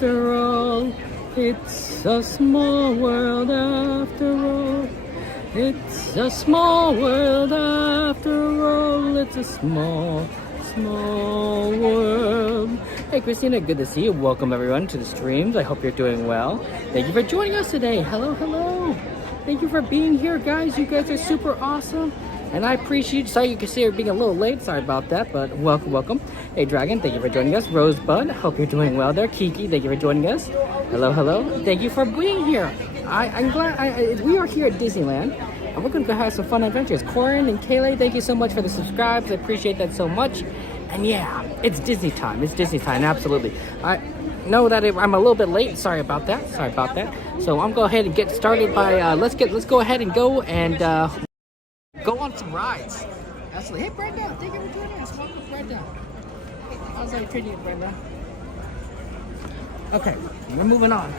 after all. It's a small world after all. It's a small world after all. It's a small world. Hey Christina, good to see you. Welcome everyone to the streams. I hope you're doing well. Thank you for joining us today. Hello. Thank you for being here, guys. You guys are super awesome. And I appreciate, sorry you can see her being a little late, sorry about that, but welcome. Hey Dragon, thank you for joining us. Rosebud, hope you're doing well there. Kiki, thank you for joining us. Hello. Thank you for being here. I'm glad, we are here at Disneyland, and we're gonna go have some fun adventures. Corin and Kayleigh, thank you so much for the subscribes. I appreciate that so much. And yeah, it's Disney time, absolutely. I know that I'm a little bit late, sorry about that. So I'm going to go ahead and get started by, let's go ahead and go on some rides. Absolutely. Hey Brenda, thank you for joining us. Welcome Brenda. How's that treating you, Brenda? Okay, we're moving on.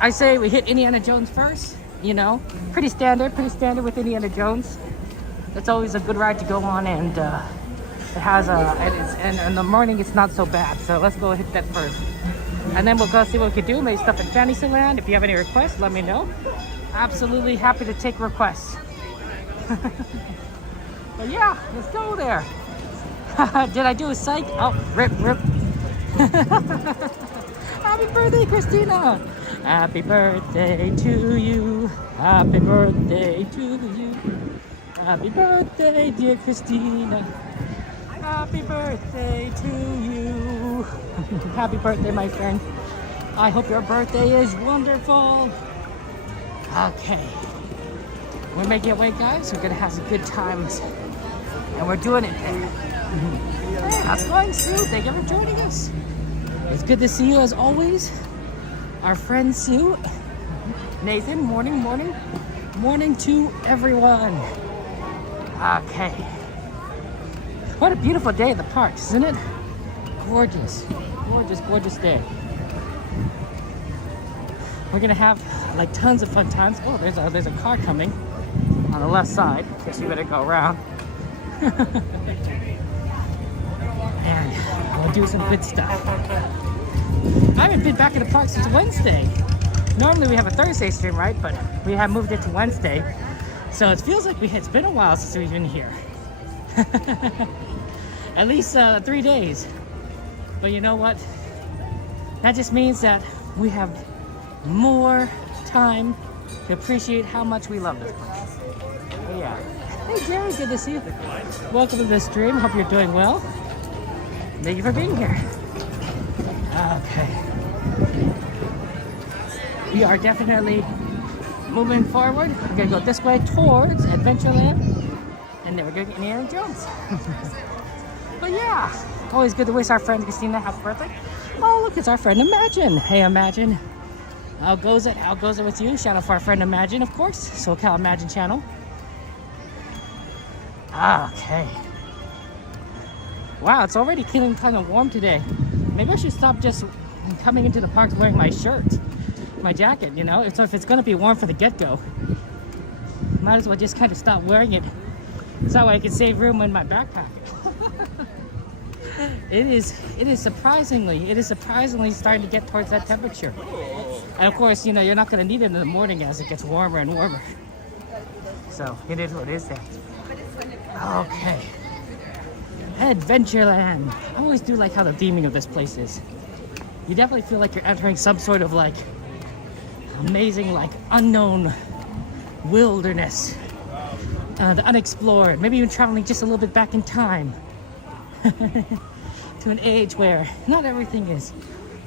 I say we hit Indiana Jones first, you know. Pretty standard with Indiana Jones. It's always a good ride to go on, and it has and in the morning it's not so bad. So let's go hit that first. And then we'll go see what we can do. Maybe stuff at Fantasyland. If you have any requests, let me know. Absolutely happy to take requests. But yeah, let's go there. Did I do a psych? Oh, rip. Happy birthday, Christina. Happy birthday to you. Happy birthday to you. Happy birthday, dear Christina. Happy birthday to you. Happy birthday, my friend. I hope your birthday is wonderful. Okay. We're making our way, guys. We're gonna have some good times. And we're doing it. Hey, how's it going, Sue? Thank you for joining us. It's good to see you as always. Our friend Sue. Nathan, morning to everyone. Okay. What a beautiful day at the parks, isn't it? Gorgeous day. We're gonna have like tons of fun times. Oh, there's a car coming on the left side. Guess you better go around. And we'll do some good stuff. I haven't been back in the park since Wednesday. Normally we have a Thursday stream, right? But we have moved it to Wednesday. So it feels like it's been a while since we've been here. At least 3 days. But you know what? That just means that we have more time to appreciate how much we love this place. But yeah. Hey Jerry, good to see you. Welcome to the stream. Hope you're doing well. Thank you for being here. Okay. We are definitely moving forward. We're gonna go this way towards Adventureland, and then we're gonna get Indiana Jones. But yeah, always good to wish our friend Christina happy birthday. Oh look, it's our friend Imagine. Hey Imagine, how goes it with you? Shout out for our friend Imagine, of course, SoCal Imagine channel. Okay. Wow, it's already feeling kind of warm today. Maybe I should stop just coming into the park wearing my shirt, my jacket, you know? So if it's gonna be warm for the get-go, might as well just kind of stop wearing it. So that way I can save room in my backpack. It is surprisingly starting to get towards that temperature. And of course, you know, you're not gonna need it in the morning as it gets warmer and warmer. So it is what it is there. Okay. Adventureland. I always do like how the theming of this place is. You definitely feel like you're entering some sort of like amazing, like unknown wilderness. The unexplored. Maybe even traveling just a little bit back in time. To an age where not everything is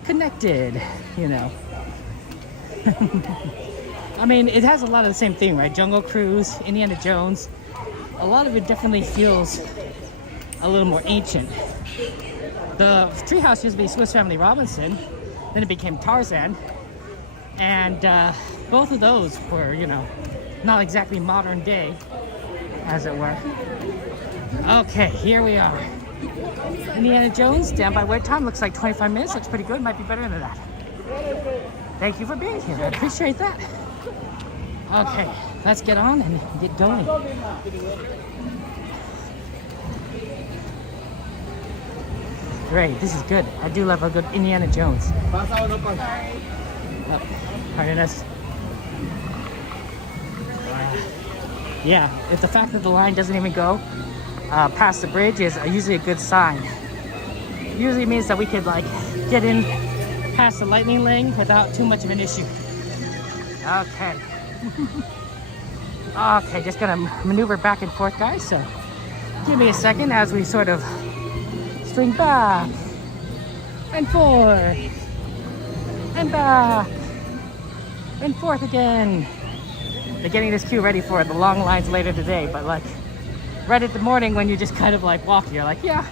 connected, you know. I mean, it has a lot of the same thing, right? Jungle Cruise, Indiana Jones. A lot of it definitely feels a little more ancient. The treehouse used to be Swiss Family Robinson, then it became Tarzan, and both of those were, you know, not exactly modern day, as it were. Okay, here we are. Indiana Jones, standby wait time, looks like 25 minutes, looks pretty good, might be better than that. Thank you for being here, I appreciate that. Okay, let's get on and get going. great. This is good. I do love a good Indiana Jones. Hardiness. Yeah, if the fact that the line doesn't even go past the bridge is usually a good sign. Usually means that we could like get in past the lightning lane without too much of an issue. Okay. Okay, just gonna maneuver back and forth, guys. So give me a second as we sort of swing back and forth and back and forth again. They're getting this queue ready for the long lines later today, but like right at the morning when you just kind of like walk, you're like, yeah,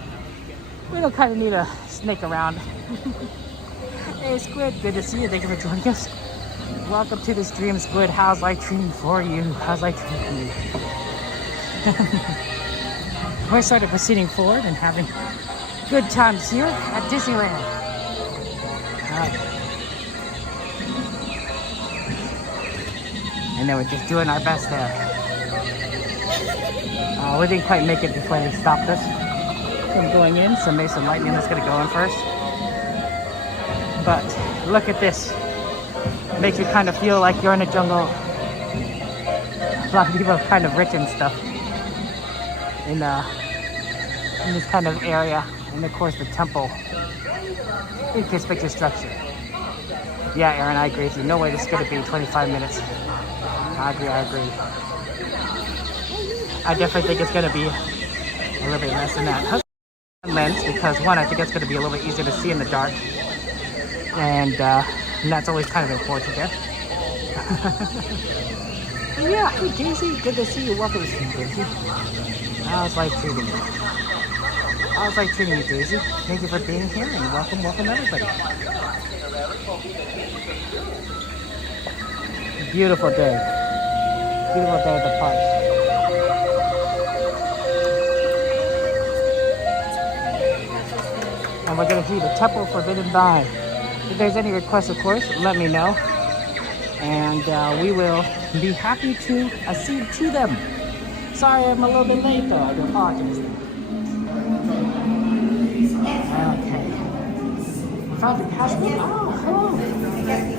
we don't kind of need to snake around. Hey Squid, good to see you. Thank you for joining us. Welcome to the stream, Squid. How's life treating for you? How's life treating you? We're sort of proceeding forward and having good times here at Disneyland. And then we're just doing our best there. We didn't quite make it before they stopped us from going in, so maybe some lightning is going to go in first. But look at this. It makes you kind of feel like you're in a jungle. A lot of people are kind of rich and stuff in this kind of area. And of course the temple. Inconspicuous structure. Yeah, Aaron, I agree with you. No way this is going to be 25 minutes. I agree. I definitely think it's going to be a little bit less than that. Lens, because one, I think it's going to be a little bit easier to see in the dark. And that's always kind of important there. Yeah, hey Daisy, good to see you. Welcome to the stream, Daisy. How's life treating you? How's life treating you, Daisy? Thank you for being here and welcome everybody. Beautiful day. Beautiful day at the park. And we're going to see the Temple Forbidden By. If there's any requests, of course, let me know. And we will be happy to accede to them. Sorry I'm a little bit late though, I do apologize. Okay. Found your password? Oh, hello.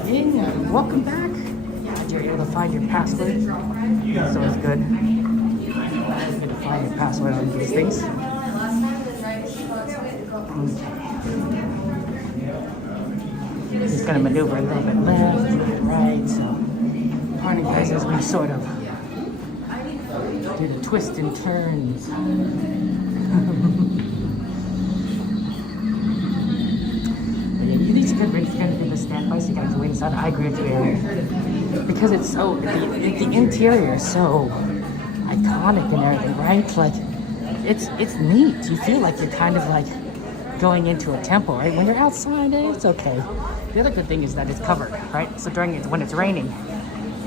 And welcome back. Glad you're able to find your password. So it's good. It's good to find your password on these things. Okay. Just gonna maneuver a little bit left, right, so parting places we sort of do the twists and turns. These good rings kind of do the standby, so you gotta wait inside. I agree with you, Aaron. Because it's so, the interior is so iconic and everything, right? Like, it's neat. You feel like you're kind of like going into a temple, right? When you're outside, it's okay. The other good thing is that it's covered, right? So when it's raining,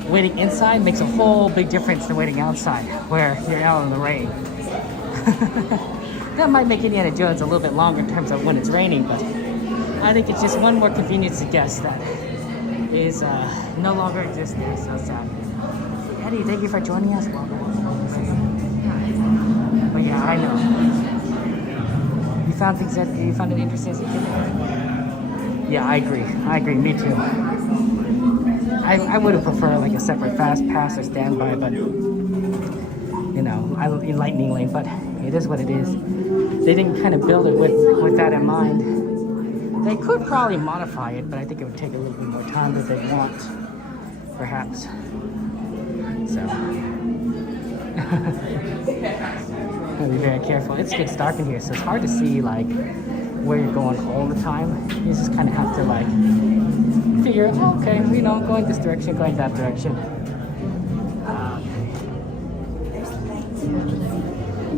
waiting inside makes a whole big difference than waiting outside, where you're out in the rain. That might make Indiana Jones a little bit longer in terms of when it's raining, but I think it's just one more convenience to guest that is no longer exists there, so sad. Eddie, thank you for joining us. Welcome. But yeah, I know. You found it interesting as a kid? Yeah, I agree, me too. I would have preferred like a separate fast pass or standby, but you know, I in lightning lane, but it is what it is. They didn't kind of build it with that in mind. They could probably modify it, but I think it would take a little bit more time than they want, perhaps. So gotta be very careful. It gets dark in here, so it's hard to see like where you're going all the time. You just kind of have to like figure, okay, you know, going this direction, going that direction.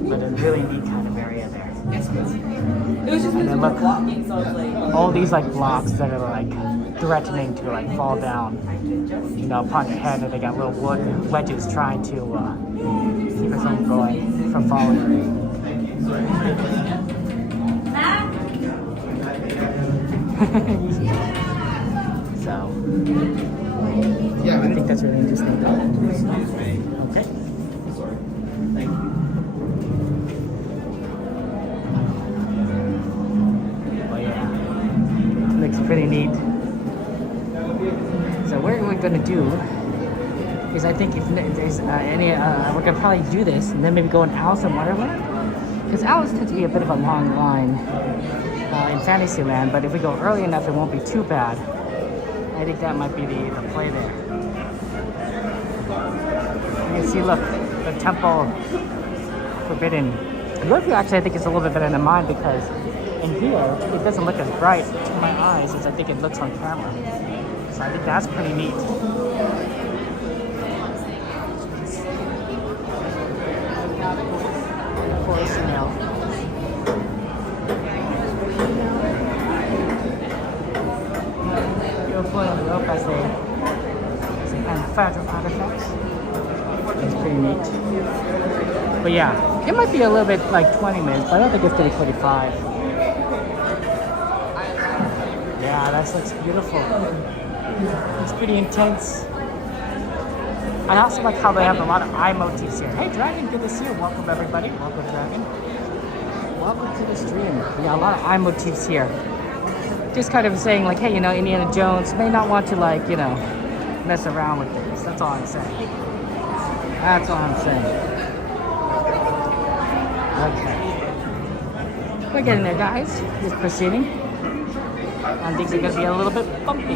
But a really neat kind of area there. And then look, all these like blocks that are like threatening to like fall down, you know, upon your head, and they got little wood wedges trying to keep us from going, from falling. So, yeah, I think that's really interesting. Okay. pretty neat. So what we're gonna do is I think if there's we're gonna probably do this and then maybe go in Alice in Wonderland. Because Alice tends to be a bit of a long line in Fantasyland, but if we go early enough, it won't be too bad. I think that might be the play there. You can see, look, the Temple Forbidden. Your view actually I think is a little bit better than mine because in here, it doesn't look as bright to my eyes as I think it looks on camera. So I think that's pretty neat. You're pulling the rope as they kind of fragile artifacts. It's pretty neat. But yeah, it might be a little bit like 20 minutes, but I don't think it's going to be 45. Yeah, that looks beautiful. It's pretty intense. I also like how they have a lot of eye motifs here. Hey, Dragon, good to see you. Welcome, everybody. Welcome, Dragon. Welcome to the stream. Yeah, a lot of eye motifs here. Just kind of saying, like, hey, you know, Indiana Jones may not want to, like, you know, mess around with things. That's all I'm saying. That's all I'm saying. Okay. We're getting there, guys. Just proceeding. And things are going to be a little bit bumpy.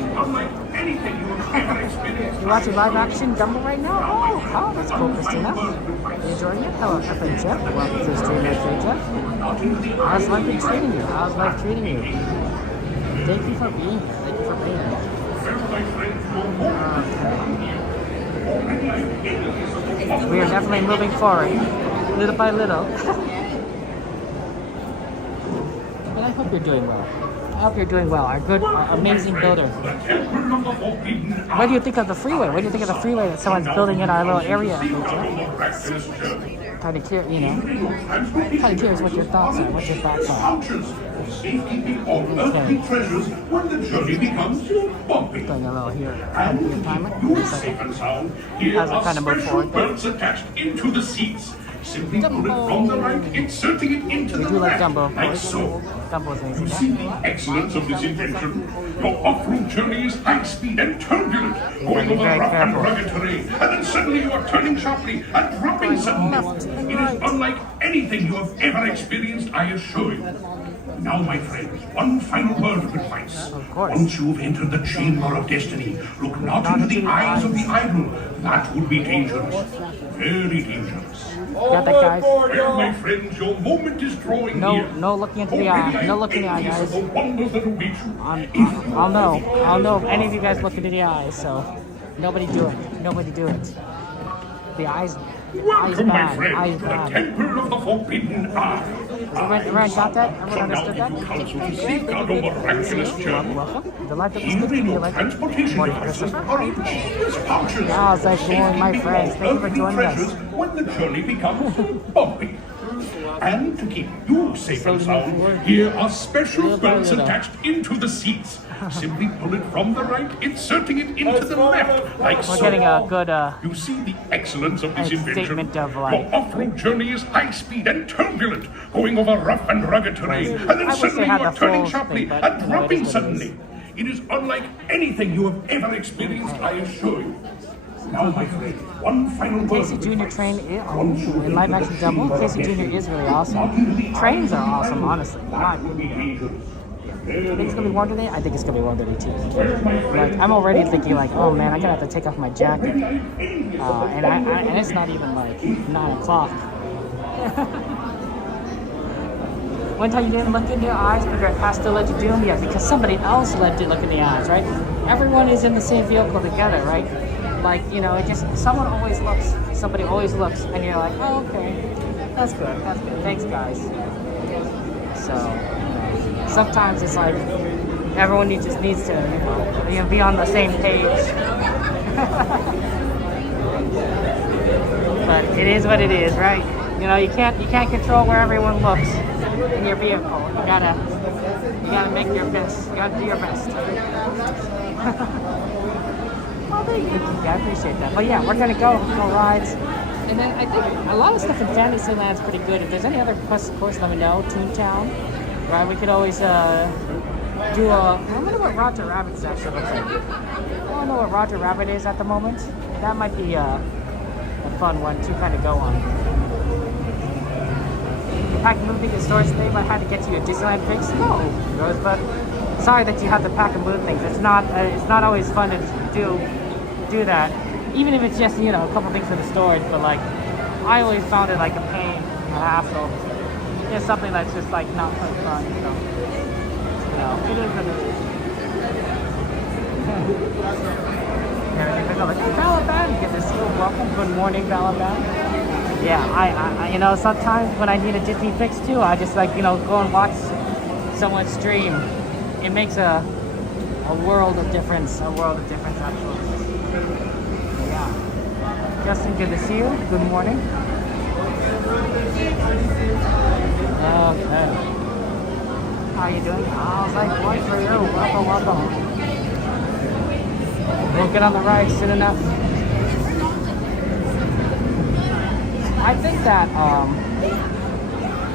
You're watching live action Dumbo right now? Oh, that's cool, Christina. You enjoying it? Hello, F&Jeff. Welcome to the stream, F&Jeff. How's life been treating you? How's life treating you? Thank you for being here. Thank you for being here. Okay. We are definitely moving forward, little by little. But I hope you're doing well. I hope you're doing well. Our good, amazing builder. What do you think of the freeway? What do you think of the freeway that someone's building in our little area? Kind of curious, you know. Kind of curious what your thoughts are. What your thoughts are. Okay. Going a little here. Timer. As I kind of move forward there. Simply pull it from the right, inserting it into the left, like so. You see the excellence of this invention? Your off-road journey is high speed and turbulent, going over rough and rugged terrain, and then suddenly you are turning sharply and dropping suddenly. It is unlike anything you have ever experienced, I assure you. Now, my friends, one final word of advice. Once you've entered the chamber of destiny, look not into the eyes of the idol. That would be dangerous. Very dangerous. Got that, guys? Well, my friends, your moment is drawing near. No looking into the eye. No looking in the eye, guys. I'll know if any of you guys look into the eyes, so nobody do it. Nobody do it. The eyes... Welcome, my friend, to the Temple of the Forbidden Eye. Everyone got that? Everyone understood that? Welcome. Delighted to speak to you. Morning, Christopher. Yeah, it's like going, my friends. Thank you for joining us. When the journey becomes bumpy. And to keep you safe and sound, here are special belts attached into the seats. Simply pull it from the right, inserting it into the left, like so. We're getting a good, you see the excellence of this invention. Statement of like... Your off-road journey is high speed and turbulent, going over rough and rugged terrain, and then suddenly you are turning sharply and dropping suddenly. It is unlike anything you have ever experienced, I assure you. Now, my friend, one final word. Casey Jr. train in live action Dumbo. Casey Jr. is really awesome. Trains are awesome, honestly. You think it's gonna be warm today? I think it's gonna be warm today too. Like, I'm already thinking like, oh man, I'm gonna have to take off my jacket, and it's not even like 9 o'clock. One time you didn't look in your eyes, but you're past the ledge of doom, yeah, because somebody else let you look in the eyes, right? Everyone is in the same vehicle together, right? Like, you know, it just someone always looks, somebody always looks, and you're like, oh, okay, that's good, thanks guys. So. Sometimes it's like everyone just needs to, you know, be on the same page. But it is what it is, right? You know, you can't control where everyone looks in your vehicle. You gotta make your best. You gotta do your best. Oh, thank you. I appreciate that. But yeah, we're gonna go rides. And then I think a lot of stuff in Fantasyland is pretty good. If there's any other requests, of course, let me know. Toontown. Right, we could always do a... I wonder what Roger Rabbit's actually looks like. I don't know what Roger Rabbit is at the moment. That might be a fun one to kind of go on. The pack and move thing in stores today, but I had to get you a Disneyland fix. No, Rosebud. Sorry that you have to pack and move things. It's not always fun to do that. Even if it's just, you know, a couple things for the storage, but like, I always found it like a pain, a hassle. It's something that's just like not so fun, so, you know, it is what it is. Yeah, Balaban, get this school welcome. Good morning, Balaban. Yeah, I you know, sometimes when I need a Disney fix too, I just like, you know, go and watch someone stream. It makes a world of difference, actually. Yeah. Justin, good to see you. Good morning. Okay. How are you doing? I was like, what for you? Welcome. We'll get on the ride soon enough. I think that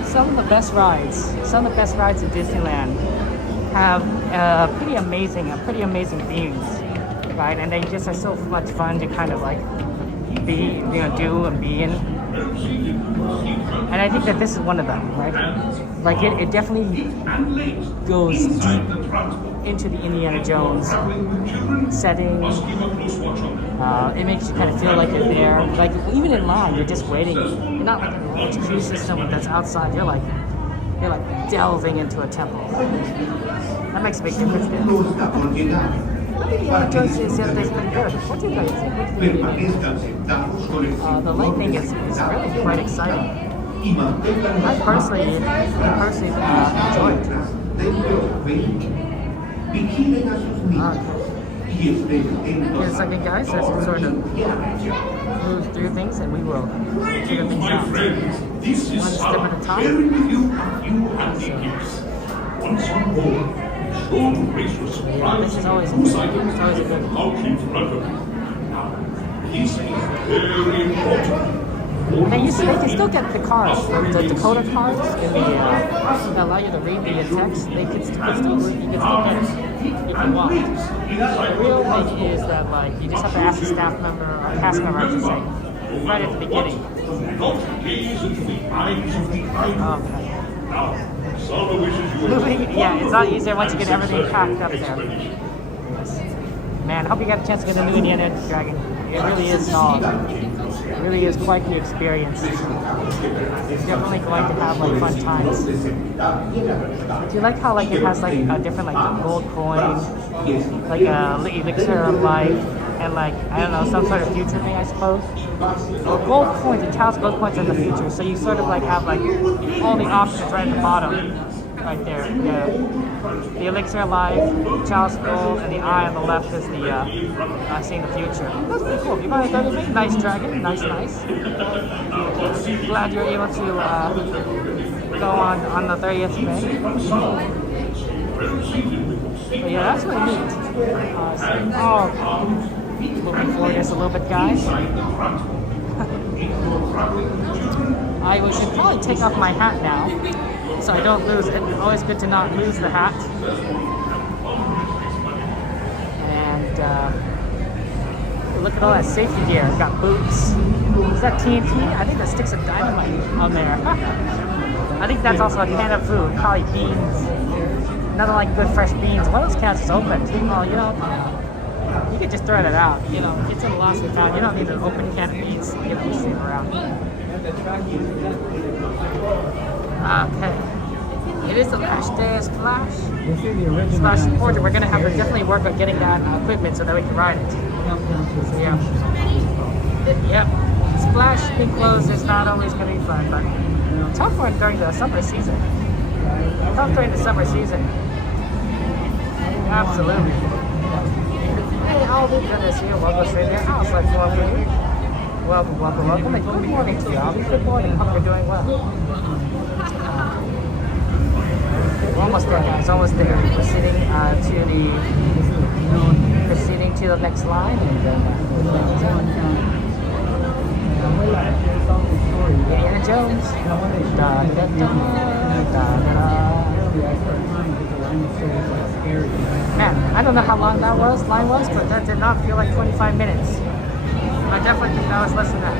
some of the best rides at Disneyland have pretty amazing themes, right? And they just are so much fun to kind of like do and be in. And I think that this is one of them, right? Like it definitely goes deep into the Indiana Jones setting. It makes you kind of feel like you're there. Like even in line, you're just waiting. You're not like in a large queue system that's outside. You're like delving into a temple. That makes a big difference. I think Indiana Jones is pretty good. What do you guys think? The lightning is really quite exciting. I personally enjoy it. Give a second, guys, as we sort of move through things, and we will figure things out. One step at a time. This is always a good one. And you can still get the cards, the Dakota cards, in the, that allow you to read the text. You can still get it if you want. The real thing is that, like, you just have to ask a staff member, or a cast member, I should say, right at the beginning. Okay. Yeah, it's a lot easier once you get everything packed up there. Man, I hope you got a chance to get a new Indiana Dragon. It really is solid. It really is quite the experience. You're definitely going to have like fun times. Do you like how like it has like a different like gold coin, like a elixir of life, and like I don't know, some sort of future thing, I suppose. Well, gold coins and child's gold coins are in the future, so you sort of like have like all the options right at the bottom, right there. Yeah. The elixir of life, child's gold, and the eye on the left is the seeing the future. That's pretty cool. You might have done anything. Nice dragon, nice. Glad you're able to go on the 30th of May. But yeah, that's really neat. Looking forward to this a little bit, guys. I should probably take off my hat now, so I don't lose it. It's always good to not lose the hat. And look at all that safety gear. We've got boots. Is that TNT? I think that sticks of dynamite on there. I think that's also a can of food, probably beans. Nothing like good fresh beans. One of those cans is open. Oh, you know, you could just throw that out. You know, it's in a lost and found. You don't need an open can of beans. You know, sitting around. Okay. It is the last day of Splash. Splash supporter. We're gonna have to definitely work on getting that equipment so that we can ride it. So, yeah. Yep. Splash being closed is not always gonna be fun, but tough one during the summer season. Tough during the summer season. Absolutely. Hey, all the goodness here. Welcome straight there. How's life going for you? Welcome. And good morning to you, Albie. Good morning. Hope you're doing well. We're almost there, guys. Almost there. Proceeding to the next line, and Indiana Jones. Man, I don't know how long that line was, but that did not feel like 25 minutes. I definitely think that was less than that.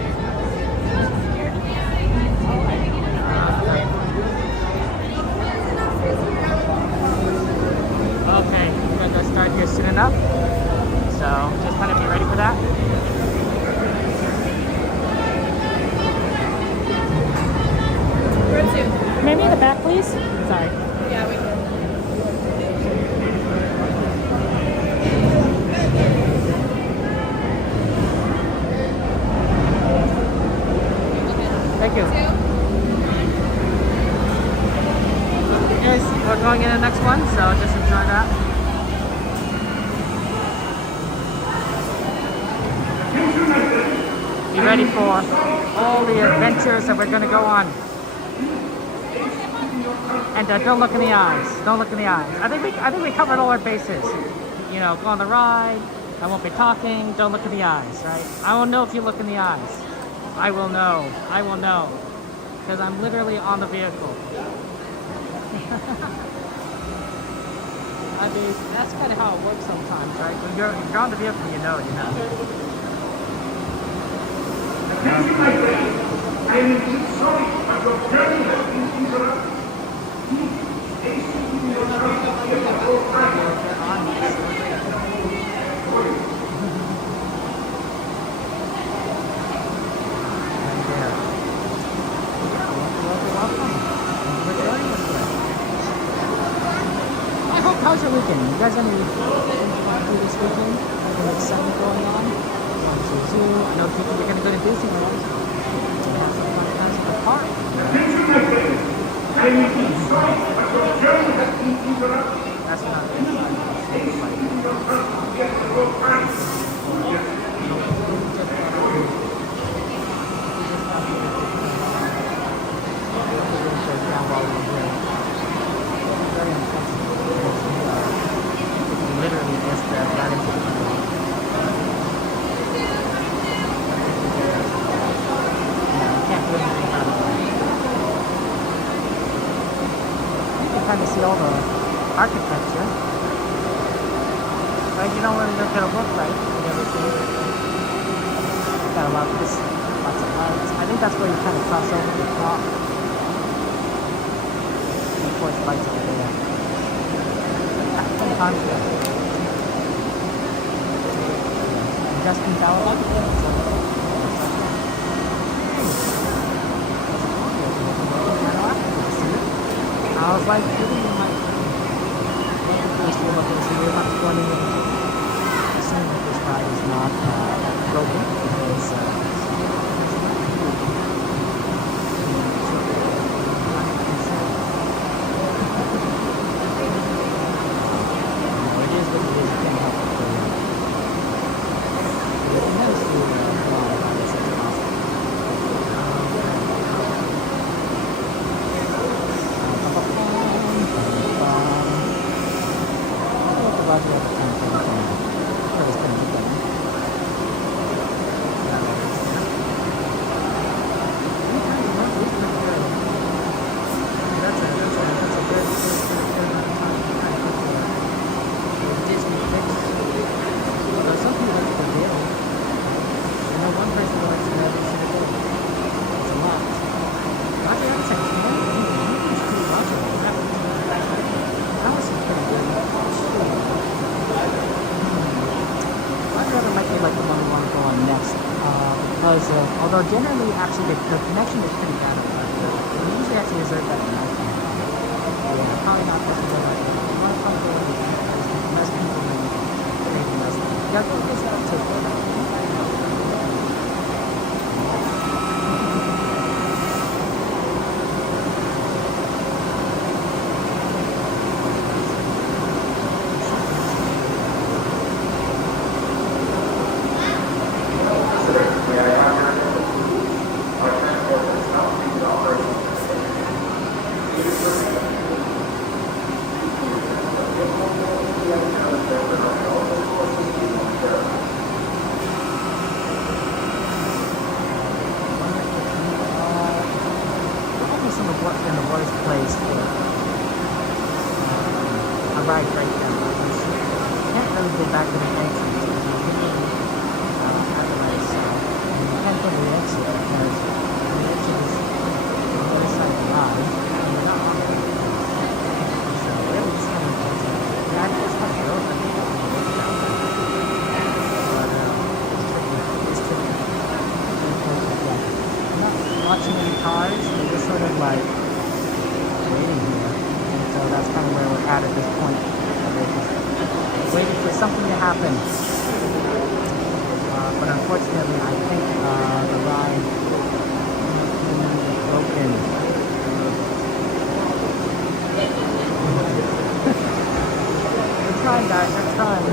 Okay, we're going to start here soon enough. So, just kind of be ready for that. Maybe in the back, please? Sorry. Yeah, we can. Thank you. Guys, we're going in the next one, so just enjoy that. Be ready for all the adventures that we're going to go on. And don't look in the eyes. Don't look in the eyes. I think we covered all our bases. You know, go on the ride. I won't be talking. Don't look in the eyes, right? I will know if you look in the eyes. I will know. I will know. Because I'm literally on the vehicle. I mean, that's kind of how it works sometimes, right? When you're on the vehicle, you know, you know. I'm sorry, but your journey has been interrupted. How's your weekend? You guys have any this weekend? Anything exciting going on? Zoo. I know people are going to go to Disneyland. They have some fun times at the park. That's not literally just right into the kind of see all the architecture. Right, you know what it's gonna look like and everything. Got a lot of this, lots of lights. I think that's where you kind of cross over the top. And of course, lights over there. That's some concept. Justin Tower. I was like, we're not going to assume that this ride is not broken because it is what it is. You can't help it. It has to although generally, actually, the connection is pretty bad. We usually have to reserve that at night. Yeah, probably not that good. You want to come to less people than maybe less. Yeah, go this out too. really go back to the entrance. At the right side. And you can't go to the exit because the exit is on the other side of the line. And you're not on the right place. So really just kind of yeah, I think it's kind of rough. I think I'm going to look down there. But it's tricky. I'm not watching any cars. They're just sort of like waiting here. And so that's kind of where we're at this point. Waiting for something to happen. But unfortunately, I think the line is broken. We're trying, guys. We're trying.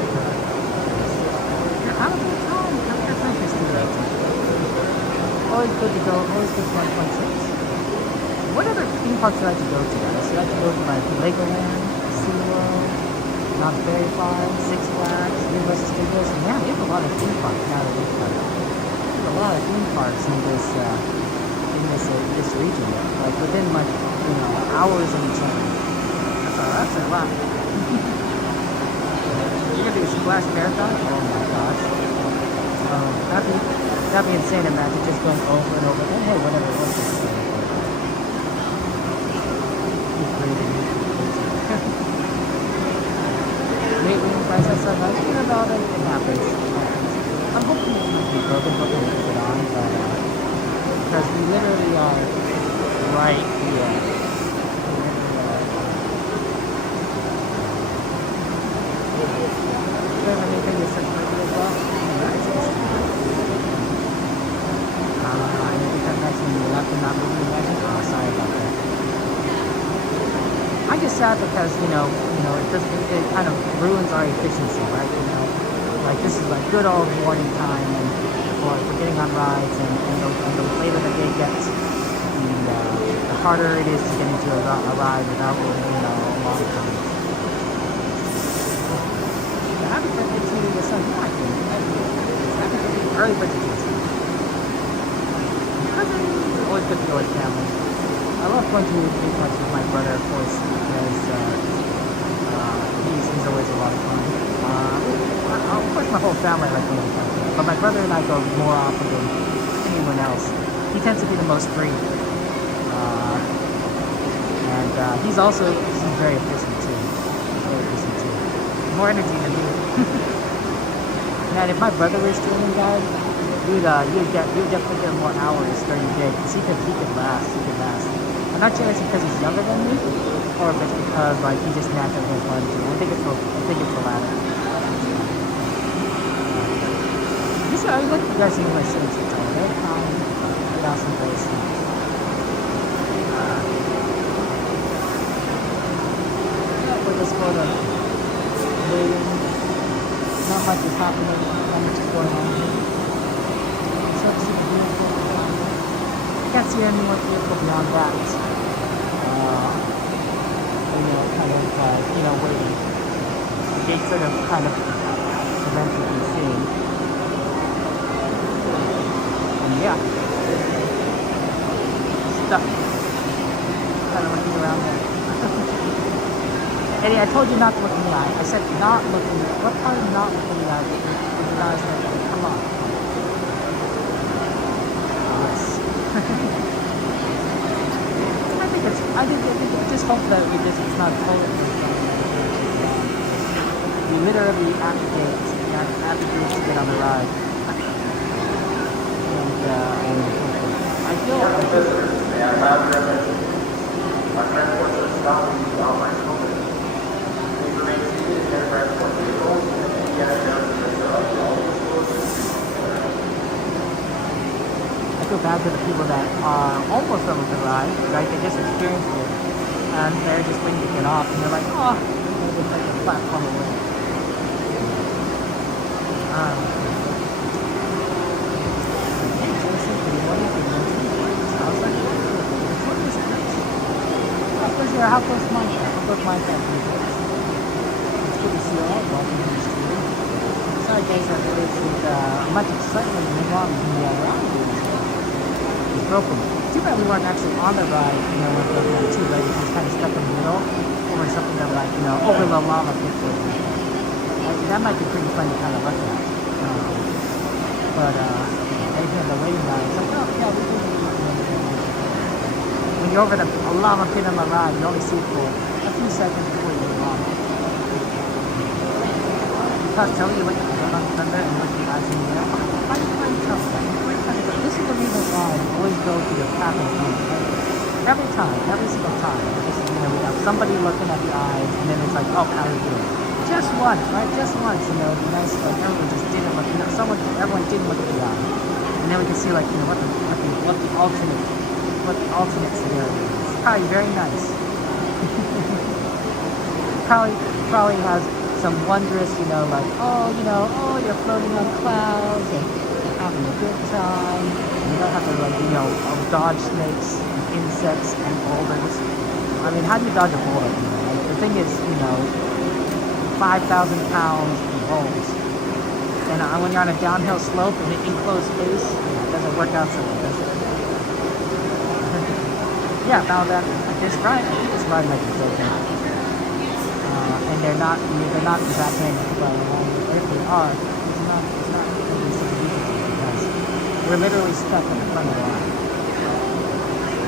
You're out of your time. How your time is too late. Always good to go. Always good to 1.6. What other theme parks do you like to go to, guys? Do you like to go to like Legoland, SeaWorld, Knott's Berry Farm, Six Flags, Universal Studios? And yeah, we have a lot of theme parks now that we've got it. There's a lot of theme parks in this region, like within like hours of each other. That's a lot. You're gonna do a Splash Marathon? Oh my gosh. That'd be insane. Imagine just going over and over. And hey, whatever it was. Waiting, guys, I said, like, about anything happens. I'm hoping it might be broken, hoping we can get on, but, because we literally are right here. Do you have anything to say as well? I think that's actually when you left and not moving again. Oh, sorry about that. I'm just sad because it kind of ruins our efficiency, right? Like this is like good old morning time, and for getting on rides, and the later the day gets, the harder it is to get into a ride without a long time. Happy birthday to the sun. Yeah, I think. Happy birthday, early birthday to the sun. Always good to go with family. I love going to theme parks with my brother, of course, because he's always a lot of fun. Of course, my whole family likes going to parks, but my brother and I go more often than anyone else. He tends to be the most free, and he's very efficient too. More energy than me. Man, if my brother was streaming, guys, you'd definitely get more hours during the day, because he could last. I'm not sure it's because he's younger than me, or if it's because like he just naturally has fun too. I think it's the latter. I like you guys seeing my streams sometimes. Very kind, got some great streams. We're just sort of waiting. Not much is happening. Not much is going on here. So it's super beautiful. Can't see any more beautiful beyond that. Waiting. The gate sort of kind of prevents you from seeing. And yeah. Stuck. Kind of looking around there. Eddie, I told you not to look in the eye. I said not looking. What part of not looking in the eye? Your eyes right there. Come on. Yes. I think just hope that it's not totally. We literally at the gates to get on the ride. And I feel like may I have your attention? My transport is stopping while my smoking. Please remain seated in your transport vehicles and get down to the I feel bad for the people that are almost done with the ride, right? They just experienced it, and they're just waiting to get off, and they're like, oh, it's like a platform away. How close is mine? How close mine? It's good to see you all. Welcome to the stream. Sorry guys, that it's with much excitement and along the ride is broken. Too bad we weren't actually on the ride, when we were too late. We just kind of stuck in the middle over something that over the lava pit. That might be pretty fun to kind of look at. But right here in the waiting line, it's like, oh yeah, we can do it. When you're over the lava pit on the ride, you only see it for a few seconds before you move on. Plus, tell you look at the run on thunder and look at the guys in the air. Pretty tough, man. This is the reason why I always go to the path of fun. Every time, every single time. Just, we have somebody looking at the eyes, and then it's like, oh, how are you doing? Just once, right? Just once, it'd be nice if like, everyone just didn't look, everyone didn't look at the eye. And then we can see like, what the alternate scenario is. Probably very nice. probably has some wondrous, like, you're floating on clouds and having a good time. And you don't have to like, dodge snakes and insects and boulders. I mean, how do you dodge a boulder? Like, the thing is, 5,000 pounds in rolls. And when you're on a downhill slope in an enclosed space, it doesn't work out so well, does it? Yeah, found that this ride might be broken. And they're not evacuating people around. If they are, it's not really super easy because we're literally stuck in the front of the line.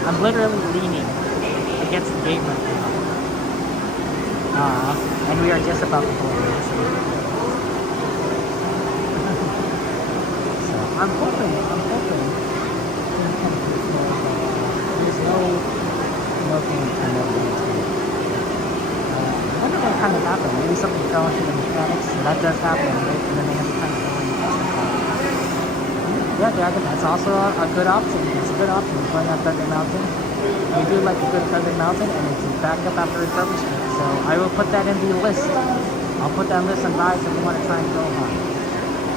I'm literally leaning against the gate right now. And we are just about to pull in. So I'm hoping there's no thing kind of I wonder what kind of happened. Maybe something fell into the mechanics, and that does happen, right? And then they have to kind of go in and test it. Yeah, Dragon, that's also a good option. It's a good option going up Feather Mountain. We do like a good Feather Mountain, and it's back up after refurbishment. So I will put that in the list. I'll put that list on rides that we want to try and go on.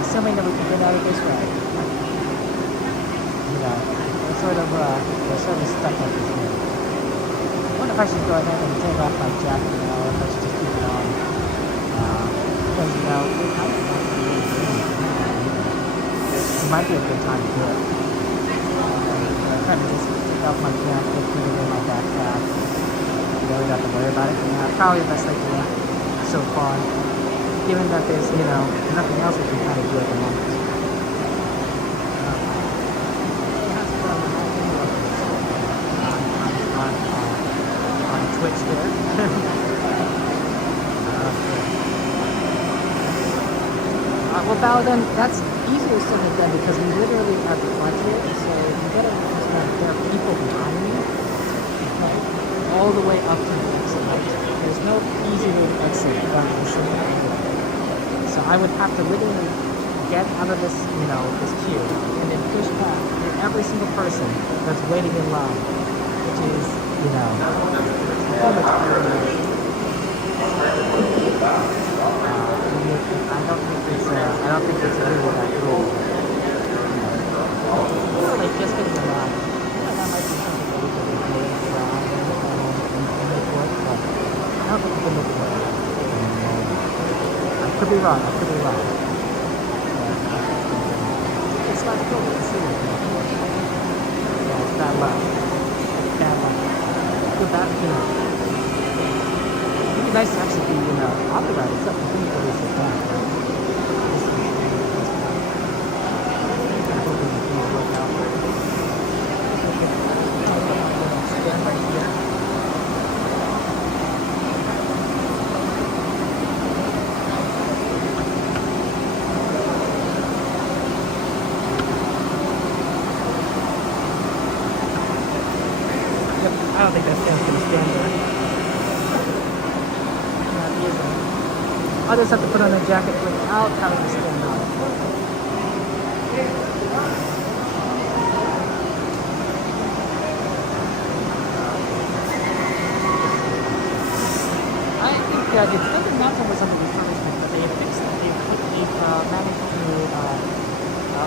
Assuming that we can get out of this ride. We're sort of stuck like this here. I wonder if I should go ahead and take off my jacket, or if I should just keep it on. Because, it might be a good time to do it. I'm trying to just take off my jacket, put it in my backpack. You don't have to worry about it. Probably the best idea so far, given that there's, nothing else we can kind of do at the moment. On Twitch there. Well, Paladin, that's easier said than done because we literally have the frontier, so you gotta understand there are people behind me, like, all the way up to the exit. There's no easy way to exit from the scenario. So I would have to literally get out of this, this queue, and then push back every single person that's waiting in line, which is, so much harder. I don't think it's really that cool. Like just getting around. That might be something that we can do around and make work, but I don't think we can make it work. I could be wrong. It's not cool to see it. Yeah, it's bad luck. Go back, it'd be nice to actually be, on the ride, except for things that we sit down, right? I don't think that stand's going to stand there. I'll just have to put on a jacket without having to stand on it. I think that if Thunder Mountain was under refurbishment, but they fixed it, they've managed to,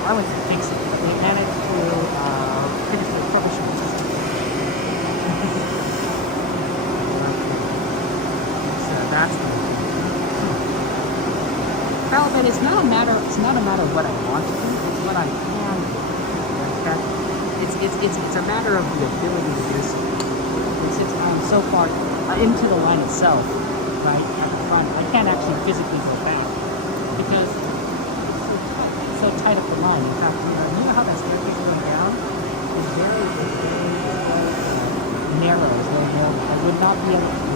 I wouldn't fix it, but they managed to finish the refurbishment. That's the But it's not a matter of what I want to do, it's what I can do. Okay? It's a matter of the ability to do so. It's so far into the line itself, right, at the front, I can't actually physically go back. because it's so tight up the line. In fact, you know how that staircase going down is very narrow. It's very narrow. I would not be able to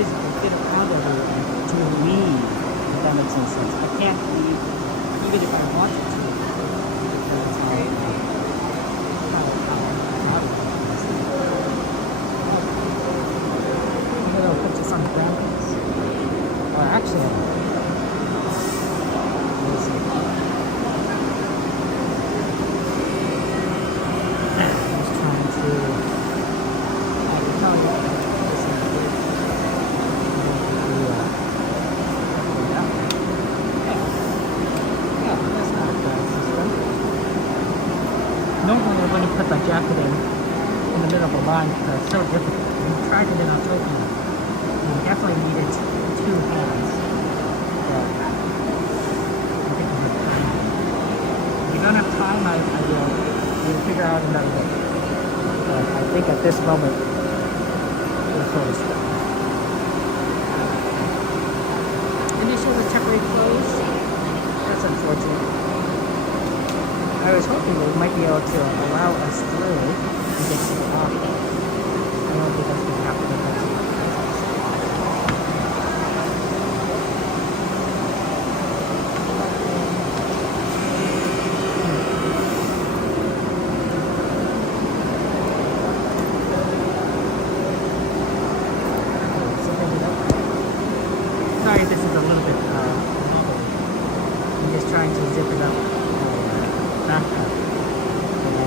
physically get around everything to leave, if that makes any sense. I can't leave even if I wanted to. That's how I'll put this on the ground. Or actually, let's see. I'm just trying to. I can tell you this is good. Yeah, that's not a bad system. Normally, I wouldn't put my jacket in the middle of the line because it's so difficult. We tried it in Tokyo. You definitely needed 2 hands. But I think we have time. If you don't have time, I will figure out another way. But I think at this moment, we're sort of stuck. And this was a temporary close. That's unfortunate. I was hoping they might be able to allow us through and get to the Loft. I don't think that's going to happen. Sorry, this is a little bit I'm just trying to zip it up back up. And it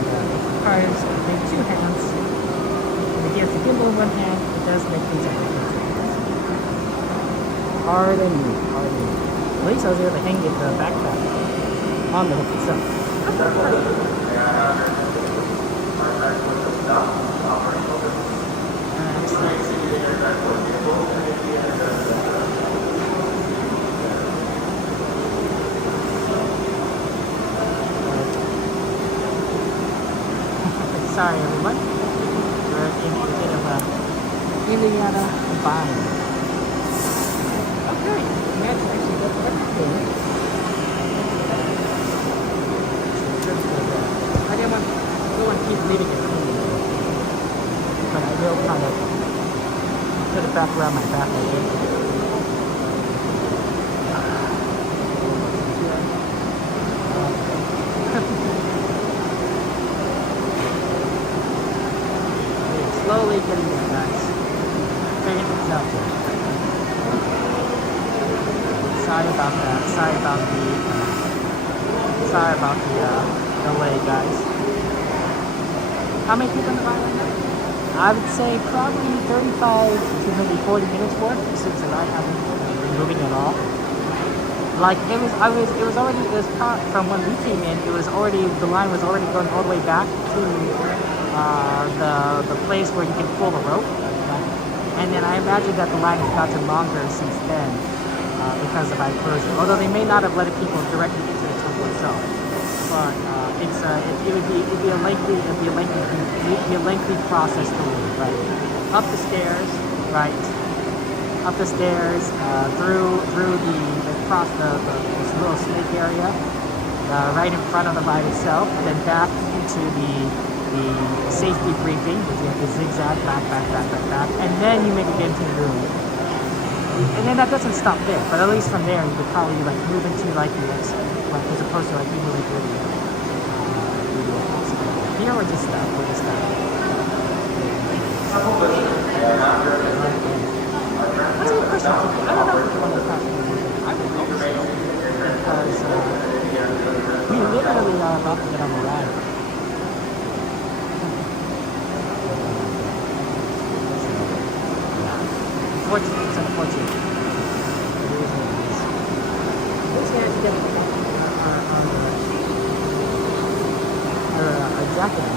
requires, I think, 2 hands. And if you have to gimbal in 1 hand, it does make things a little bit Pardon me. At least I was able to hang the backpack on the hook itself. Sorry everyone, we're in a bit of a Indiana bind. Okay, let's actually go everything. I didn't want to keep leaving it clean, but I will kind of put it back around my back a little bit. Slowly getting there, guys. Figuring things out here. Sorry about that. Sorry about the delay, guys. How many people in the ride right now? I would say probably 35 to maybe 40 minutes worth since the ride hasn't been moving at all. Like it was from when we came in. The line was already going all the way back to the place where you can pull the rope, and then I imagine that the line has gotten longer since then because of closure. Although they may not have let people directly into the temple itself, but it would be a lengthy process to leave. Right, up the stairs, through this little snake area, right in front of the ride itself, and then back into the safety briefing, which you have to zigzag back, and then you make it into the room. And then that doesn't stop there, but at least from there you could probably move into the exit, as opposed to you moving through the here we're just stuck. That's a good question. I don't know if it's one of those possibilities. I would hope so, because we literally are about to get on the ride. It's unfortunate. This has to get our jacket on.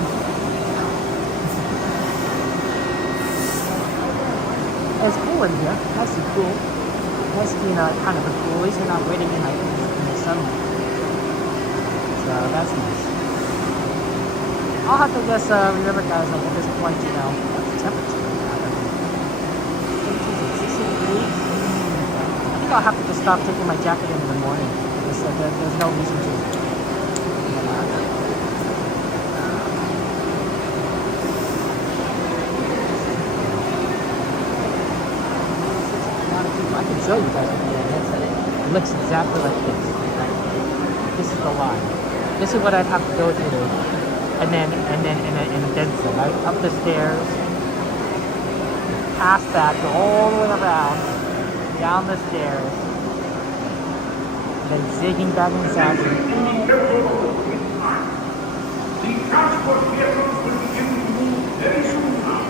It's cool in here. Nice and cool. Nice to be kind of a cool. At least you're not waiting in the sunlight. So that's nice. I'll have to just remember, guys, at this point, what's the temperature? I think I'll have to just stop taking my jacket in the morning. there's no reason to. I can show you guys what the headset is. It looks exactly like this. Right? This is the line. This is what I'd have to go through, and then some, right? Up the stairs, past that, go all the way around, down the stairs, then zigging back inside. The transport vehicles will begin to move very soon now.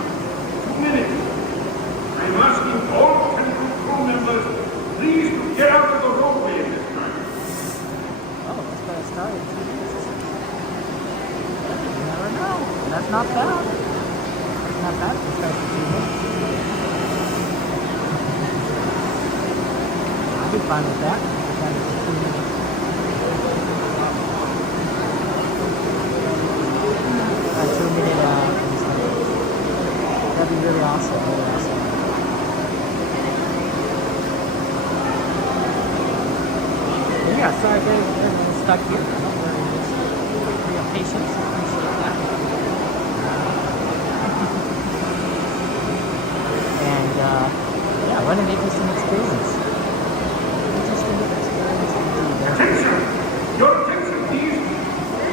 2 minutes. I'm asking all potential crew members, please, to get out of the roadway at this time. Oh, let's get it started. You never know. That's not bad. That's not bad to start for 2 minutes. I'd be fine with that. That is 2 minutes. A 2-minute that'd be really awesome. Really awesome. Yeah, sorry guys, everyone's stuck here. Don't worry, just for your patience. Appreciate that. And yeah, what an interesting experience. Interesting experience indeed. Attention! Your attention, please.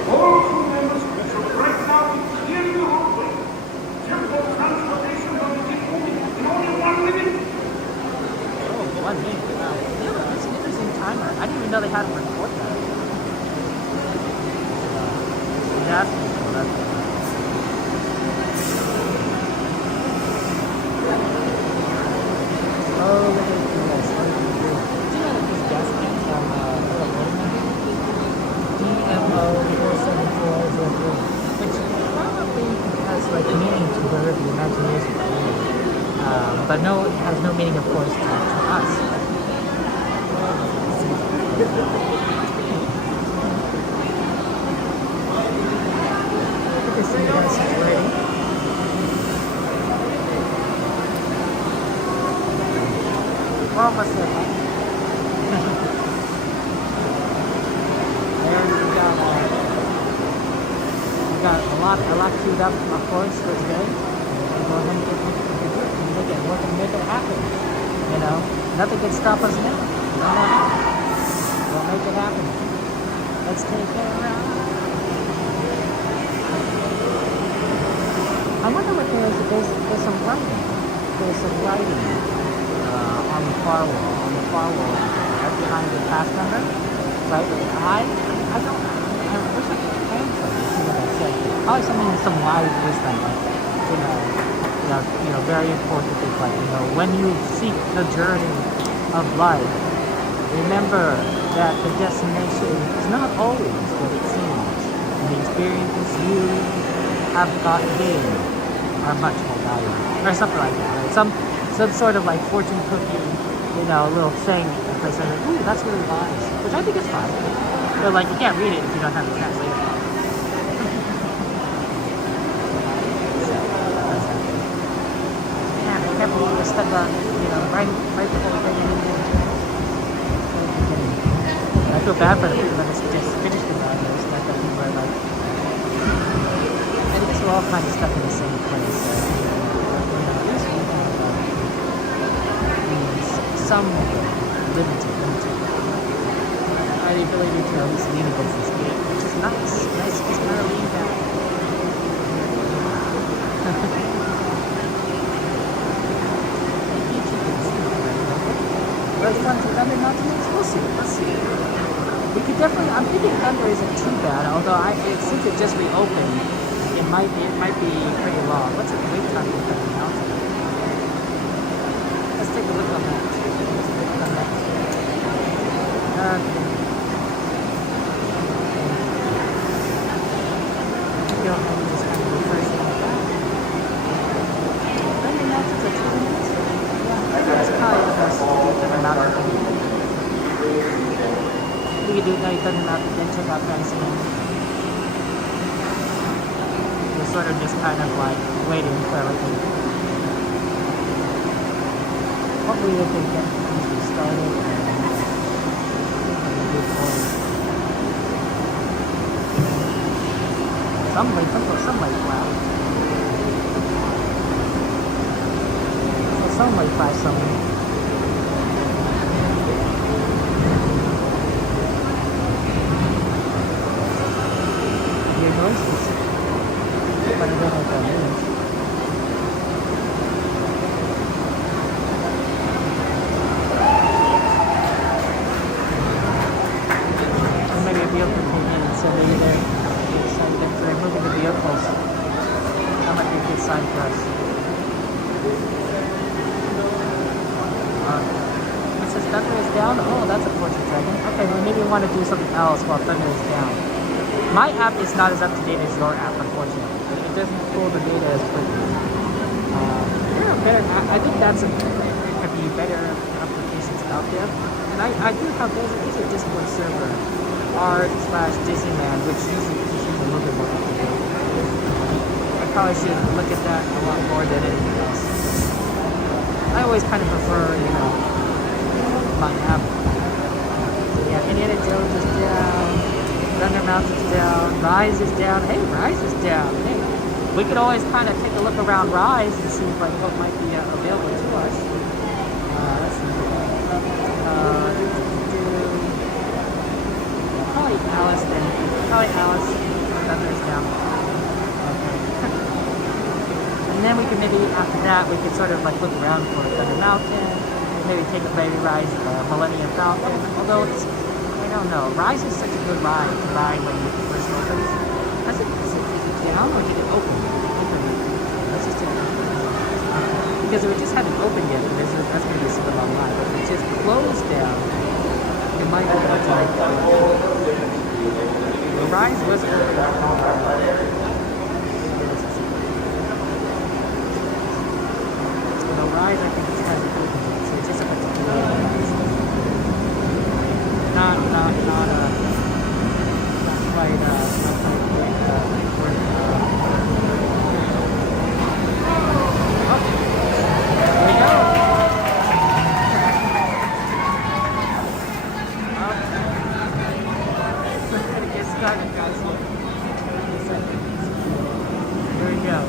All crew members should right now be clearing the roadway. Temple transportation will begin moving in only 1 minute. Oh, 1 minute. Wow. Yeah, that's an interesting timer. I didn't even know they had to record that. Yeah, that's pretty cool. That's cool. Oh, look at this. What did you do? Did you know that this gas can from DMO47403, which probably has like meaning to whoever the imagination is. But no, it has no meaning, of course, to us. Good to see you guys already. We're almost there, huh? And we got a lot queued up, of course, for today. We'll go ahead and make it happen. You know, nothing can stop us now. We'll make it happen. Let's take it around. I wonder what there's some writing. There's some writing on the far wall. Right behind the cast member. Right? I don't. I wish I could translate to see what I said. Probably something with some wise wisdom, like, very important things, like, when you seek the journey of life, remember that the destination is not always what it seems, and the experiences you have gained are much more valuable, or something like that, right? Some sort of like fortune cookie, little thing, that person like, ooh, that's really wise, which I think is fine, but like, you can't read it if you don't have the translator. I can't believe we're stuck on, right before we get in. I feel bad for the people that just finished the ride. That people are like, I guess we're all kind of stuck in the same place. Some limited. The ability to at least lean against this gate, which is nice. Nice, just kind of lean back. Let's run to Thunder Mountain. We'll see. We could definitely. I'm thinking Thunder isn't too bad. Although since it just reopened, it might be pretty long. What's the wait time for Thunder Mountain? Let's take a look on that. Go ahead and just kind of refresh that. Thunder Mountain's at 2 minutes. That's probably the best Thunder Mountain. We could do night Thunder Mountain, then check out Fantasyland. We're sort of just kind of like waiting for everything. Hopefully we can get things started and move forward. some lake flat. So some lake flat somewhere. Your noises. But I don't know what that means. Maybe a vehicle came in, so maybe they're moving the vehicles. That might be a good sign for us. It says thunder is down. Oh, that's a fortune dragon. Okay, well maybe we want to do something else while thunder is down. My app is not as up to date as your app, unfortunately. It doesn't pull the data as quickly. There are better. I think that's could be better applications out there. And I do have those. There's a Discord server, r/Disneyland, which usually is a little bit more up to date. I probably should look at that a lot more than anything else. I always kind of prefer, you know, my app. So yeah, Indiana Jones is down, Thunder Mountain's down, Rise is down. Hey, Rise is down. Hey, we could always kind of take a look around Rise and see like what might be available to us. Let's see. Probably Alice then. Probably Alice. Thunder is down. Okay. And then we could maybe, after that, we could sort of like look around for Thunder Mountain, maybe take a baby ride, Millennium Falcon, although it's, I don't know, Rise is such a good ride to ride when it first opens. Does it down or did it open? Let's just take it. Because if it just hadn't opened yet, that's going to be a super long ride. But if it just closed down, it might be able to make the Rise was open. Rise, I think it has a good one, so it's just a particular not quite there we go. Get started, guys. Here we go.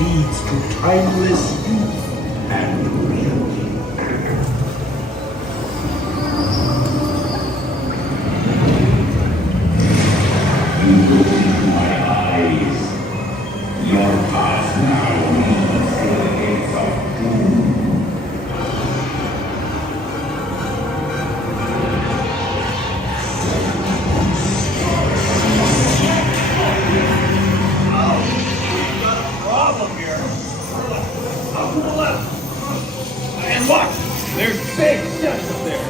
Leads to timeless youth and beauty. You look into my eyes. Your path now leads to the gates of doom. And look, there's big steps up there.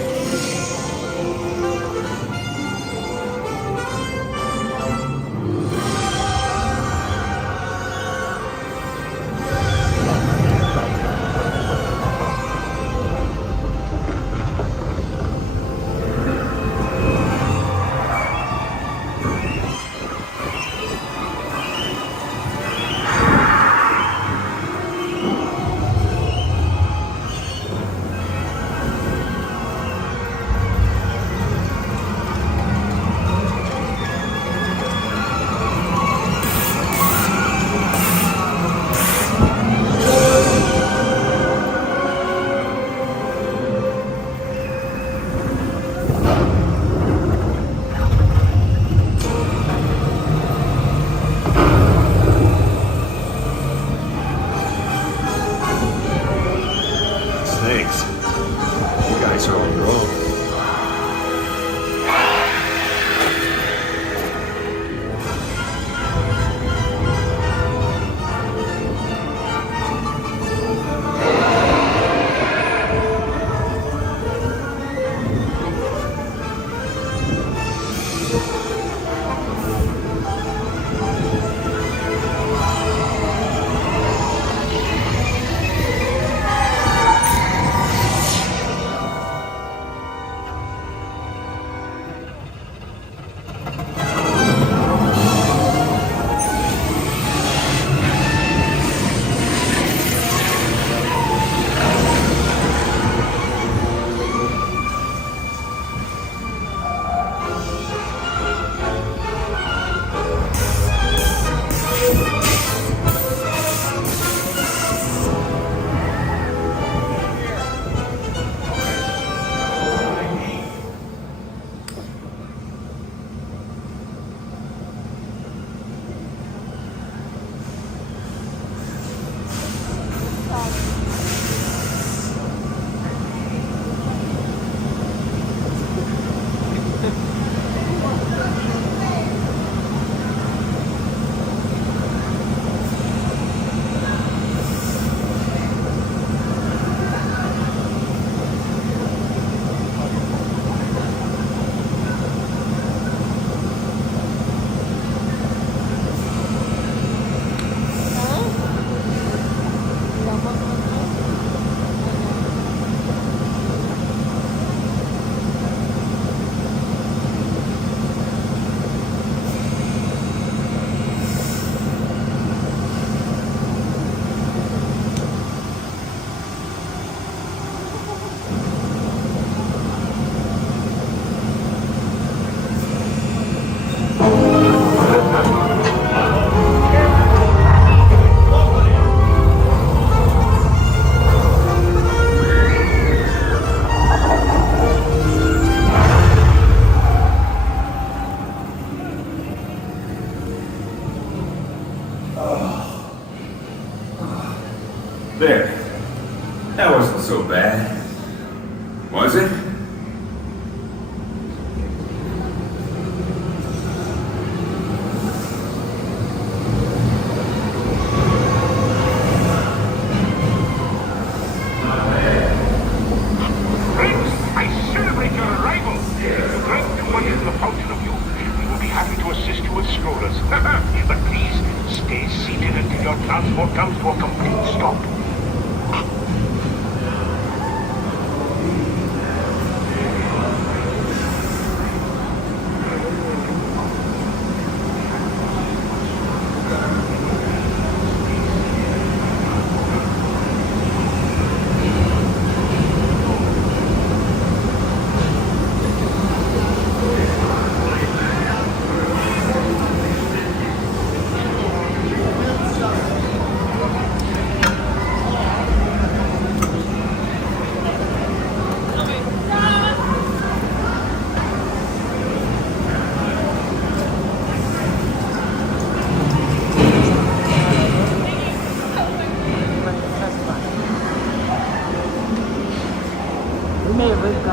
nice early road. There. That wasn't so bad. Was it?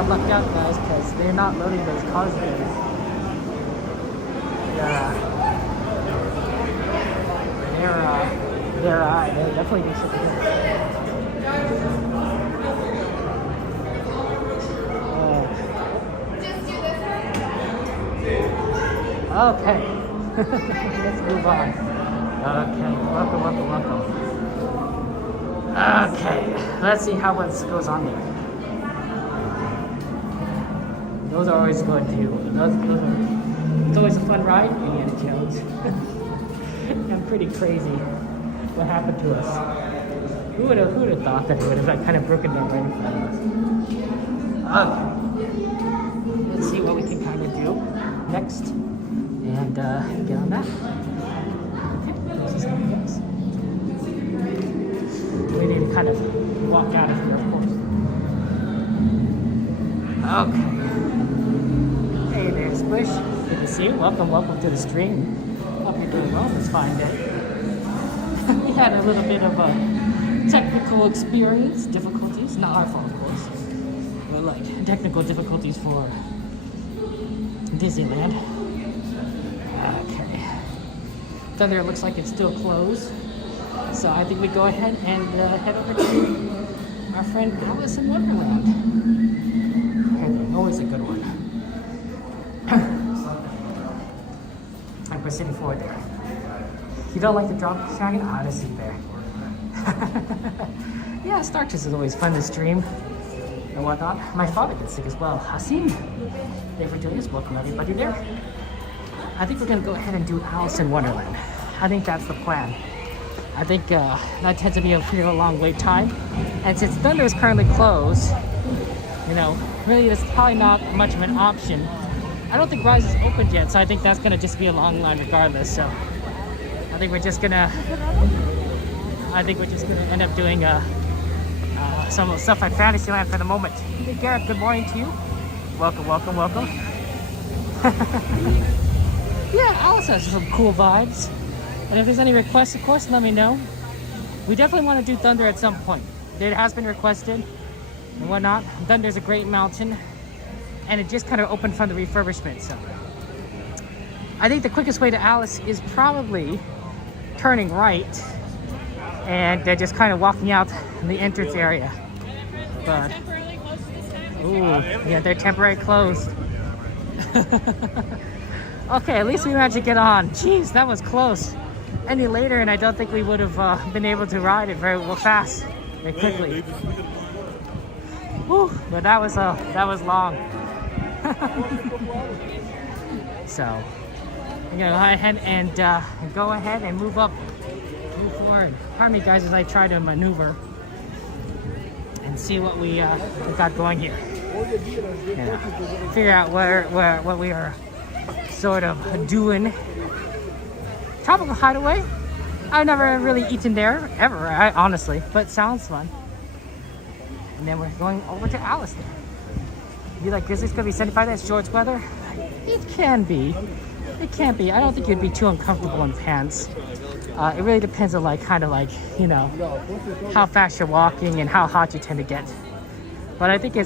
Luck out, guys, because they're not loading those cars again. They're definitely doing something good. Okay. Let's move on. Okay, welcome. Okay, let's see how much goes on there. Those are always good too. It's always a fun ride, Indiana Jones. I'm pretty crazy. What happened to us? Who would have thought that it would have kind of broken down right in front of us? Okay. Let's see what we can kind of do next and get on that. Okay, this is how it goes. We need to kind of walk out of here, of course. Okay. Hey there, Squish. Good to see you. Welcome to the stream. Hope you're doing well this fine day. We had a little bit of a technical experience, difficulties. Not our fault, of course. like technical difficulties for Disneyland. Okay. Thunder looks like it's still closed. So I think we go ahead and head over to our friend Alice in Wonderland. Okay, always a good one. And we're sitting forward there. You don't like the drop dragon? Ah, to sit there. Yeah, Star Tours is always fun to stream and whatnot. My father gets sick as well. Hasim, thanks for doing this. Welcome everybody there. I think we're gonna go ahead and do Alice in Wonderland. I think that's the plan. I think that tends to be a pretty long wait time. And since Thunder is currently closed, you know, really there's probably not much of an option. I don't think Rise is opened yet, so I think that's gonna just be a long line regardless. So I think we're just gonna end up doing some stuff at Fantasyland for the moment. Hey Garrett, good morning to you. Welcome, welcome, welcome. Yeah, Alice has some cool vibes. And if there's any requests, of course, let me know. We definitely want to do Thunder at some point. It has been requested and whatnot. Thunder's a great mountain, and it just kind of opened from the refurbishment. So I think the quickest way to Alice is probably turning right and just kind of walking out in the entrance area. But ooh, yeah, they're temporarily closed. Okay, at least we managed to get on. Jeez, that was close. Any later, and I don't think we would have been able to ride it very fast, very quickly. Whew, but that was long. So I'm gonna go ahead and move forward. Pardon me, guys, as I try to maneuver and see what we got going here. Figure out what we are sort of doing. Tropical Hideaway. I've never really eaten there ever, honestly, but sounds fun. And then we're going over to Alice there. You like this? It's gonna be 75 days shorts weather. It can be. It can be. I don't think you'd be too uncomfortable in pants. It really depends on you know, how fast you're walking and how hot you tend to get. But I think it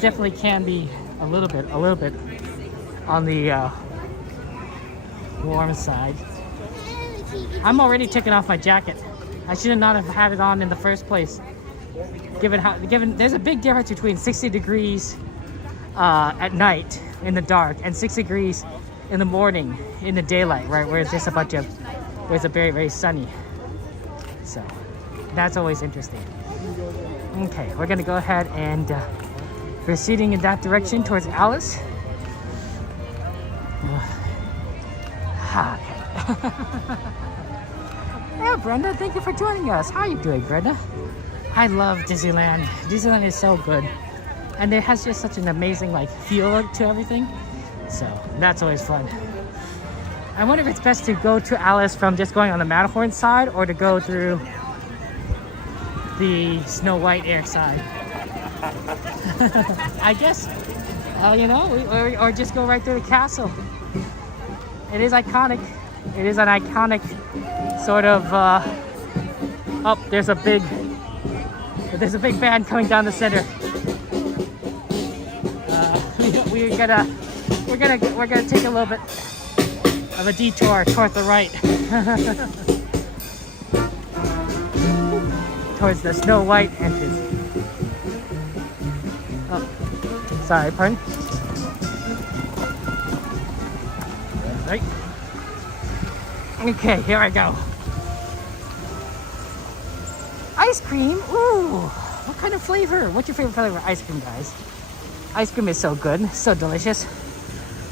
definitely can be a little bit on the warm side. I'm already taking off my jacket. I should not have had it on in the first place. Given there's a big difference between 60 degrees at night in the dark and 6 degrees in the morning in the daylight, right? Where it's just where it's a very, very sunny. So that's always interesting. Okay, we're gonna go ahead and proceeding in that direction towards Alice. Okay. Yeah, Brenda, thank you for joining us. How are you doing, Brenda? I love Disneyland. Disneyland is so good. And it has just such an amazing feel to everything. So that's always fun. I wonder if it's best to go to Alice from just going on the Matterhorn side or to go through the Snow White air side. I guess, you know, or just go right through the castle. It is iconic. It is an iconic sort of, oh, there's a big band coming down the center. We're gonna take a little bit of a detour towards the right. Towards the Snow White entrance. Oh, sorry, pardon. Right. Okay, here I go. Ice cream? Ooh, what kind of flavor? What's your favorite flavor of ice cream, guys? Ice cream is so good, so delicious.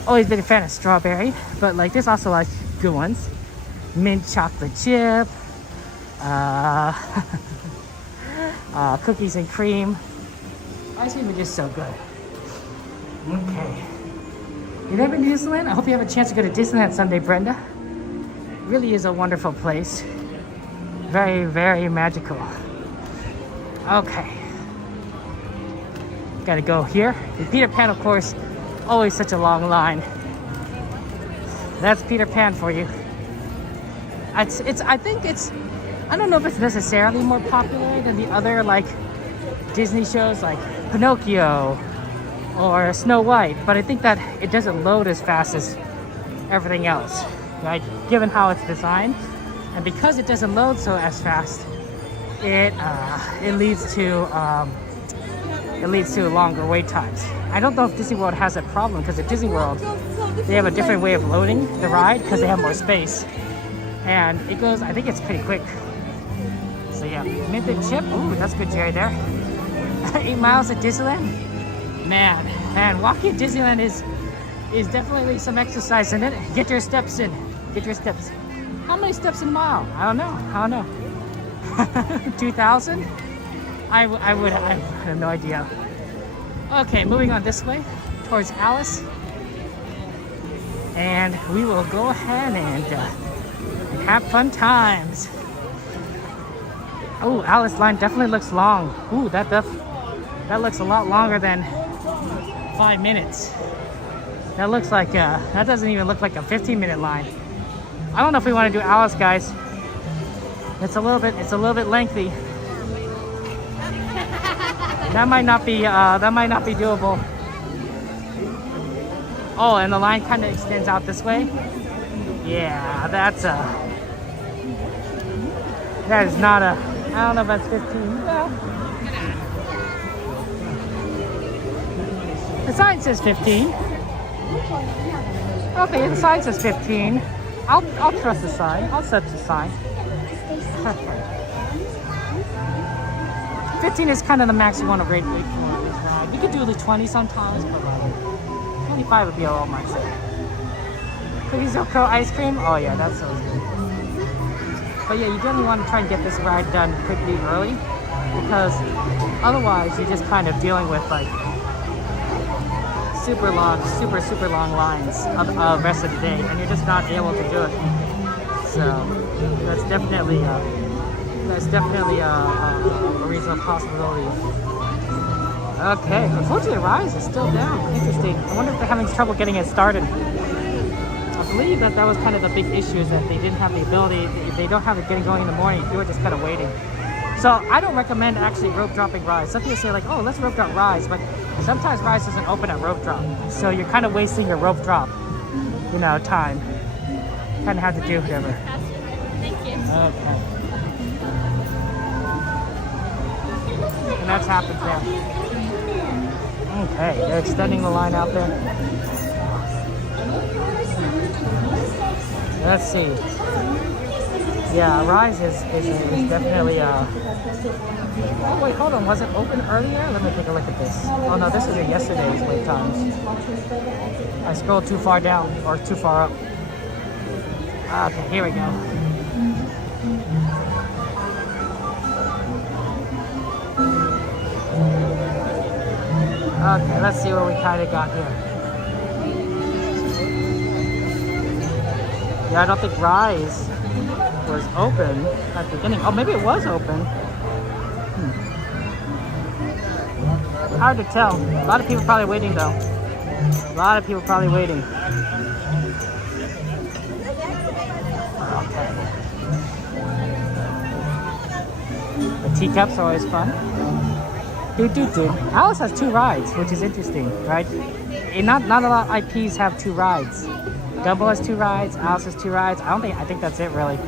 Always been a fan of strawberry, but there's also good ones. Mint chocolate chip, cookies and cream. Ice cream is just so good. Okay. You never been to Disneyland? I hope you have a chance to go to Disneyland someday, Brenda. It really is a wonderful place. Very, very magical. Okay. Gotta go here. The Peter Pan, of course, always such a long line. That's Peter Pan for you. I think it's, I don't know if it's necessarily more popular than the other Disney shows like Pinocchio or Snow White, but I think that it doesn't load as fast as everything else, right? Given how it's designed, and because it doesn't load so as fast, it leads to longer wait times. I don't know if Disney World has that problem, because at Disney World they have a different way of loading the ride because they have more space, and it goes. I think it's pretty quick. So yeah, minted chip. Ooh, that's good, Jerry. There, 8 miles at Disneyland. Man, walking at Disneyland is definitely some exercise in it. Get your steps in. Get your steps. How many steps in a mile? I don't know. 2,000? I have no idea. Okay, moving on this way towards Alice, and we will go ahead and have fun times. Oh, Alice line definitely looks long. Ooh, that looks a lot longer than 5 minutes. That looks like that doesn't even look like a 15-minute line. I don't know if we want to do Alice, guys. It's a little bit lengthy. That might not be doable. Oh, and the line kind of extends out this way. Yeah, that is not a. I don't know if that's 15. Well, the sign says 15. Okay, the sign says 15. I'll trust the sign. I'll set the sign. 15 is kind of the max you want to rate for this ride. We could do the 20 sometimes, but 25 would be a little much. Cookies or Crow ice cream? Oh yeah, that sounds good. But yeah, you definitely want to try and get this ride done quickly early, because otherwise you're just kind of dealing with like super long lines of the rest of the day, and you're just not able to do it. So that's definitely a reasonable possibility. Okay, unfortunately the rise is still down. Interesting. I wonder if they're having trouble getting it started. I believe that was kind of the big issue, is that they didn't have the ability, they don't have it getting going in the morning. You were just kind of waiting. So I don't recommend actually rope dropping Rise. Some people say like, oh, let's rope drop Rise, but sometimes Rise doesn't open at rope drop. So you're kind of wasting your rope drop, time. Kind of have to do whatever. Thank you. Okay. And that's happened there. Okay, they're extending the line out there. Let's see. Yeah, Rise is definitely oh wait, hold on, was it open earlier? Let me take a look at this. Oh no, this is yesterday's wait times. I scrolled too far down, or too far up. Okay, here we go. Okay, let's see what we kind of got here. Yeah, I don't think Rise was open at the beginning. Oh, maybe it was open. Hard to tell. A lot of people probably waiting though. A lot of people probably waiting. Okay. The teacups are always fun. Alice has 2 rides, which is interesting, right? Not a lot of IPs have 2 rides. Dumbo has 2 rides, Alice has 2 rides. I think that's it really.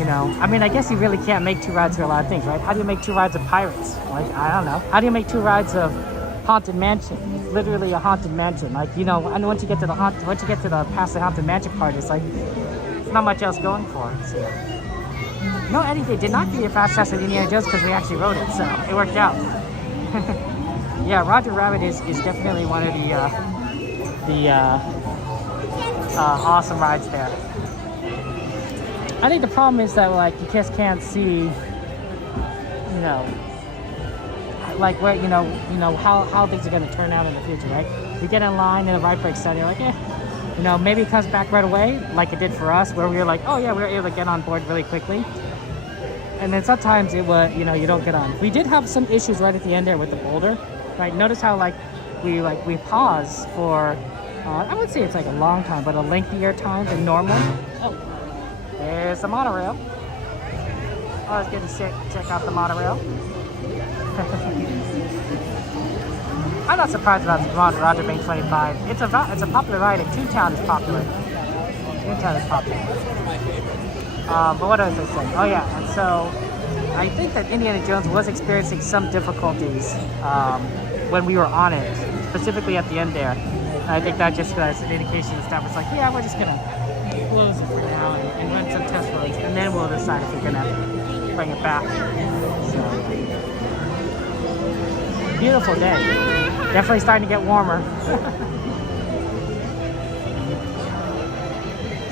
I mean, I guess you really can't make 2 rides for a lot of things, right? How do you make 2 rides of Pirates? Like, I don't know. How do you make 2 rides of Haunted Mansion? Literally a Haunted Mansion. Like, and once you get to past the Haunted Mansion part, it's like, there's not much else going for it. So. No, Eddie, they did not give you a fast pass at Indiana Jones because we actually rode it, so it worked out. Yeah, Roger Rabbit is definitely one of the awesome rides there. I think the problem is that like you just can't see, like where how things are going to turn out in the future, right? You get in line and the ride breaks down, you're like, maybe it comes back right away, like it did for us, where we were like, oh yeah, we were able to get on board really quickly. And then sometimes it was, you don't get on. We did have some issues right at the end there with the boulder, right? Notice how we pause for, I would say it's like a long time, but a lengthier time than normal. Oh, there's the monorail. I was getting sick. Check out the monorail. I'm not surprised about Roger being 25. It's a popular ride, and Toontown is popular. Toontown is popular. But what was I saying? Oh yeah, and so I think that Indiana Jones was experiencing some difficulties when we were on it, specifically at the end there. And I think that just was an indication the staff was like, yeah, we're just gonna close it for now and run some test runs, and then we'll decide if we're gonna bring it back. So beautiful day. Definitely starting to get warmer.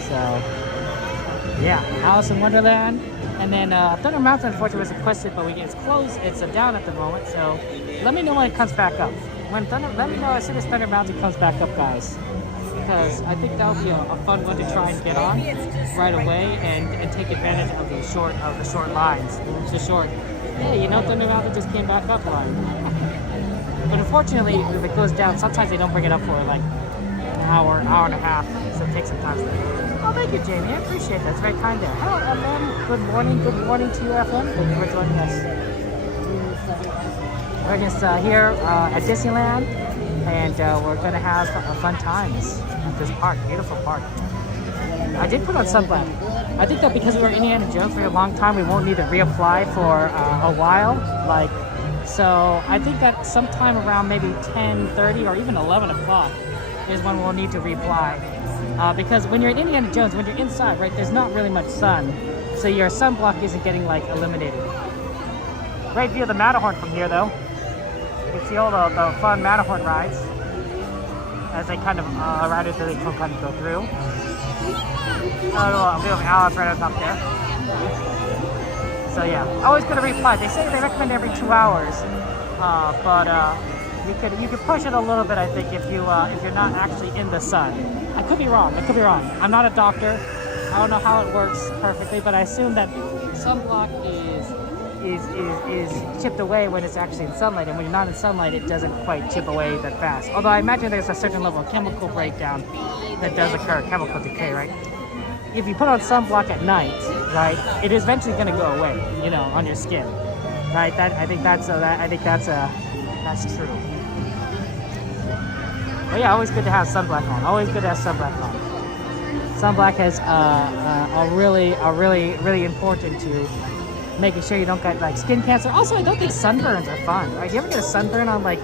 So yeah, Alice in Wonderland. And then Thunder Mountain, unfortunately, was requested, but it's closed. It's down at the moment. So let me know when it comes back up. Let me know as soon as Thunder Mountain comes back up, guys. Because I think that would be a fun one to try and get on right away and take advantage of the short lines. The short, hey, you know, Thunder Mountain just came back up line. But unfortunately, if it goes down, sometimes they don't bring it up for like an hour and a half. So it takes some time. Oh, thank you, Jamie. I appreciate that. It's very kind there. Hello, FM. Good morning. Good morning to you, FM. Thank you for joining us. We're just here at Disneyland, and we're going to have fun times at this park. Beautiful park. I did put on sunblock. I think that because we were Indiana Jones for a long time, we won't need to reapply for a while. So I think that sometime around maybe 10:30 or even 11 o'clock is when we'll need to reapply. Because when you're in Indiana Jones, when you're inside, right, there's not really much sun. So your sunblock isn't getting, like, eliminated. Great view of the Matterhorn from here, though. You can see all the fun Matterhorn rides as they kind of, riders really kind of go through. A bit of Alice right on top there. So, yeah, always going to reapply. They say they recommend every 2 hours, but you could push it a little bit, I think, if you're not actually in the sun. I could be wrong. I'm not a doctor. I don't know how it works perfectly, but I assume that sunblock is chipped away when it's actually in sunlight, and when you're not in sunlight, it doesn't quite chip away that fast. Although I imagine there's a certain level of chemical breakdown that does occur, chemical decay, right? If you put on sunblock at night, right, it is eventually going to go away, you know, on your skin, right? I think that's true. But yeah, always good to have sunblock on. Sunblock is really important to making sure you don't get like skin cancer. Also, I don't think sunburns are fun. Right? You ever get a sunburn on like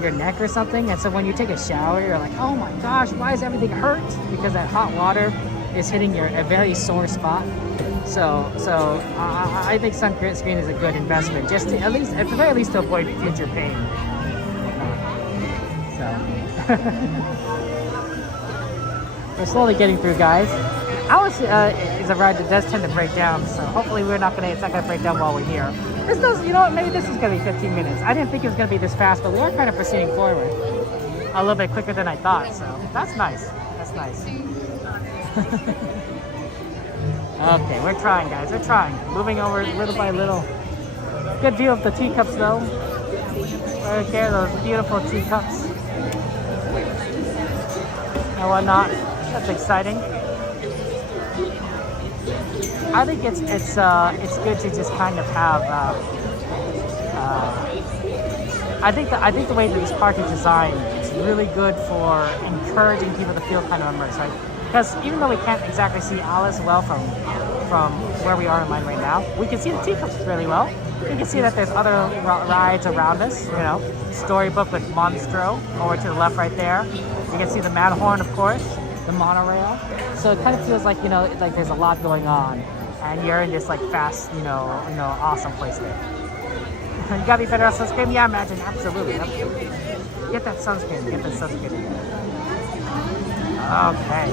your neck or something? And so when you take a shower, you're like, oh my gosh, why does everything hurt? Because that hot water is hitting a very sore spot. So I think sunscreen is a good investment, just to, at the very least, to avoid future pain. We're slowly getting through, guys. Alice is a ride that does tend to break down, so hopefully it's not gonna break down while we're here. This does, you know what, maybe this is gonna be 15 minutes. I didn't think it was gonna be this fast, but we are kind of proceeding forward a little bit quicker than I thought, so that's nice. Okay, we're trying, guys, Moving over little by little. Good view of the teacups, though. Right there, those beautiful teacups. And whatnot. That's exciting. I think it's good to just kind of have. I think the way that this park is designed is really good for encouraging people to feel kind of immersed, right? Because even though we can't exactly see Alice well from where we are in line right now, we can see the teacups really well. You can see that there's other rides around us, you know, Storybook with Monstro over to the left right there. You can see the Matterhorn, of course, the Monorail. So it kind of feels like, you know, like there's a lot going on, and you're in this like fast, you know, awesome place there. You gotta be better at sunscreen? Yeah, imagine, absolutely. Get that sunscreen. Okay.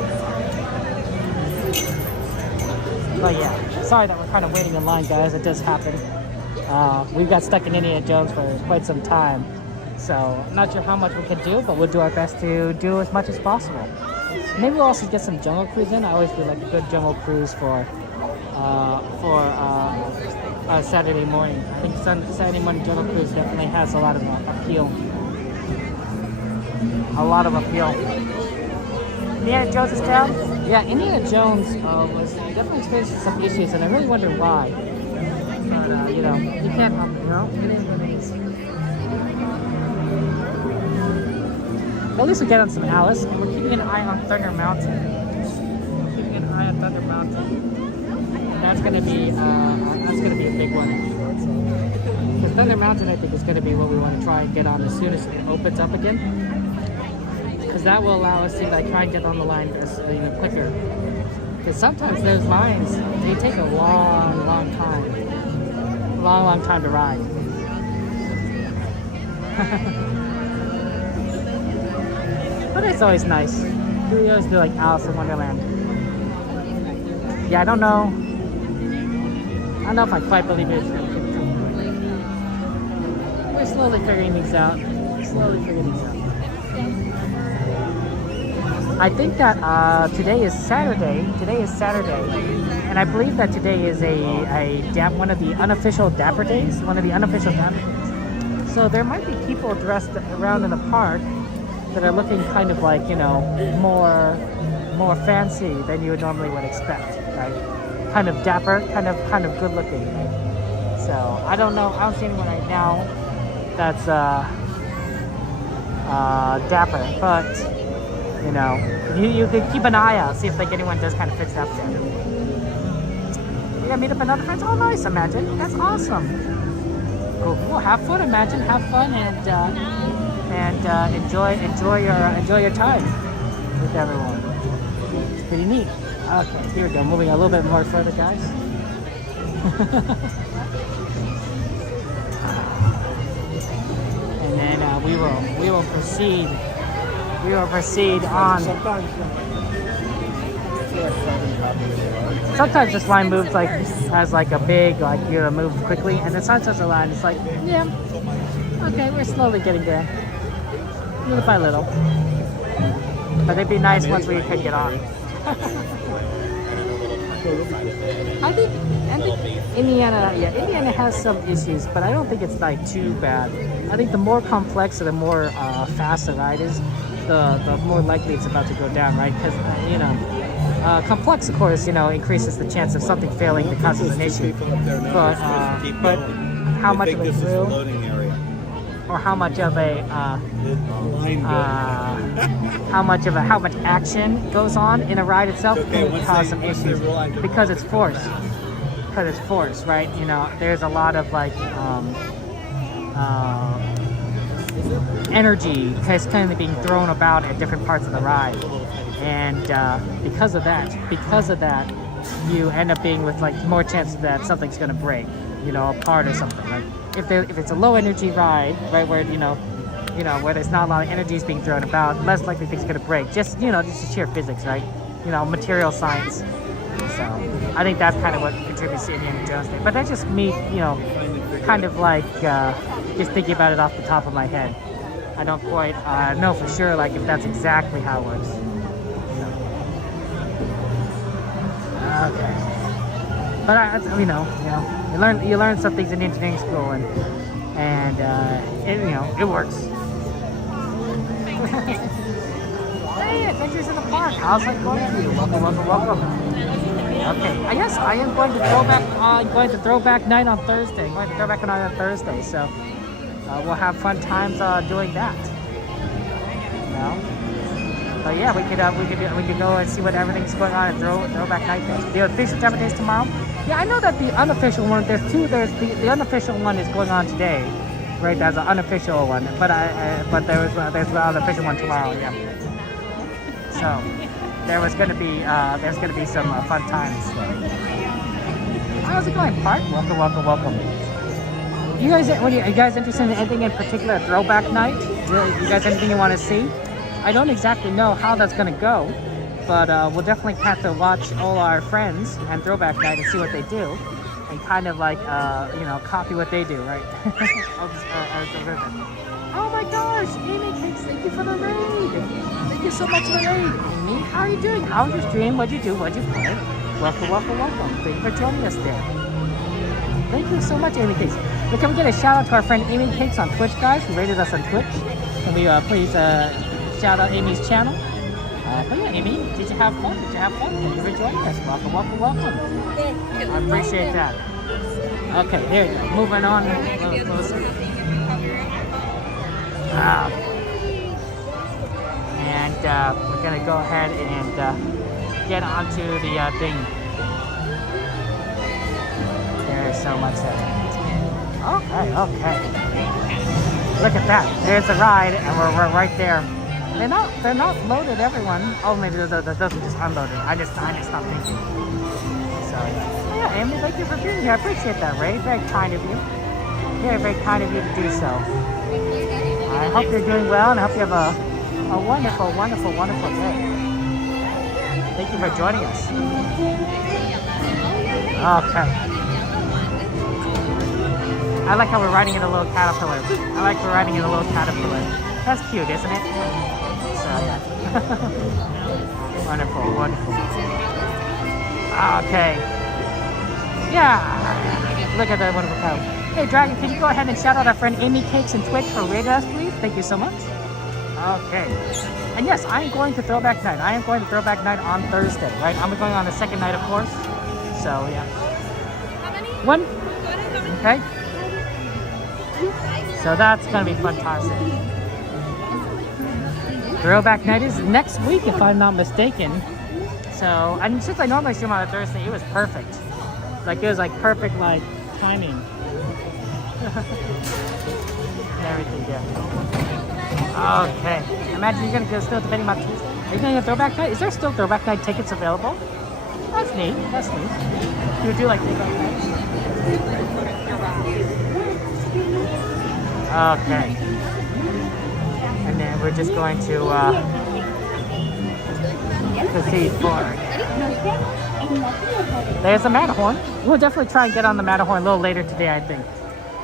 But yeah, sorry that we're kind of waiting in line, guys. It does happen. We've got stuck in Indiana Jones for quite some time, so I'm not sure how much we can do, but we'll do our best to do as much as possible. Maybe we'll also get some jungle cruise in. I always feel like a good jungle cruise for Saturday morning. I think Saturday morning jungle cruise definitely has a lot of appeal. Indiana Jones is down? Yeah, Indiana Jones was definitely experiencing some issues, and I really wonder why. But, you know, you can't help it, you know? It is what it is. at least we get on some Alice. And we're keeping an eye on Thunder Mountain. Keeping an eye on Thunder Mountain. That's gonna be a big one. Because Thunder Mountain, I think, is gonna be what we want to try and get on as soon as it opens up again. Because that will allow us to like try and get on the line quicker. Because sometimes those lines, they take a long time. Long time to ride. But it's always nice. We always do like Alice in Wonderland. Yeah, I don't know if I quite believe it. We're slowly figuring these out. I think that today is Saturday. And I believe that today is one of the unofficial Dapper Days. So there might be people dressed around in the park that are looking kind of like, more fancy than you normally would expect, right? Kind of dapper, kind of good looking. So I don't know. I don't see anyone right now that's dapper, but you could keep an eye out, see if like anyone does kind of fix up there. Yeah, meet up another friends. Oh, nice, Imagine. That's awesome. Cool. Have fun, Imagine. Have fun and enjoy your time with everyone. It's pretty neat. Okay, here we go. Moving a little bit more further, guys. And then we will proceed. We will proceed on. Sometimes this line moves like has like a big you move quickly, and then sometimes the line is like, yeah, okay, we're slowly getting there, little by little. But it'd be nice once we could get on. I think Indiana has some issues, but I don't think it's like too bad. I think the more complex or the more fast the ride is, the more likely it's about to go down, right? Because complex, of course, increases the chance of something failing that causes an issue. But how much of a thrill, or how much action goes on in a ride itself can cause some issues because it's forced. Right? There's a lot of like energy is kind of being thrown about at different parts of the ride, and because of that, you end up being with like more chances that something's going to break, a part or something. Like if it's a low energy ride, right, where where there's not a lot of energy is being thrown about, less likely things are going to break. Just just sheer physics, right? Material science. So I think that's kind of what contributes to Indiana Jones Day. But that's just me, kind of like just thinking about it off the top of my head. I don't quite know for sure like if that's exactly how it works. Okay. But you learn some things in engineering school, and it works. Hey, Adventures in the Park. How's it going for you? Welcome. Okay, I guess I am going to throwback night on Thursday. I'm going to throwback night on Thursday, so we'll have fun times doing that. But yeah, we could go and see what everything's going on and throwback night there. The official Dapper Days tomorrow. Yeah, I know that the unofficial one. There's two. There's the unofficial one is going on today, right? There's an unofficial one, but there's the unofficial one tomorrow. Yeah. So there's gonna be some fun times. How's it going, Park? Welcome. Are you guys interested in anything in particular? Throwback night? You guys anything you want to see? I don't exactly know how that's gonna go, but we'll definitely have to watch all our friends and Throwback Night and see what they do, and kind of like copy what they do, right? Oh my gosh, Amy Cakes, thank you for the raid. Thank you so much for the raid, Amy. How are you doing? How was your stream? What'd you do? What'd you play? Welcome. Thank you for joining us there. Thank you so much, Amy Cakes. We're going to get a shout out to our friend Amy Cakes on Twitch, guys, who rated us on Twitch. Can we please shout out Amy's channel? But yeah, Amy, did you have fun? Thank you for joining us. Welcome. I appreciate that. Okay, there you go. Moving on a little closer. and we're gonna go ahead and get onto the thing. There's so much there. Okay. Look at that. There's the ride, and we're right there. They're not loaded, everyone. Oh, maybe those are just unloaded. I just stopped thinking. So yeah, Amy, thank you for being here. I appreciate that, Ray. Very kind of you. Very kind of you to do so. I hope you're doing well, and I hope you have a wonderful day. Thank you for joining us. Okay. I like how we're riding in a little caterpillar. That's cute, isn't it? So yeah. Wonderful. Okay. Yeah. Look at that wonderful cow. Hey Dragon, can you go ahead and shout out our friend Amy Cakes and Twitch for rating us, please? Thank you so much. Okay. And yes, I am going to Throwback Night. On Thursday, right? I'm going on the second night, of course. So yeah. How many? One. Okay. So that's gonna be fantastic. Throwback Night is next week, if I'm not mistaken. So, and since I normally stream on a Thursday, it was perfect. Like, it was like perfect, like, timing. And everything, yeah. Okay. Imagine you're gonna go still debating about Tuesday. Are you going to Throwback Night? Is there still Throwback Night tickets available? That's neat. You do like Throwback Nights? Okay. And then we're just going to proceed forward. There's the Matterhorn. We'll definitely try and get on the Matterhorn a little later today, I think.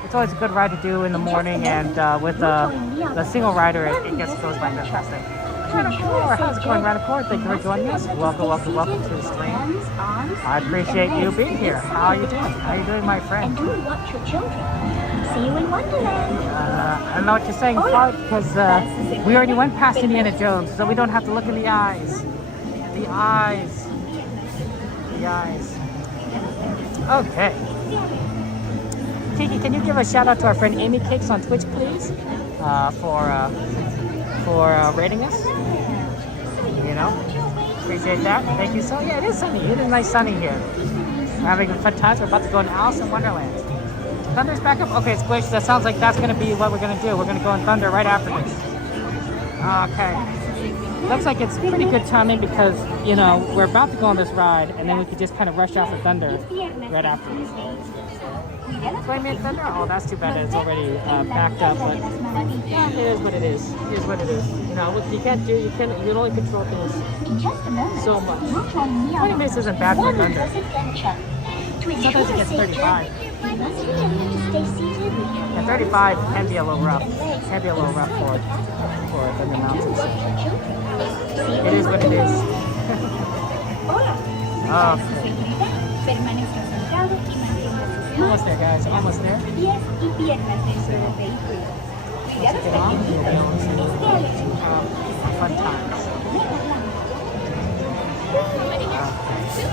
It's always a good ride to do in the morning, and with the single rider, it goes by fantastic. How's it going, Radicore? Thank you for joining us. Welcome to the stream. I appreciate you being here. How are you doing, my friend? And do watch your children. See you in Wonderland. I don't know what you're saying, Clark, because we already went past Indiana Jones, so we don't have to look in the eyes. The eyes. Okay. Kiki, can you give a shout out to our friend Amy Cakes on Twitch, please? For rating us. You know, appreciate that. Thank you. So yeah, it is sunny. It is nice sunny here. We're having a fun time. We're about to go in Alice in Wonderland. Thunder's back up. Okay, Squish. That sounds like that's gonna be what we're gonna do. We're gonna go in Thunder right after this. Okay. Looks like it's pretty good timing because, you know, we're about to go on this ride and then we could just kind of rush out for Thunder right after this. 20-minute Thunder? Oh, that's too bad that it's already backed up, but yeah, it is what it is. It is what it is. You know, what you can only control things so much. 20 minutes isn't bad for Thunder. Sometimes it gets 35. Yeah, 35 can be a little rough. For Thunder Mountains. It is what it is. Okay. Almost there, guys. Almost there. Once you get on, you'll be able to have fun times.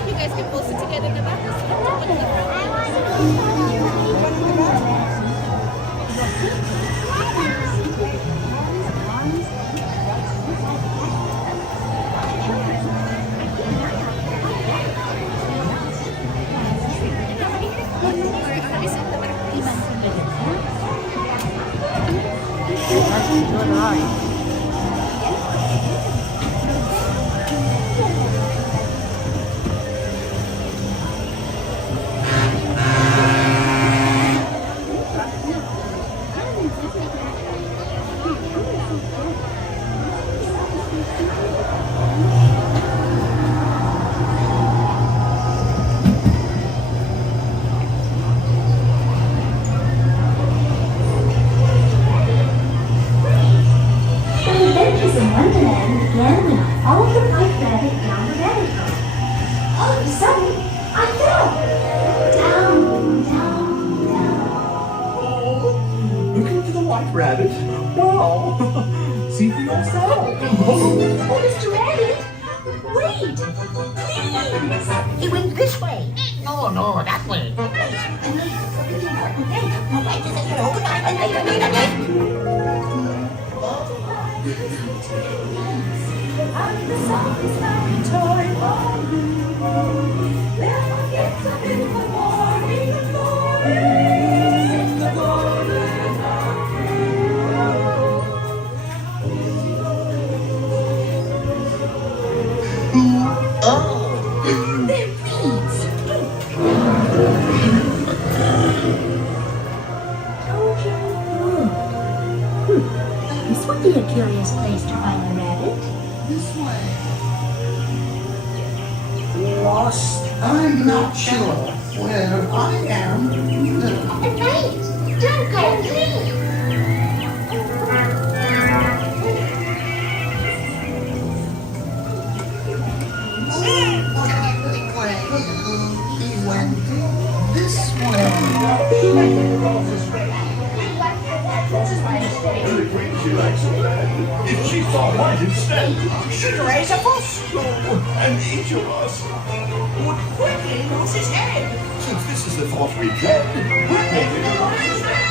You guys can post it together in the back. Enjoy the ride. Rabbit. Wow! See for yourself. Oh, Mr. Rabbit! Wait! Please! It went this way. No, that way. and the sun is very toy for me. Never get up in the morning glory, the golden they're beads. This would be a curious place to find a rabbit. This way. Lost? I'm not sure where I am. Wait! Don't go, please! He went this way. She likes red. If she saw white instead, Should raise a fuss. and each of us Would quickly lose his head. Since this is the fourth weekend, we're making it on his head.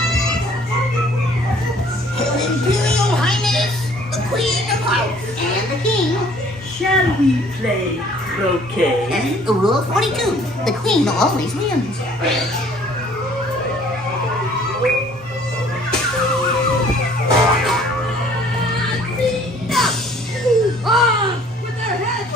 Her Imperial Highness, the Queen of Hearts, and the King. Shall we play croquet? Rule 42, the Queen always wins. With their heads!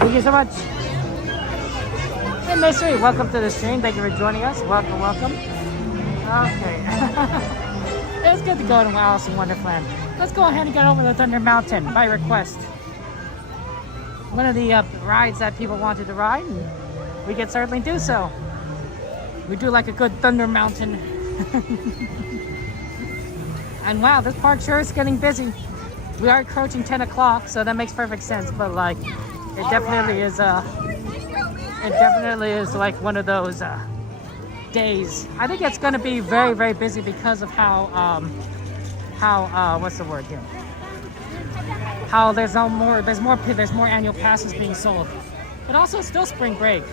Thank you so much. Hey, Mystery, welcome to the stream. Thank you for joining us. Welcome, welcome. Okay. It's good to go to Alice in Wonderland. Let's go ahead and get over the Thunder Mountain by request. One of the rides that people wanted to ride, and we can certainly do so. We do like a good Thunder Mountain. And wow, this park sure is getting busy. We are approaching 10 o'clock, so that makes perfect sense. But like, it definitely is like one of those days. I think it's going to be very, very busy because of how what's the word here? How there's more annual passes being sold. But also it's still spring break.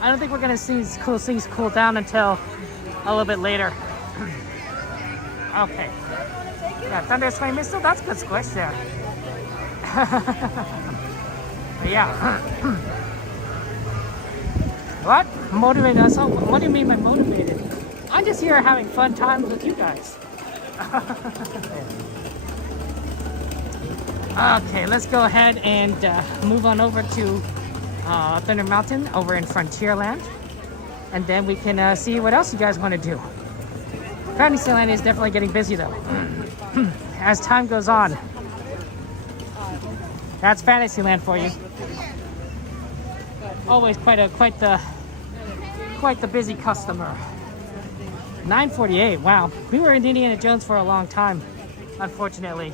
I don't think we're going to see cool things cool down until a little bit later. Okay. Yeah, Thunder Sway Missile, that's good squish there. Yeah. What? Motivated us? What do you mean by motivated? I'm just here having fun times with you guys. Okay, let's go ahead and move on over to Thunder Mountain over in Frontierland. And then we can see what else you guys want to do. Fantasyland is definitely getting busy though. As time goes on. That's Fantasyland for you. Always quite the quite the busy customer. 9:48. Wow, we were in Indiana Jones for a long time. Unfortunately,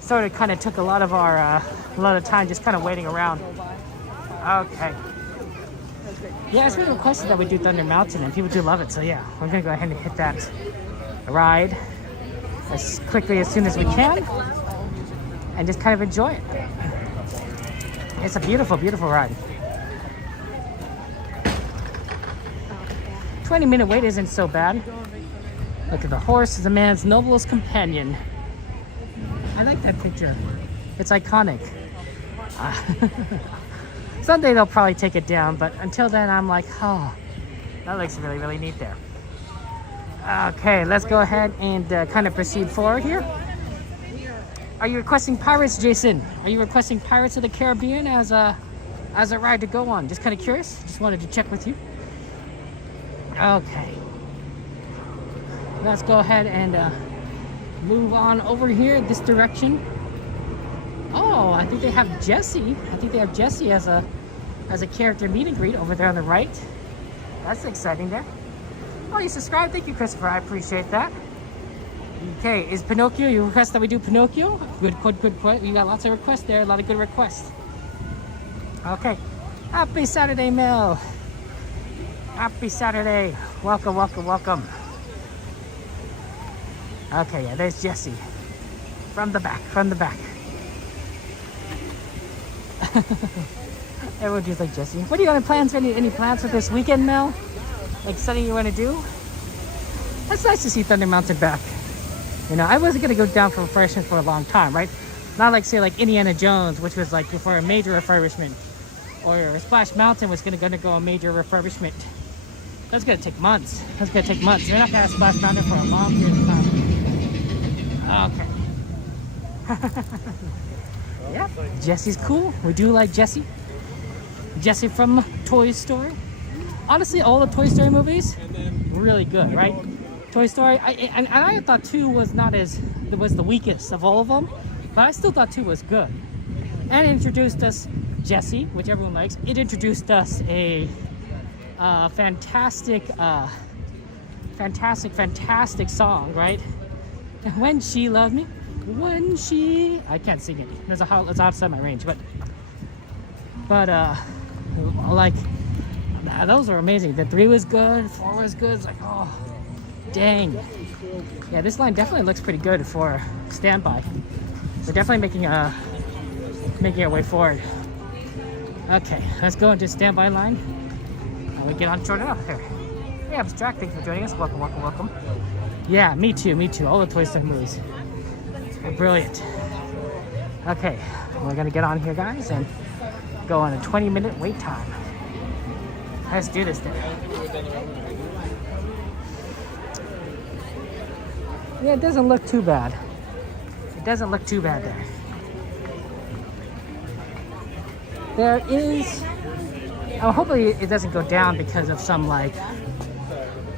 sort of kind of took a lot of time just kind of waiting around. Okay. Yeah, it's been requested that we do Thunder Mountain, and people do love it. So yeah, we're gonna go ahead and hit that ride as quickly as soon as we can, and just kind of enjoy it. It's a beautiful, beautiful ride. 20-minute wait isn't so bad. Look at the horse is a man's noblest companion. I like that picture. It's iconic. Someday they'll probably take it down, but until then I'm like, oh, that looks really, really neat there. Okay, let's go ahead and kind of proceed forward here. Are you requesting Pirates, Jason? Are you requesting Pirates of the Caribbean as a ride to go on? Just kind of curious. Just wanted to check with you. Okay. Let's go ahead and move on over here this direction. Oh, I think they have Jessie. I think they have Jessie as a character meet and greet over there on the right. That's exciting there. Oh, you subscribed? Thank you, Christopher. I appreciate that. Okay, is Pinocchio? You request that we do Pinocchio? Good, good, good, good. You got lots of requests there. A lot of good requests. Okay. Happy Saturday, Mel. Happy Saturday. Welcome, welcome, welcome. Okay, yeah, there's Jessie. From the back, from the back. Everyone just like Jessie. What do you have plans? Any plans for this weekend, Mel? Like something you want to do? That's nice to see Thunder Mountain back. You know, I wasn't gonna go down for refreshment for a long time, right? Not like say like Indiana Jones, which was like for a major refurbishment, or Splash Mountain was gonna go a major refurbishment. That's gonna take months. That's gonna take months. They're not gonna have Splash Mountain for a long period of time. Okay. Yeah, Jessie's cool. We do like Jessie. Jessie from Toy Story. Honestly, all the Toy Story movies, really good, right? Toy Story, I thought 2 was was the weakest of all of them, but I still thought 2 was good. And it introduced us Jessie, which everyone likes. It introduced us a fantastic song, right? When She Loved Me, when she... I can't sing it. It's outside my range, but like, those are amazing. The 3 was good, 4 was good. It's like, oh, dang. Yeah, this line definitely looks pretty good for standby. We're definitely making our way forward. Okay, let's go into standby line. And we get on short enough here. Hey, Abstract, thanks for joining us. Welcome, welcome, welcome. Yeah, me too. All the Toy Story movies. They're brilliant. Okay, we're gonna get on here, guys, and go on a 20-minute wait time. Let's do this thing. Yeah, it doesn't look too bad. It doesn't look too bad there. There is... Oh, hopefully it doesn't go down because of some, like,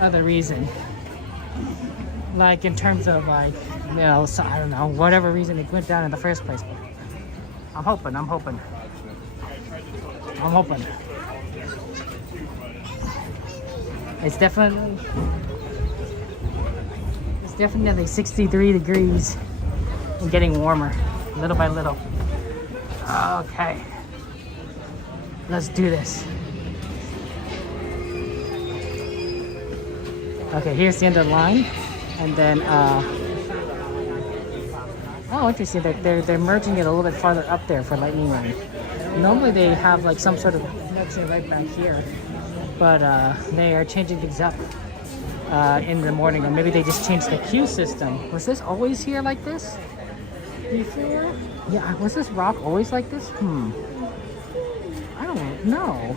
other reason. Like, in terms of, like, you know, so, I don't know, whatever reason it went down in the first place. I'm hoping. It's definitely 63 degrees and getting warmer, little by little. Okay. Let's do this. Okay, here's the end of the line. And then, oh, interesting. They're merging it a little bit farther up there for Lightning Lane. Normally they have like some sort of connection right back here, but they are changing things up in the morning, or maybe they just changed the queue system. Was this always here like this before? Yeah, was this rock always like this? I don't know.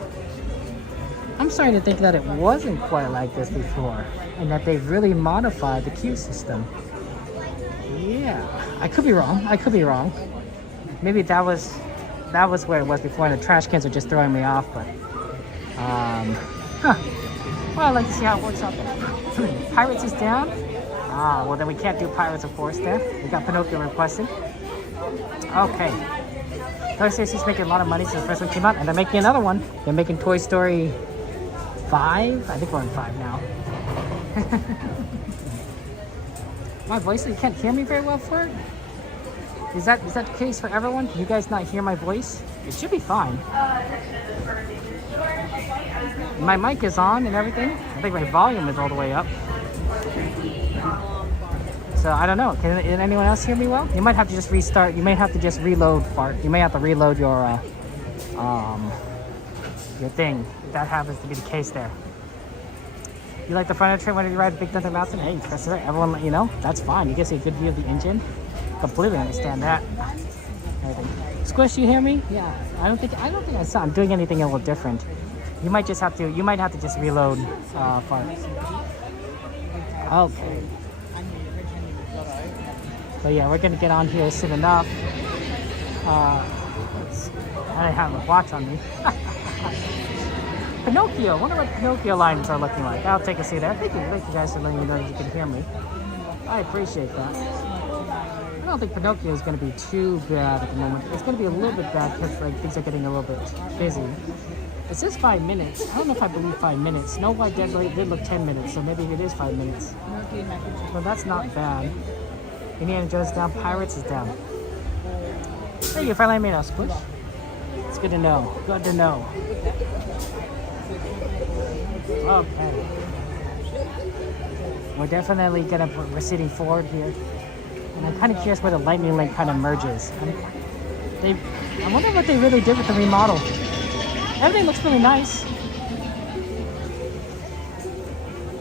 I'm starting to think that it wasn't quite like this before, and that they've really modified the queue system. Yeah, I could be wrong. Maybe that was where it was before, and the trash cans are just throwing me off, but well, I'd like to see how it works out there. Pirates is down. Well then we can't do Pirates, of course, there. We got Pinocchio requested. Okay. Toy Story's making a lot of money since the first one came out, and they're making another one. They're making Toy Story 5. I think we're in 5 now. My voice, you can't hear me very well for it? Is that the case for everyone? Can you guys not hear my voice? It should be fine. My mic is on and everything. I think my volume is all the way up. So I don't know. Can anyone else hear me well? You might have to just restart. You may have to just reload part. You may have to reload your thing. If that happens to be the case there. You like the front of the train when you ride Big Thunder Mountain? Hey, that's right. Everyone, you know, that's fine. You get a good view of the engine. Completely understand that. Squish, you hear me? Yeah. I don't think I'm doing anything a little different. You might have to just reload parts. Okay. So yeah, we're gonna get on here soon enough. I have a watch on me. Pinocchio. I wonder what Pinocchio lines are looking like. I'll take a seat there. Thank you guys for letting me know that you can hear me. I appreciate that. I don't think Pinocchio is going to be too bad at the moment. It's going to be a little bit bad because like things are getting a little bit busy. It says 5 minutes. I don't know if I believe 5 minutes. Snow White did look 10 minutes, so maybe it is 5 minutes. But that's not bad. Indiana Jones is down. Pirates is down. Thank you for letting me know, Squish. It's good to know. Good to know. Okay. We're definitely gonna be proceeding forward here. And I'm kind of curious where the lightning link kind of merges. I wonder what they really did with the remodel. Everything looks really nice.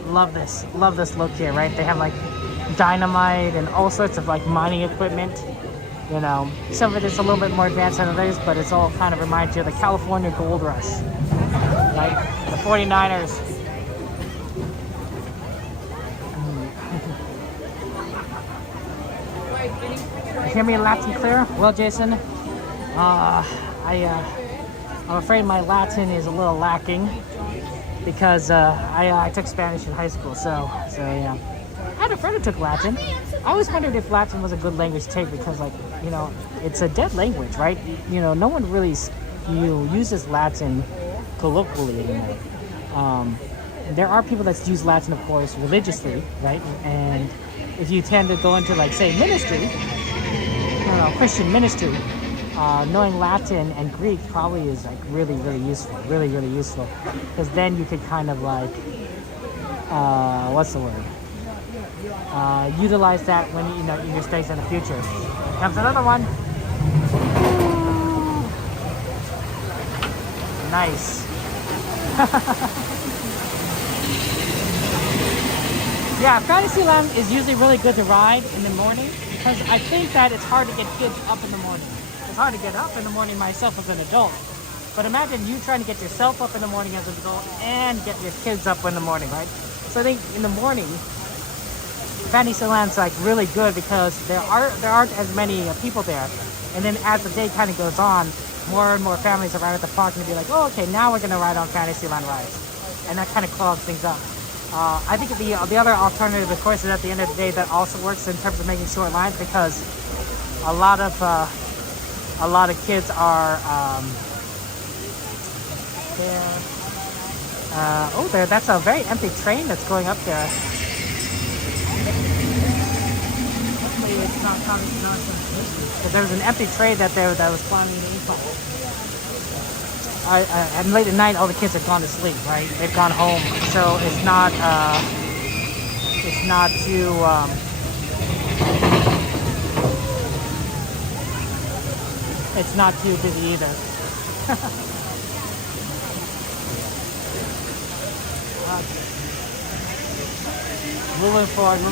Love this look here, right? They have like dynamite and all sorts of like mining equipment. You know, some of it is a little bit more advanced than others, but it's all kind of reminds you of the California Gold Rush, right? The 49ers. You hear me Latin clear? Well, Jason, I'm afraid my Latin is a little lacking because I took Spanish in high school, so yeah. I had a friend who took Latin. I always wondered if Latin was a good language to take because, like, you know, it's a dead language, right? You know, no one really uses Latin colloquially anymore. There are people that use Latin, of course, religiously, right? And if you tend to go into, like, say, ministry, Christian ministry, knowing Latin and Greek probably is like really useful, really useful, because then you could kind of like what's the word, utilize that when you know in your studies in the future. Here comes another one. Nice. Yeah, Fantasyland is usually really good to ride in the morning because I think that it's hard to get kids up in the morning. It's hard to get up in the morning myself as an adult. But imagine you trying to get yourself up in the morning as an adult and get your kids up in the morning, right? So I think in the morning, Fantasyland's like really good because there aren't as many people there. And then as the day kind of goes on, more and more families arrive at the park and be like, oh, okay, now we're going to ride on Fantasyland rides. And that kind of clogs things up. I think the other alternative, of course, is at the end of the day that also works in terms of making short lines because a lot of kids are there. That's a very empty train that's going up there. Hopefully it's not causing noise. Because there was an empty train that was flying in the incline. And late at night, all the kids have gone to sleep, right? They've gone home, so it's not too busy either. Moving forward. I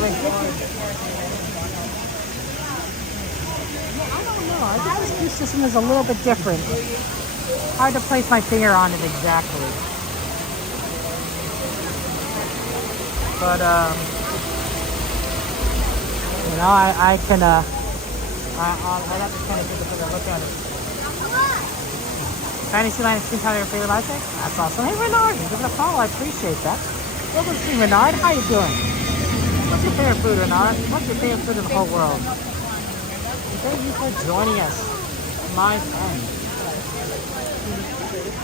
don't know. I think this queue system is a little bit different. Hard to place my finger on it exactly. But, you know, I'll have to kind of take a better look at it. Fantasyland is Toontown your favorite live thing? That's awesome. Hey, Renard, you're giving a follow. I appreciate that. Welcome to me, Renard. How you doing? What's your favorite food, Renard? What's your favorite food in the whole world? Thank you for joining us, my friend.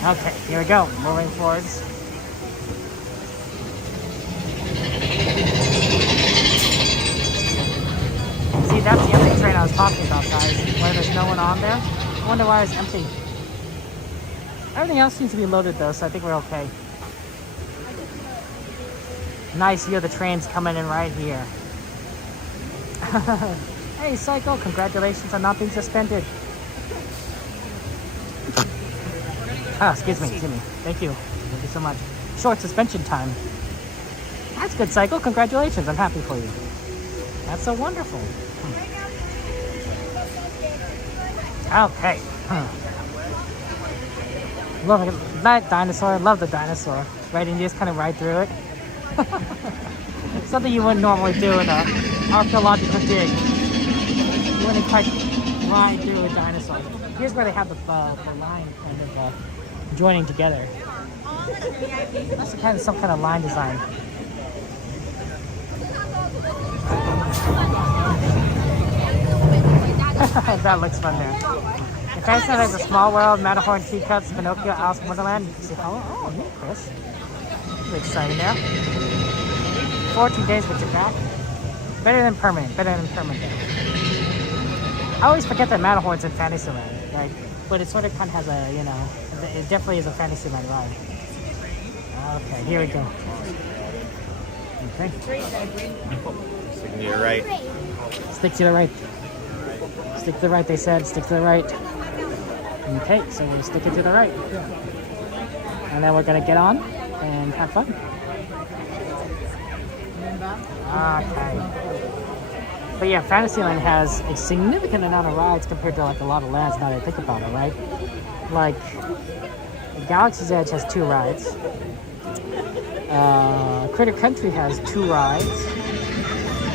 Okay, here we go. Moving forwards. that's the empty train I was talking about, guys. Where there's no one on there. I wonder why it's empty. Everything else seems to be loaded though, so I think we're okay. Nice view of the trains coming in right here. Hey, Psycho, congratulations on not being suspended. Ah, excuse me. Thank you so much. Short suspension time. That's good, Psycho. Congratulations. I'm happy for you. That's so wonderful. Okay. Love that dinosaur. Love the dinosaur. Right, and you just kind of ride through it. Something you wouldn't normally do in an archaeological dig. You wouldn't quite ride through a dinosaur. Here's where they have the line kind of joining together. That's some kind of line design. That looks fun there. The Fantasyland has a small world, Matterhorn, teacups, Pinocchio, Alice in Wonderland. You can see how. Oh, neat, Chris. Pretty exciting there. 14 days, but you're back. Better than permanent. There. I always forget that Matterhorn's in Fantasyland, right? But it sort of kind of has a, it definitely is a Fantasyland ride. Okay, here we go. Okay. Stick to your right. Stick to the right. Stick to the right, they said. Stick to the right. Okay, so we're sticking to the right. And then we're going to get on and have fun. Okay. But yeah, Fantasyland has a significant amount of rides compared to like a lot of lands now that I think about it, right? Like, Galaxy's Edge has 2 rides. Critter Country has 2 rides.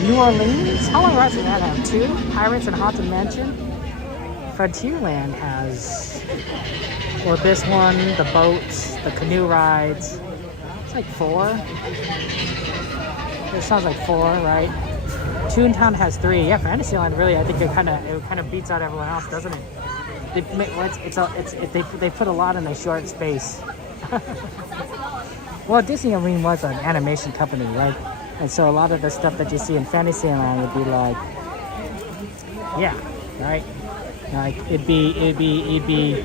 New Orleans, how many rides does that have? 2? Pirates and Haunted Mansion. Frontierland has, or this one, the boats, the canoe rides. It's like 4. It sounds like 4, right? Toontown has 3. Yeah, Fantasyland really, I think it kind of beats out everyone else, doesn't it? They put a lot in a short space. Well, Disneyland was an animation company, right? And so a lot of the stuff that you see in Fantasyland would be like, yeah, right? Like it'd be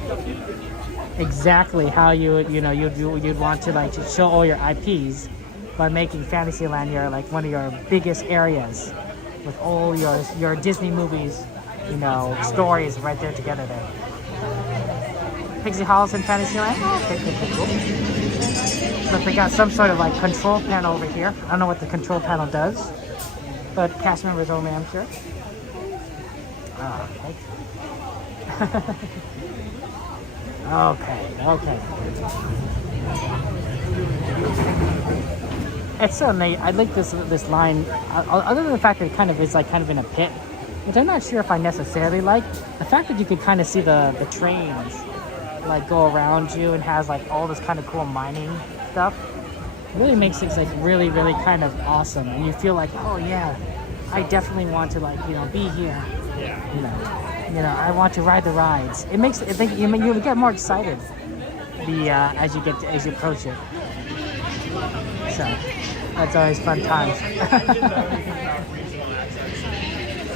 exactly how you'd want to like to show all your IPs by making Fantasyland one of your biggest areas with all your Disney movies, stories right there together there. Pixie Hollow's in Fantasyland. Oh, okay, cool. But they got some sort of like control panel over here. I don't know what the control panel does, but cast members only, I'm sure. Oh, okay. Okay. It's so neat. I like this line. Other than the fact that it kind of is like kind of in a pit, which I'm not sure if I necessarily like. The fact that you can kind of see the trains like go around you and has like all this kind of cool mining stuff really makes things like really kind of awesome, and you feel like, oh yeah, I definitely want to like be here. I want to ride the rides. It makes it think you get more excited as you approach it. So that's always fun times.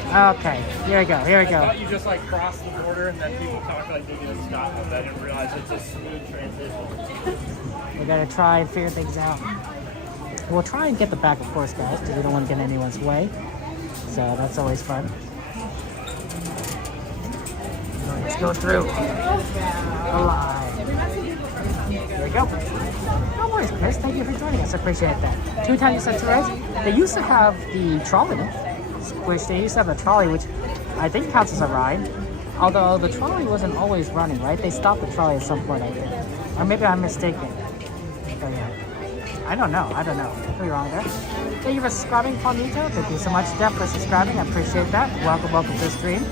Okay, here we go. I thought you just like crossed the border and then people talk like they did in Scotland. I didn't realize it's a smooth transition. We gotta try and figure things out. We'll try and get the back, of course, guys, because we don't want to get in anyone's way. So that's always fun. Let's go through. Alive. Here we go. No worries, Chris. Thank you for joining us. I appreciate that. Toontown, you said 2 rides? They used to have the trolley, which they used to have a trolley, which I think counts as a ride. Although the trolley wasn't always running, right? They stopped the trolley at some point, I think. Or maybe I'm mistaken. But yeah. I don't know. Could be wrong there. Thank you for subscribing, Paulito. Thank you so much, Jeff, for subscribing. I appreciate that. Welcome to the stream.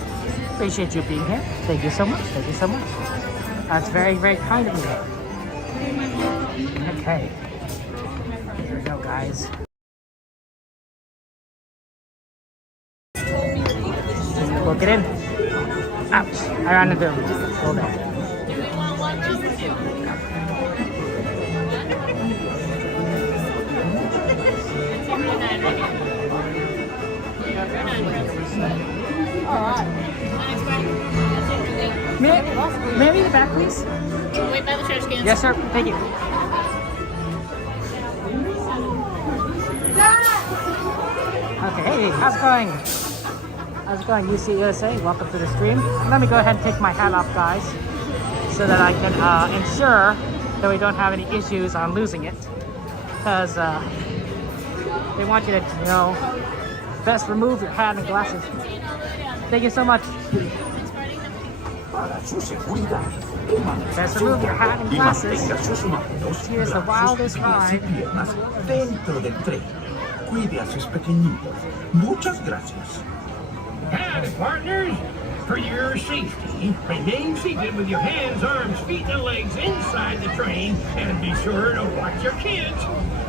Appreciate you being here. Thank you so much. That's very, very kind of you. Okay. Here we go, guys. Look it in. Ouch. I ran into him. Hold on. please. Wait by the trash cans. Yes, sir. Thank you. Okay, hey, how's it going? How's it going, UCUSA? Welcome to the stream. Let me go ahead and take my hat off, guys, so that I can ensure that we don't have any issues on losing it. Because they want you to, you know, best remove your hat and glasses. Thank you so much. Best remove your hat and glasses. Here's the wildest ride. Dentro del tren. Cuide a sus pequeñitos. Muchas gracias. Howdy, partners. For your safety, remain seated with your hands, arms, feet, and legs inside the train, and be sure to watch your kids.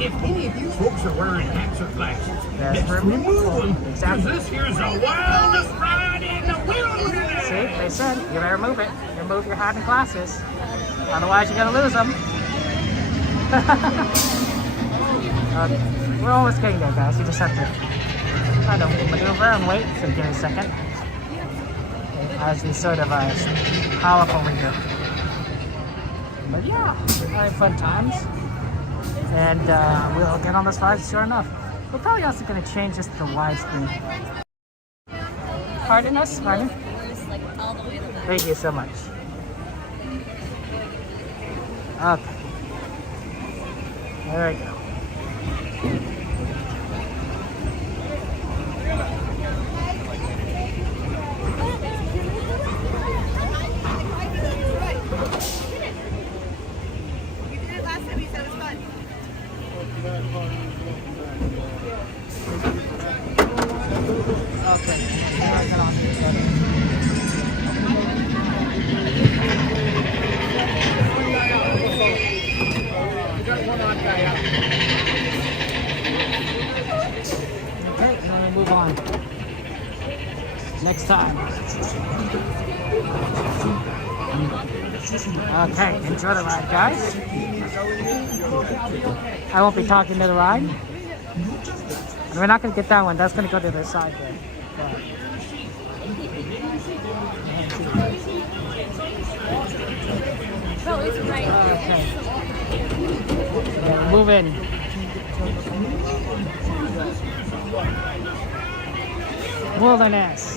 If any of you folks are wearing hats or glasses, just remove them, because this here's the wildest ride in the wilderness. See, they said you better remove it. Remove your hat and glasses. Otherwise, you're gonna lose them. We're almost getting there, guys. You just have to kind of maneuver and wait. So give me a second. As we sort of power up over here. But yeah, I had fun times. And we'll get on this ride sure enough. We're probably also going to change this to the widescreen. Pardon us? Pardon? Thank you so much. Okay. There we go. Move on. Next time. Okay, enjoy the ride, guys. I won't be talking to the ride. And we're not going to get that one. That's going to go to the side there. Oh, it's right. Okay. Move in. Wilderness.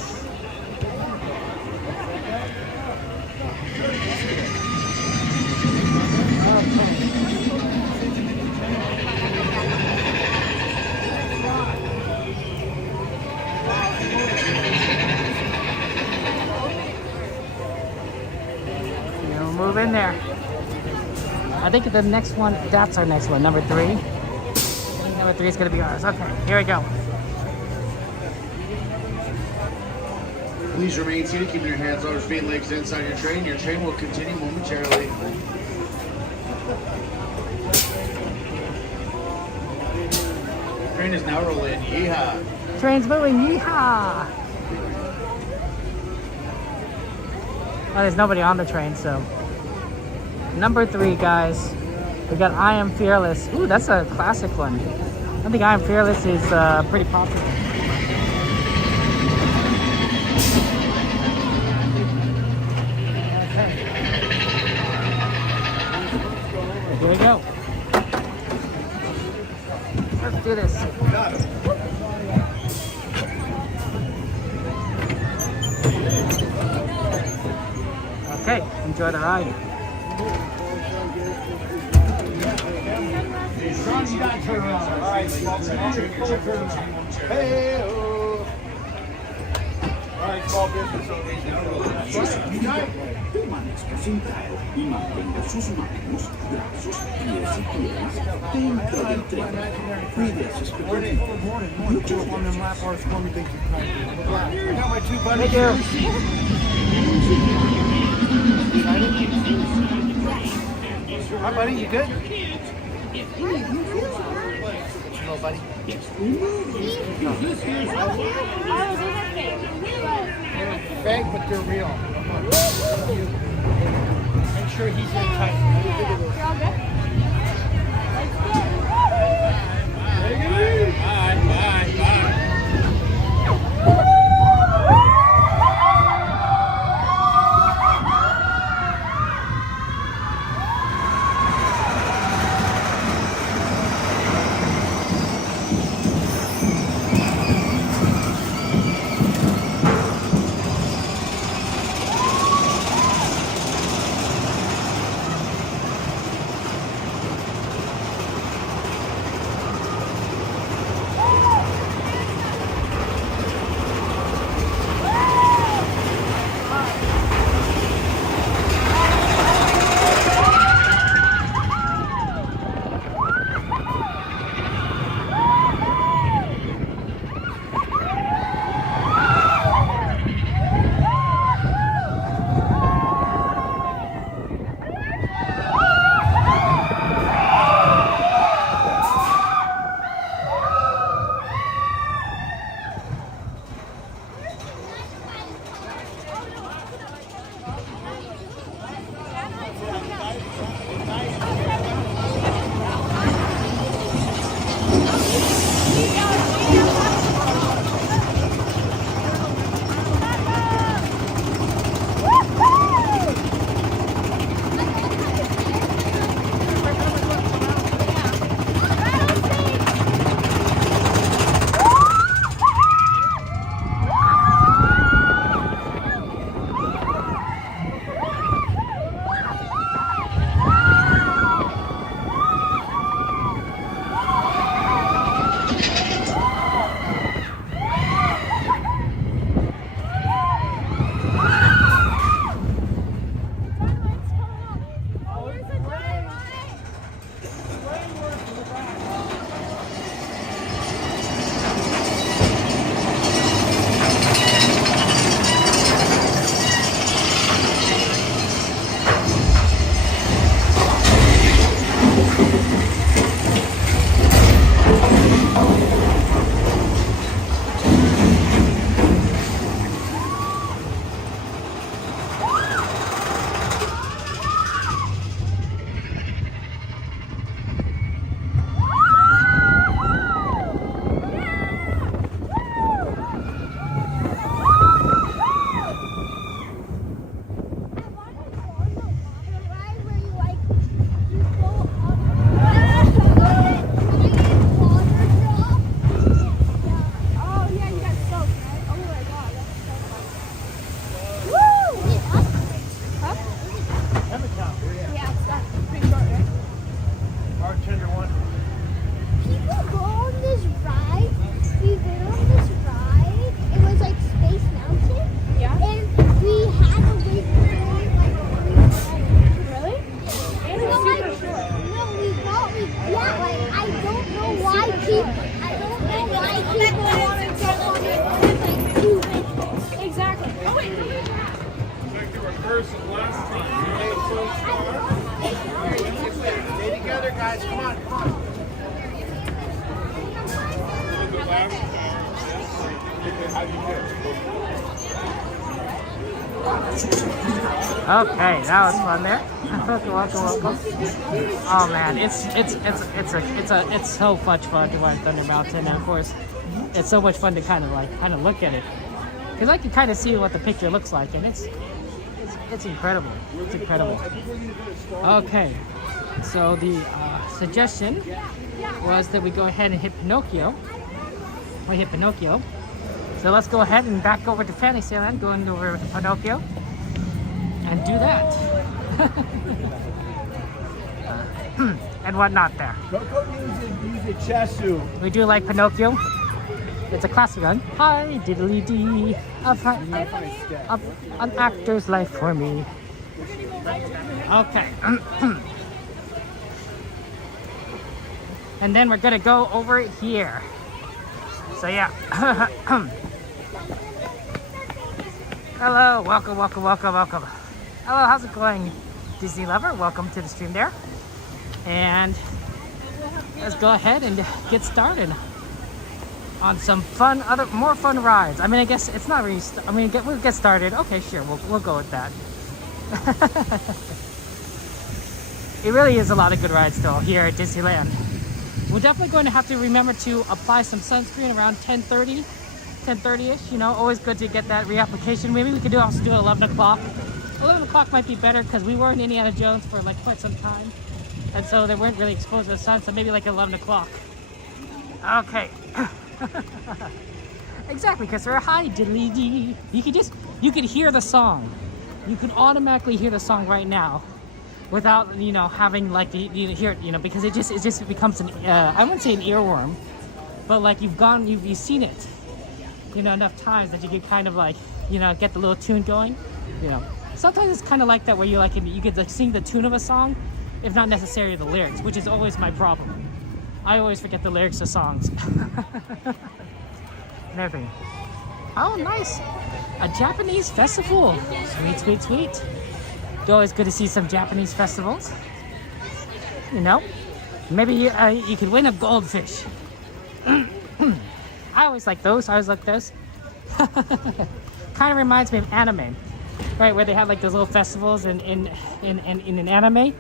You'll move in there. I think the next one, that's our next one, number 3. Number 3 is going to be ours. Okay, here we go. Please remain seated, keeping your hands, arms, feet, and legs inside your train. Your train will continue momentarily. Train is now rolling. Yeehaw! Train's moving. Yeehaw! Well, there's nobody on the train, so. Number 3, guys. We got I Am Fearless. Ooh, that's a classic one. I think I Am Fearless is pretty popular. Here we go. Let's do this. Okay, enjoy the ride. Alright, small business owners now Permanezca sentado y mantenga sus manos, brazos, pies y piernas dentro del tren. Cuide a sus pequeñitos. Muchas gracias. Thank you. Hi, buddy. You good? Hello, buddy. They're fake, but they're real. Make sure he's in tight. You're all good? here, guys. Come on, come on. Okay, that was fun there. Welcome. Oh man, it's so much fun to run Thunder Mountain, and of course, it's so much fun to kind of look at it, because I can kind of see what the picture looks like, and it's incredible. It's incredible. Okay, so the suggestion was that we go ahead and hit Pinocchio. We hit Pinocchio. So let's go ahead and back over to Fantasyland, going over to Pinocchio, and do that. And whatnot there. Use a chassis. We do like Pinocchio. It's a classic one. Hi, diddly dee. An actor's life for me. Okay. And then we're gonna go over here. So yeah. Hello, welcome. Hello, how's it going, Disney lover? Welcome to the stream there. And let's go ahead and get started on some more fun rides. I mean, I guess it's not really. We'll get started. Okay, sure, we'll go with that. It really is a lot of good rides still here at Disneyland. We're definitely going to have to remember to apply some sunscreen around 10:30-ish. You know, always good to get that reapplication. Maybe we could also do it at 11 o'clock. 11 o'clock might be better because we were in Indiana Jones for like quite some time. And so they weren't really exposed to the sun, so maybe like 11 o'clock. Okay. Exactly, Christopher. Hi, diddly dee. You could hear the song. You could automatically hear the song right now, without having like hear it, because it just becomes an I wouldn't say an earworm, but like you've seen it, enough times that you could kind of like get the little tune going. Sometimes it's kind of like that where you could like sing the tune of a song, if not necessarily the lyrics, which is always my problem. I always forget the lyrics of songs. And everything. Oh, nice! A Japanese festival. Sweet. It's always good to see some Japanese festivals. Maybe you could win a goldfish. I always like those. Kind of reminds me of anime, right? Where they have like those little festivals in an anime.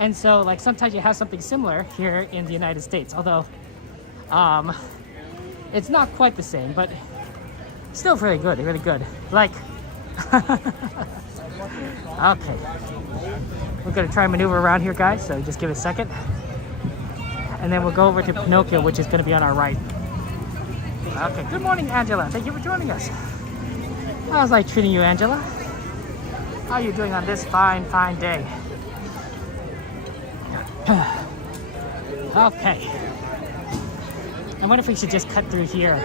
And so like sometimes you have something similar here in the United States, although it's not quite the same, but still really good. Like, okay, we're gonna try and maneuver around here, guys, so just give it a second. And then we'll go over to Pinocchio, which is gonna be on our right. Okay, good morning, Angela. Thank you for joining us. How's life treating you, Angela? How are you doing on this fine day? Okay. I wonder if we should just cut through here.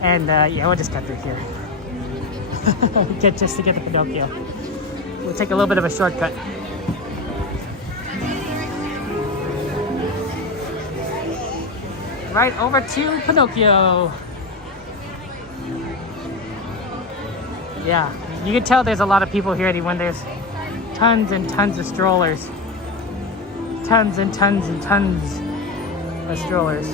And yeah, we'll just cut through here. Just to get to Pinocchio. We'll take a little bit of a shortcut. Right over to Pinocchio. Yeah, you can tell there's a lot of people here when there's tons and tons of strollers. Tons and tons and tons of strollers.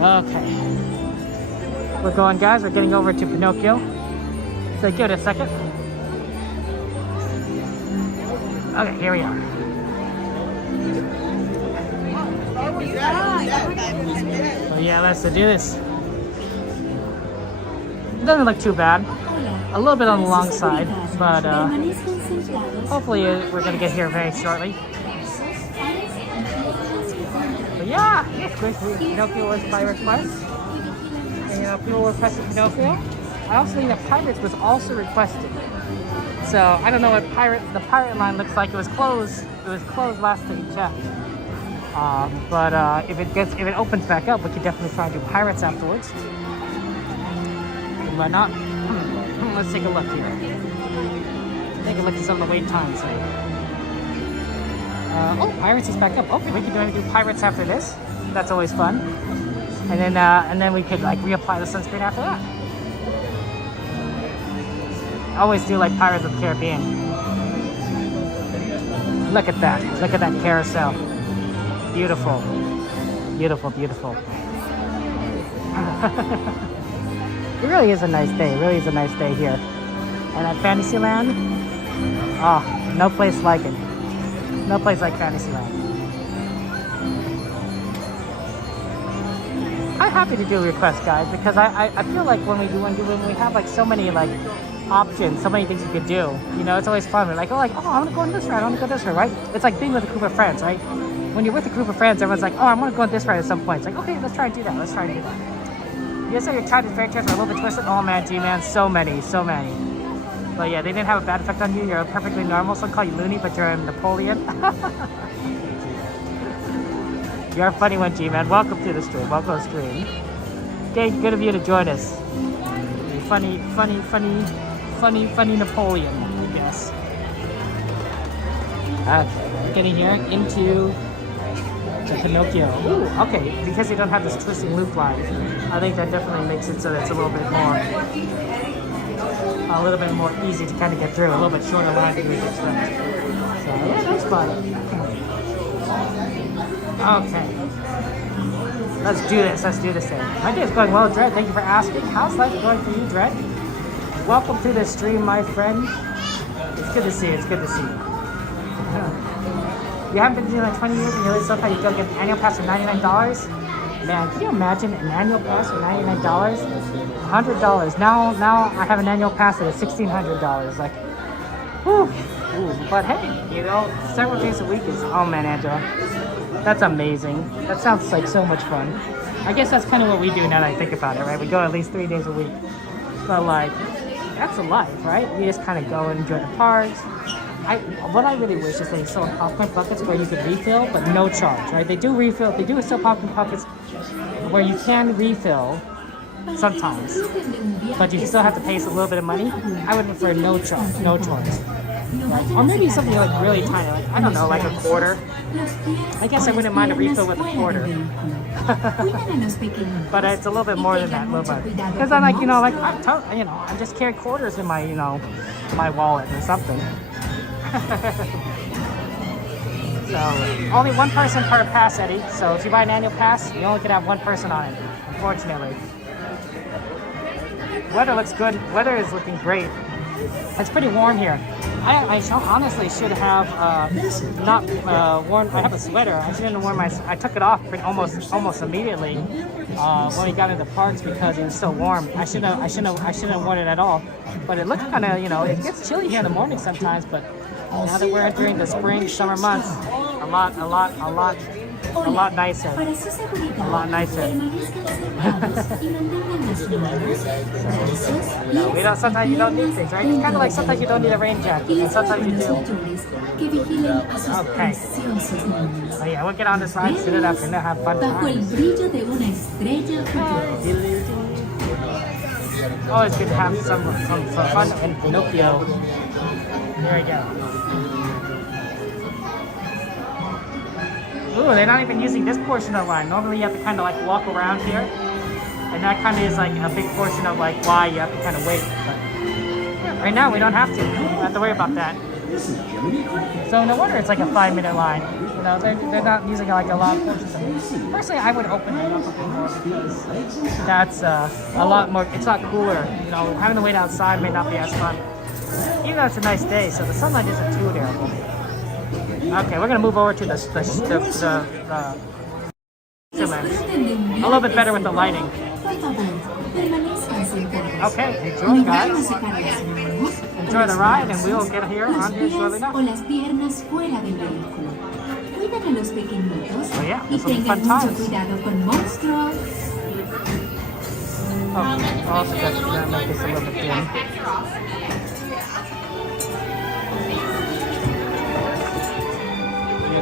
Okay. We're going, guys. We're getting over to Pinocchio. So give it a second. Okay, here we are. So yeah, let's do this. It doesn't look too bad. A little bit on the long side, but hopefully we're gonna get here very shortly. But yeah, yes, Pinocchio was my request. And people requested Pinocchio. I also think that Pirates was also requested. So I don't know what the pirate line looks like. It was closed. It was closed last time we checked. But if it opens back up, we could definitely try to do Pirates afterwards. Why not? Let's take a look here. Take a look at some of the wait times here. Oh, Pirates is back up. Okay, we can do Pirates after this. That's always fun. And then we could like reapply the sunscreen after that. I always do like Pirates of the Caribbean. Look at that. Look at that carousel. Beautiful. Beautiful, beautiful. It really is a nice day. It really is a nice day here. And at Fantasyland, oh, no place like it. No place like Fantasyland. I'm happy to do requests, guys, because I feel like when we have like so many like options, so many things you could do, you know, it's always fun. We're like, oh, I want to go on this ride, I want to go this ride, right? It's like being with a group of friends, right? When you're with a group of friends, everyone's like, oh, I want to go on this ride at some point. It's like, okay, let's try and do that. Let's try and do that. You say your childhood fairy tales are a little bit twisted. Oh man, G-man, so many. But yeah, they didn't have a bad effect on you. You're perfectly normal. Some call you loony, but you're a Napoleon. You're a funny one, G-man. Welcome to the stream. Welcome to the stream. Okay, good of you to join us. Funny Napoleon, I guess. Okay, we're getting here into the Pinocchio. Ooh, okay, because they don't have this twisting loop line, I think that definitely makes it so that it's a little bit more easy to kind of get through. A little bit shorter line than we expect. So yeah, that's fun. Okay, let's do this. Let's do this thing. My day is going well, Dredd. Thank you for asking. How's life going for you, Dredd? Welcome to the stream, my friend. It's good to see you. It's good to see you. You haven't been to like 20 years and you're really so far you go get an annual pass for $99? Man, can you imagine an annual pass for $99? $100. Now I have an annual pass that is $1,600. Like, whew. But hey, you know, several days a week is, oh man, Angela, that's amazing. That sounds like so much fun. I guess that's kind of what we do now that I think about it, right? We go at least 3 days a week. But like, that's a life, right? We just kind of go and enjoy the parks. What I really wish is they sell popcorn buckets where you could refill, but no charge, right? They do sell popcorn buckets where you can refill sometimes, but you still have to pay us a little bit of money. I would prefer no charge. Right? Or maybe something like really tiny, like, I don't know, like a quarter. I guess I wouldn't mind a refill with a quarter. But it's a little bit more than that, a little bit. Because I'm like, I just carry quarters in my, my wallet or something. So, only one person per pass, Eddie. So if you buy an annual pass, you only can have one person on it, unfortunately. Weather looks good. Weather is looking great. It's pretty warm here. I honestly should have not worn. I have a sweater. I shouldn't have worn my. I took it off almost immediately when we got into the parks because it was so warm. I shouldn't have worn it at all. But it looks kind of, it gets chilly here in the morning sometimes. But now that we're entering the spring, summer months, a lot nicer. A lot nicer. Sometimes you don't need things, right? It's kind of like sometimes you don't need a rain jacket, and sometimes you do. Okay. Oh yeah, we'll get on this ride, sit it up, and have fun times. Always good to have some fun in Pinocchio. Here we go. Ooh, they're not even using this portion of the line. Normally you have to kind of like walk around here. And that kind of is like a big portion of like why you have to kind of wait. But yeah, right now we don't have to. We don't have to worry about that. So no wonder it's like a 5-minute line. They're not using like a lot of portions. Personally, I would open it up a bit more because that's a lot more, it's a lot cooler. Having to wait outside may not be as fun. Even though it's a nice day, so the sunlight isn't too terrible. Okay, we're gonna move over to the a little bit better with the lighting. Okay, enjoy, guys. Enjoy the ride, and we'll get here on here shortly enough. Oh yeah, this will be fun times. Oh, also got to make this a little bit dim.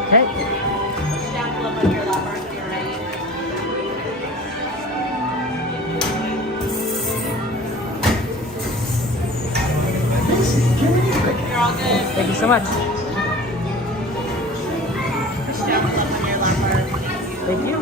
Okay. Thank you so much. Thank you.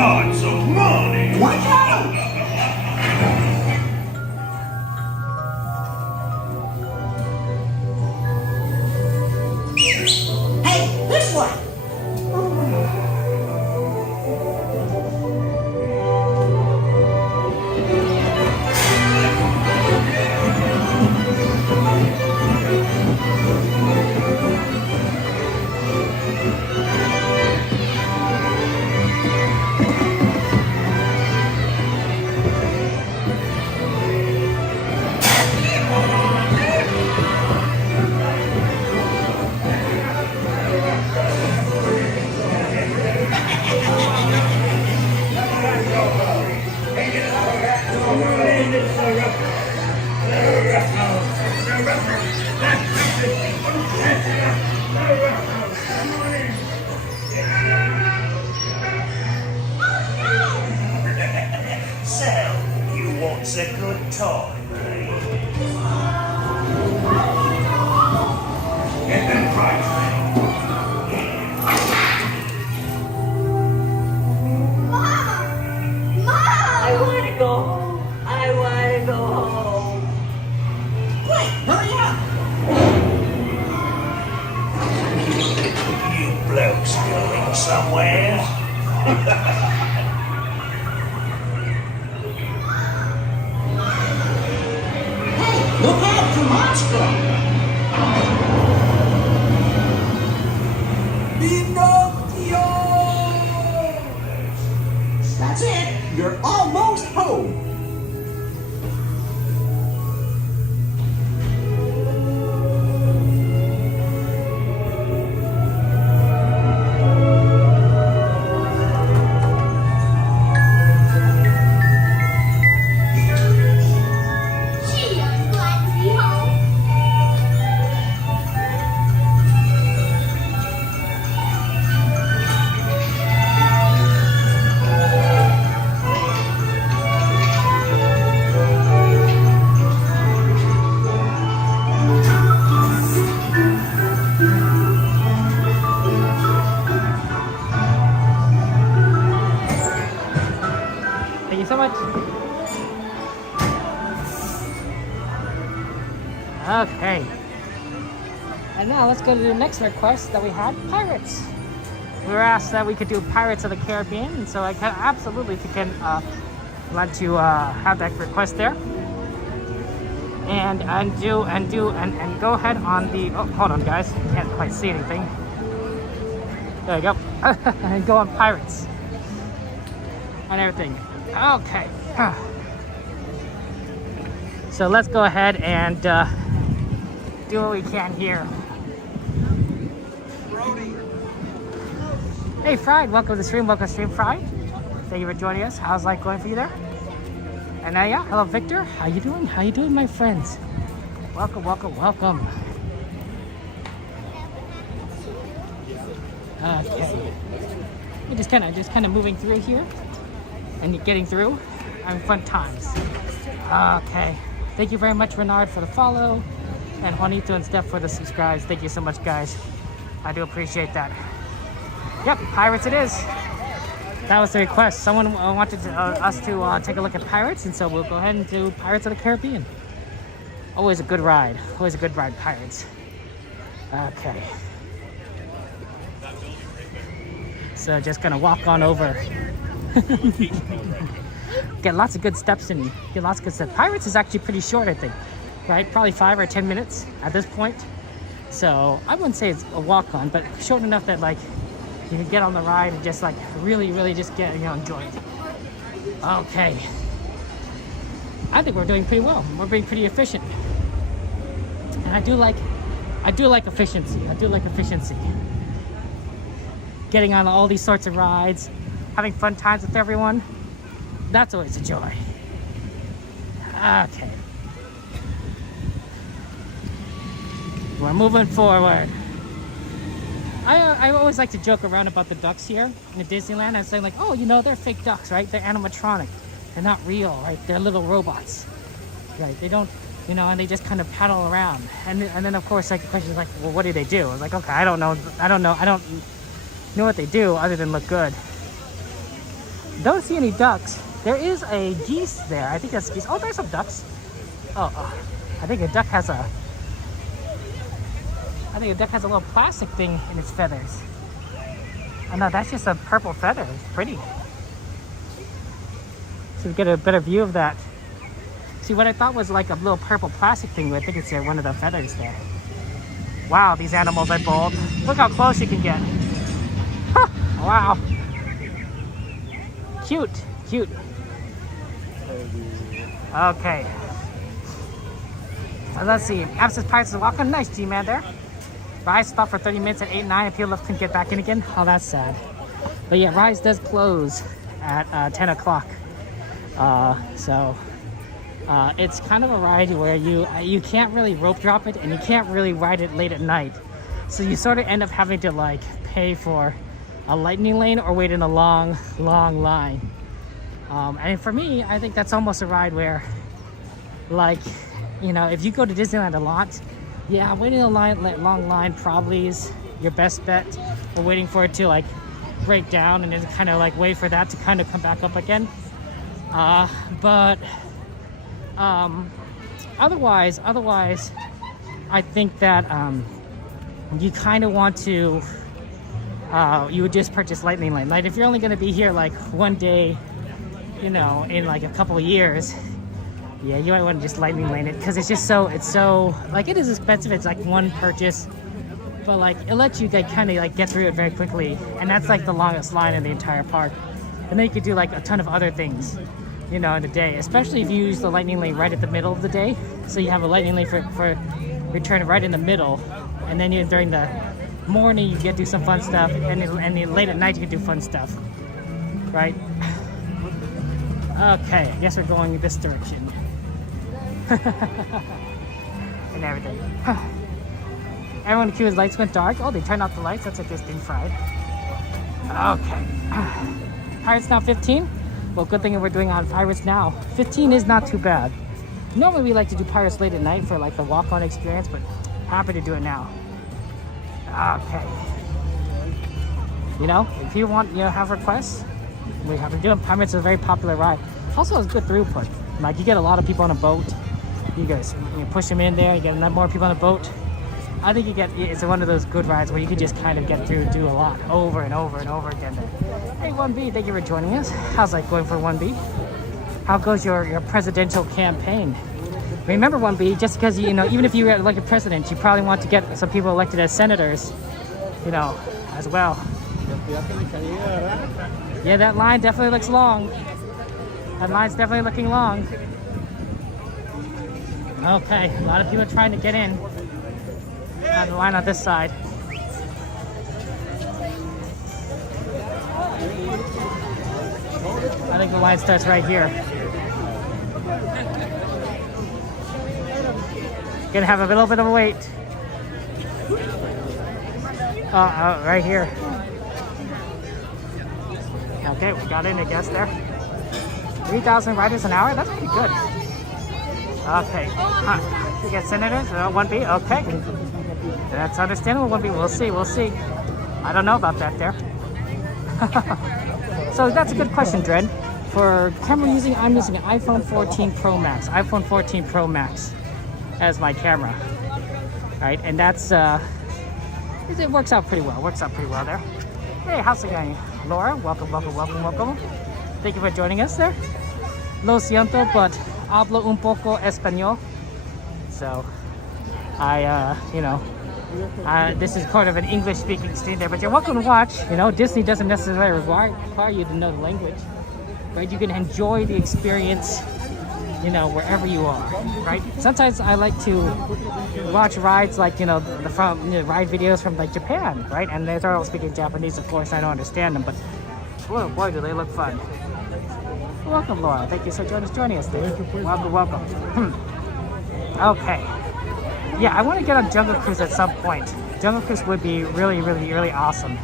lots of money. Watch out! Hey, this one. So, you want a good time, eh? Right. I want to go home. I want to go home. Quick, hurry up. You blokes going somewhere? Hey, look out for monster. That's it. You're almost home. Gee, I'm glad to be home. Thank you so much. Okay. And now let's go to the next request that we had, pirates. We were asked that we could do Pirates of the Caribbean, and so I can absolutely glad to have that request there. And go ahead on the, oh, hold on guys, can't quite see anything. There you go. And go on Pirates and everything. Okay. So let's go ahead and do what we can here. Hey Fried, welcome to the stream. Welcome to stream, Fried. Thank you for joining us. How's life going for you there? And yeah, hello Victor. How you doing? How you doing, my friends? Welcome, welcome, welcome. Okay. We're just kind of moving through here and getting through. Having fun times. Okay. Thank you very much, Renard, for the follow, and Juanito and Steph for the subscribes. Thank you so much, guys. I do appreciate that. Yep, Pirates it is. That was the request. Someone wanted us to take a look at Pirates, and so we'll go ahead and do Pirates of the Caribbean. Always a good ride. Always a good ride, Pirates. Okay. So just gonna walk on over. Get lots of good steps in. Get lots of good steps. Pirates is actually pretty short, I think. Right? Probably 5 or 10 minutes at this point. So I wouldn't say it's a walk on, but short enough that like you can get on the ride and just like really just get, enjoy it. Okay. I think we're doing pretty well. We're being pretty efficient. And I do like efficiency. I do like efficiency. Getting on all these sorts of rides, having fun times with everyone. That's always a joy. Okay. We're moving forward. I always like to joke around about the ducks here in Disneyland. I'm saying like, oh, they're fake ducks, right? They're animatronic. They're not real, right? They're little robots, right? They don't, and they just kind of paddle around. And then of course, like the question is like, well, what do they do? I was like, okay, I don't know what they do other than look good. Don't see any ducks. There is a geese there. I think that's geese. Oh, there's some ducks. Oh, I think a duck has a little plastic thing in its feathers. Oh no, that's just a purple feather. It's pretty. So we get a better view of that. See, what I thought was like a little purple plastic thing, but I think it's one of the feathers there. Wow, these animals are bold. Look how close you can get. Huh, wow. Cute, cute. Okay. Let's see. Absence Pirates is walking. Nice G-Man there. Rise stopped for 30 minutes at 8 and 9 and people couldn't get back in again. Oh, that's sad. But yeah, Rise does close at 10 o'clock. It's kind of a ride where you can't really rope drop it and you can't really ride it late at night. So you sort of end up having to like pay for a lightning lane or wait in a long, long line. And for me, I think that's almost a ride where, like, you know, if you go to Disneyland a lot, yeah, waiting in a long line probably is your best bet. Or waiting for it to like break down and then kind of like wait for that to kind of come back up again. Otherwise, I think that you kind of want to, you would just purchase Lightning Lane. Like if you're only going to be here like one day, you know, in like a couple of years, yeah, you might want to just Lightning Lane it because it's so, like it is expensive. It's like one purchase, but like it lets you like kind of like get through it very quickly. And that's like the longest line in the entire park. And then you could do like a ton of other things, you know, in the day, especially if you use the Lightning Lane right at the middle of the day. So you have a Lightning Lane for return right in the middle, and then during the morning you get to do some fun stuff, and then late at night you can do fun stuff, right? Okay, I guess we're going this direction. And everything. Everyone in the queue's lights went dark. Oh, they turned off the lights. That's a distinct fried. Okay. Pirates Now 15. Well, good thing we're doing on Pirates Now. 15 is not too bad. Normally we like to do Pirates late at night for like the walk-on experience, but happy to do it now. Okay. You know, if you want, you know, have requests, we have to do it. Pirates is a very popular ride. Also has good throughput. Like you get a lot of people on a boat. You guys, you push them in there. You get more people on a boat. I think it's one of those good rides where you can just kind of get through, do a lot over and over and over again. Hey 1B, thank you for joining us. How's that going for 1B? How goes your presidential campaign? Remember 1B, just because, you know, even if you get elected president, you probably want to get some people elected as senators, you know, as well. Yeah, that line definitely looks long. That line's definitely looking long. Okay, a lot of people trying to get in. On the line on this side. I think the line starts right here. Gonna have a little bit of a wait. Right here. Okay, we got in, I guess, there. 3,000 riders an hour? That's pretty good. Okay. Huh. You get senators? 1B? Okay. That's understandable. 1B. We'll see. I don't know about that there. So that's a good question, Dred. For camera I'm using an iPhone 14 Pro Max. iPhone 14 Pro Max as my camera. Right, and that's it works out pretty well. There. Hey, how's it going? Laura, welcome. Thank you for joining us there. Lo siento, but hablo un poco español. So this is part of an English-speaking stream there, but you're welcome to watch. You know, Disney doesn't necessarily require you to know the language, right? You can enjoy the experience, you know, wherever you are, right? Sometimes I like to watch rides like, you know, ride videos from like Japan, right? And they're all speaking Japanese, of course. I don't understand them, but oh boy, do they look fun. Welcome, Laura. Thank you for joining us today. Welcome. Okay. Yeah, I want to get on Jungle Cruise at some point. Jungle Cruise would be really, really, really awesome.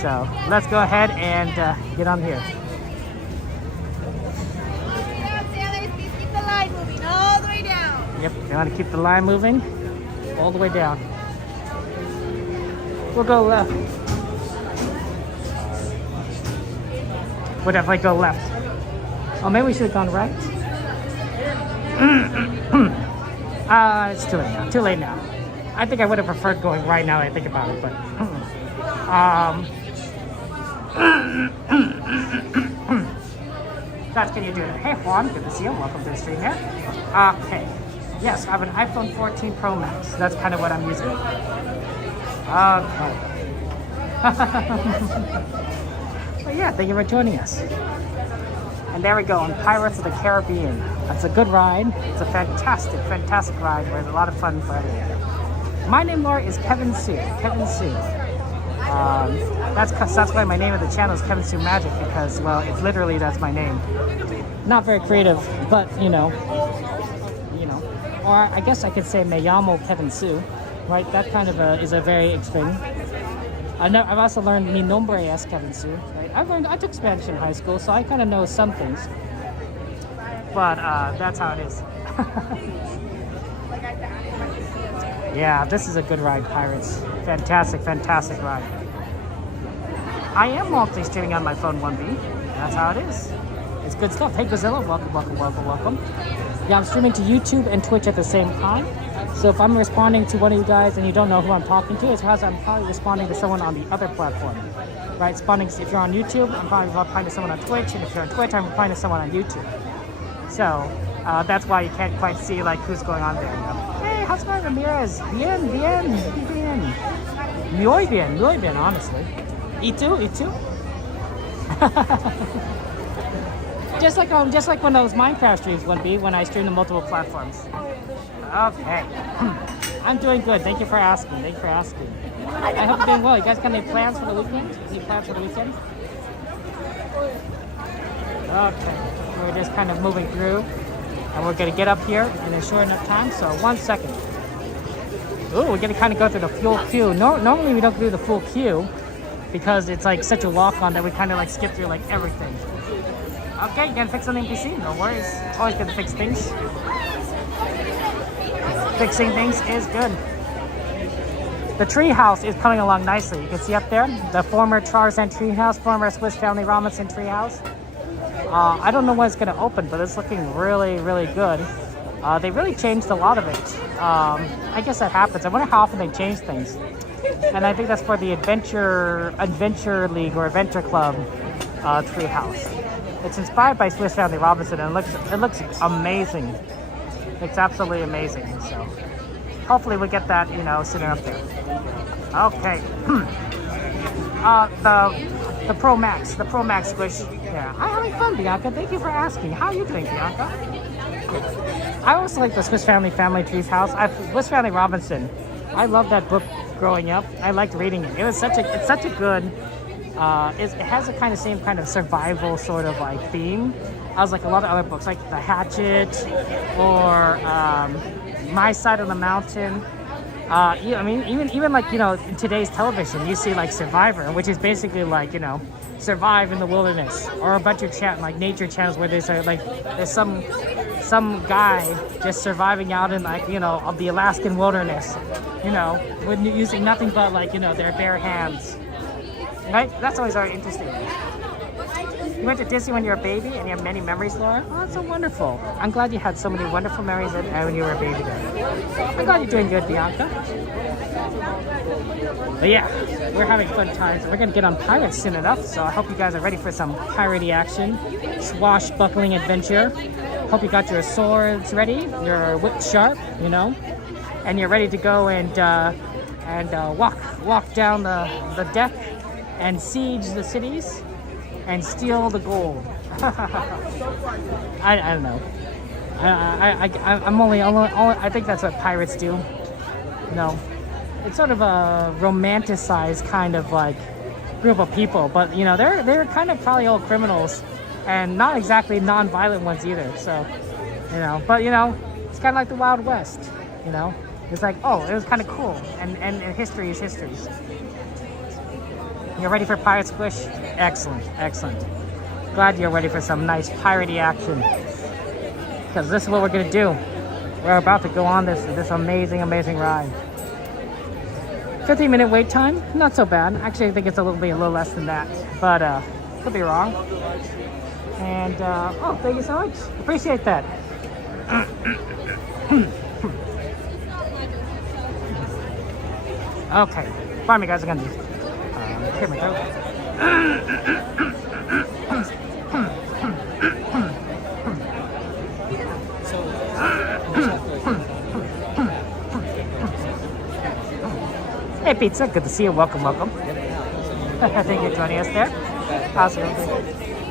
So let's go ahead and get on here. Keep the line moving all the way down. Yep, you want to keep the line moving all the way down. We'll go left. We'll definitely go left. Oh, maybe we should have gone right. It's too late now. Too late now. I think I would have preferred going right now that I think about it, but that's can you do it. Hey Juan, good to see you. Welcome to the stream here. Okay. Yes, I have an iPhone 14 Pro Max. That's kind of what I'm using. Okay. Well, yeah, thank you for joining us. And there we go on Pirates of the Caribbean. It's a good ride. It's a fantastic, fantastic ride. Where it's a lot of fun for everyone. My name, Laura, is Kevin Sue. Kevin Sue. That's why my name of the channel is Kevin Sue Magic, because, well, it's literally that's my name. Not very creative, but you know. Or I guess I could say Me llamo Kevin Sue, right? That kind of is a very thing. I've also learned Mi nombre es Kevin Sue. Right? I took Spanish in high school, so I kind of know some things. But that's how it is. Yeah, this is a good ride, Pirates. Fantastic, fantastic ride. I am multi-streaming on my phone 1B. That's how it is. It's good stuff. Hey, Gazilla, welcome, welcome, welcome, welcome. Yeah, I'm streaming to YouTube and Twitch at the same time. So if I'm responding to one of you guys and you don't know who I'm talking to, it's because I'm probably responding to someone on the other platform. Right? Responding, if you're on YouTube, I'm probably replying to someone on Twitch, and if you're on Twitch, I'm replying to someone on YouTube. So that's why you can't quite see like who's going on there. You know? Hey, how's it going, Ramirez? Bien, bien, bien. Muy bien, honestly. ¿Y tú? Just like when those Minecraft streams would be when I stream to multiple platforms. Okay. I'm doing good. Thank you for asking. I hope you're doing well. You guys got any plans for the weekend? Okay. We're just kind of moving through. And we're going to get up here in a short enough time. So 1 second. Ooh, we're going to kind of go through the full queue. Normally we don't do the full queue because it's like such a walk-on that we kind of like skip through like everything. Okay, you gotta fix on the NPC, no worries. Always gonna fix things. Fixing things is good. The treehouse is coming along nicely. You can see up there, the former Tarzan treehouse, former Swiss Family Robinson treehouse. I don't know when it's gonna open, but it's looking really, really good. They really changed a lot of it. I guess that happens. I wonder how often they change things. And I think that's for the Adventure League or Adventure Club treehouse. It's inspired by Swiss Family Robinson, and it looks amazing. It's absolutely amazing. So hopefully we get that, soon enough there. Okay. The Pro Max Squish. Yeah, I'm having fun, Bianca. Thank you for asking. How are you doing, Bianca? I also like the Swiss Family Trees house. Swiss Family Robinson. I love that book growing up. I liked reading it. It's such a good. It has a same kind of survival sort of like theme as like a lot of other books, like The Hatchet or My Side of the Mountain. Even like in today's television, you see like Survivor, which is basically like survive in the wilderness, or a bunch of nature channels where there's some guy just surviving out in of the Alaskan wilderness, with using nothing but their bare hands. Right? That's always very interesting. You went to Disney when you were a baby and you have many memories, Laura? Oh, that's so wonderful. I'm glad you had so many wonderful memories when you were a baby there. I'm glad you're doing good, Bianca. But yeah, we're having fun times. We're going to get on Pirates soon enough, so I hope you guys are ready for some piratey action, swashbuckling adventure. Hope you got your swords ready, your whip sharp, and you're ready to go and walk down the deck and siege the cities and steal the gold. I don't know. I think that's what pirates do. It's sort of a romanticized kind of like group of people, but they're kind of probably all criminals and not exactly non-violent ones either. So, but it's kind of like the Wild West. It's like, oh, it was kind of cool, and history is history. You're ready for Pirate Squish? Excellent. Glad you're ready for some nice piratey action. Because this is what we're going to do. We're about to go on this amazing ride. 15-minute wait time, not so bad. Actually, I think it's a little less than that. But could be wrong. And, oh, thank you so much. Appreciate that. Okay. Pardon me, guys. I'm gonna clear my throat. Hey, Pizza. Good to see you. Welcome, welcome. Thank you for joining us there. Awesome.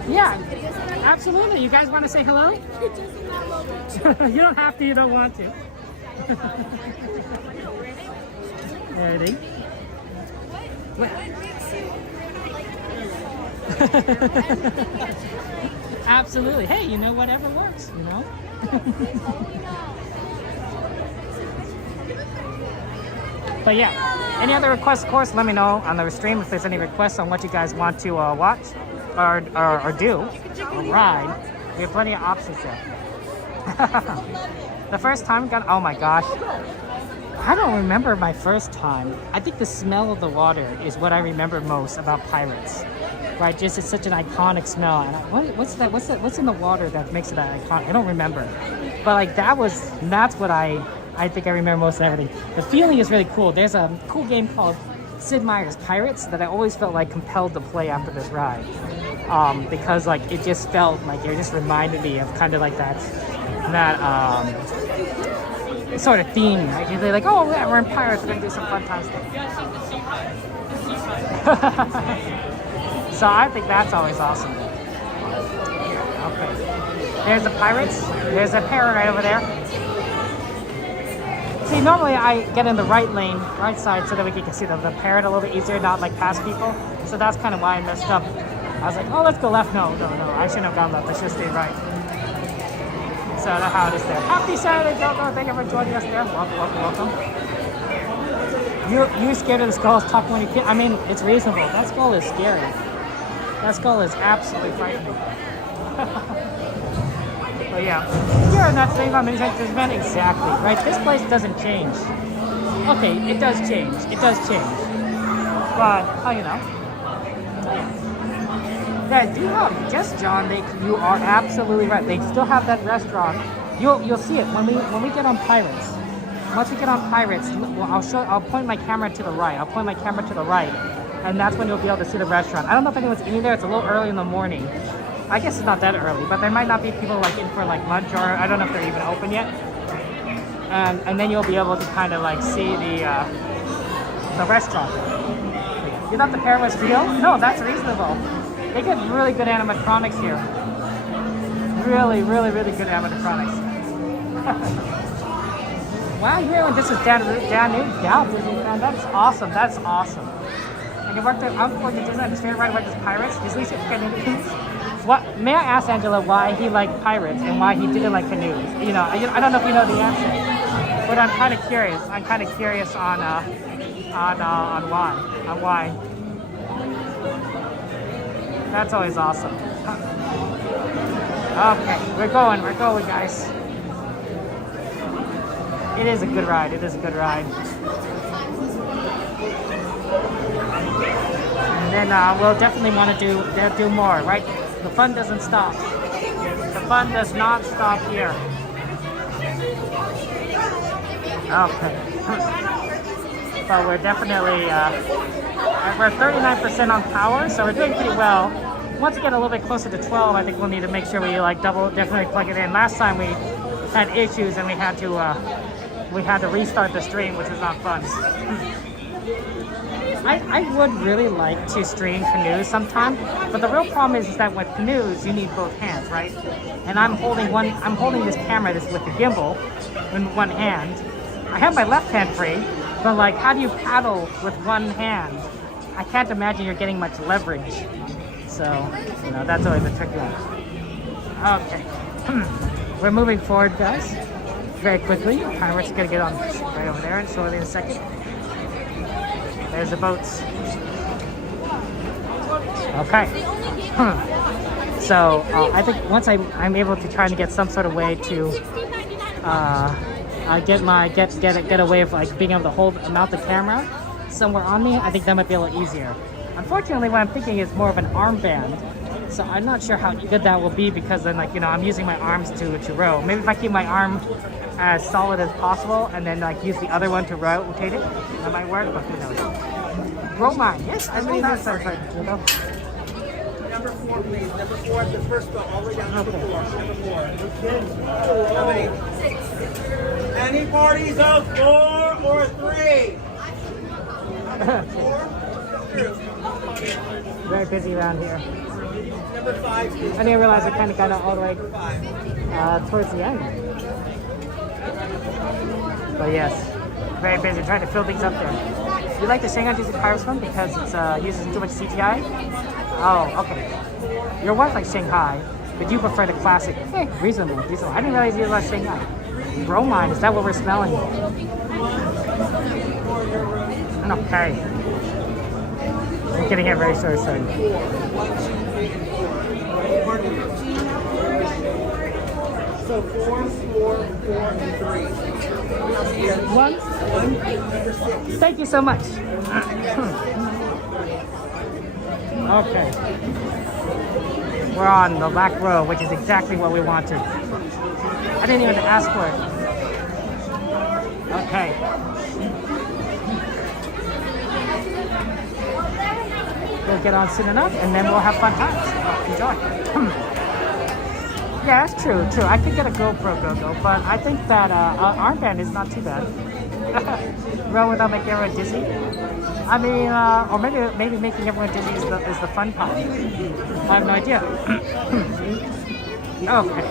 Yeah, absolutely. You guys want to say hello? You don't have to. You don't want to. Ready? Absolutely. Hey, you know, whatever works, you know? But yeah, any other requests, of course, let me know on the stream if there's any requests on what you guys want to watch or do or ride. We have plenty of options there. The first time, oh my gosh. I don't remember my first time. I think the smell of the water is what I remember most about Pirates. Right, just it's such an iconic smell. And what's in the water that makes it that iconic? I don't remember. But like that's what I think I remember most of everything. The feeling is really cool. There's a cool game called Sid Meier's Pirates that I always felt like compelled to play after this ride. Because like it just felt like it just reminded me of kind of like that sort of theme. Like they're like, oh yeah, we're in Pirates, we're gonna do some fun time stuff. So I think that's always awesome. Okay. There's the Pirates. There's a parrot right over there. See, normally I get in the right lane, right side, so that we can see the parrot a little bit easier, not like past people. So that's kind of why I messed up. I was like, oh, let's go left. No. I shouldn't have gone left. I should have stayed right. So that's how it is there. Happy Saturday, Joker. Thank you for joining us there. Welcome. You're scared of the skulls talking when you kid. I mean, it's reasonable. That skull is scary. That skull is absolutely frightening. But yeah, here in that same mini adventures event, exactly, right? This place doesn't change. Okay, it does change. But, you know. Guys, do you have, yes, John, you are absolutely right. They still have that restaurant. You'll see it when we get on Pirates. Once we get on Pirates, I'll point my camera to the right. And that's when you'll be able to see the restaurant. I don't know if anyone's in there. It's a little early in the morning. I guess it's not that early, but there might not be people like in for like lunch, or I don't know if they're even open yet. And then you'll be able to kind of like see the restaurant. You thought the parrot was real? No, that's reasonable. They get really good animatronics here. Really good animatronics. Wow, you know this is Disneyland. That's awesome. And you worked at Disneyland Resort right away with Pirates. Disney ship canoes. What? May I ask Angela why he liked Pirates and why he didn't like canoes? You know, I don't know if you know the answer, but I'm kind of curious. on why. That's always awesome. Okay, we're going, guys. It is a good ride. And then we'll definitely want to do more, right? The fun doesn't stop. The fun does not stop here. Okay. But we're definitely, we're 39% on power, so we're doing pretty well. Once we get a little bit closer to 12, I think we'll need to make sure we like definitely plug it in. Last time we had issues and we had to restart the stream, which was not fun. I would really like to stream canoes sometime, but the real problem is that with canoes you need both hands, right? And I'm holding this camera with the gimbal in one hand. I have my left hand free, but like, how do you paddle with one hand? I can't imagine you're getting much leverage. So, you know, that's always a tricky one. Okay. We're moving forward, guys. Very quickly. Pirates gonna get on right over there and shortly in a second. There's the boats. Okay. So I think once I'm able to try to get some sort of way to get a way of like being able to mount the camera somewhere on me, I think that might be a little easier. Unfortunately, what I'm thinking is more of an armband So I'm not sure how good that will be because then, like, you know, I'm using my arms to row. Maybe if I keep my arm as solid as possible and then like use the other one to rotate it, that might work, but who knows. Row mine, yes, I know that sounds like Judo. Number 4, please. Number 4 at the first spot, all the way down to the 4. Number 4. 6. Any parties of 4 or 3? 4? Very busy around here. Number 5, please. I didn't realize I kind of got it all the way towards the end. But yes, very busy trying to fill things up there. You like the Shanghai Disney Pirates one because it's uses too much CGI? Oh, okay. Your wife likes Shanghai, but you prefer the classic. Hey, reasonable. I didn't realize you like Shanghai. Bromine, is that what we're smelling? Okay. I'm getting it very sorry. So 4, and 3. 1. Thank you so much. Okay. We're on the back row, which is exactly what we wanted. I didn't even ask for it. Okay. We'll get on soon enough, and then we'll have fun times. Enjoy. Yeah, that's true. I could get a GoPro, but I think that armband is not too bad. Row without making everyone dizzy. I mean, or maybe making everyone dizzy is the fun part. I have no idea. Okay.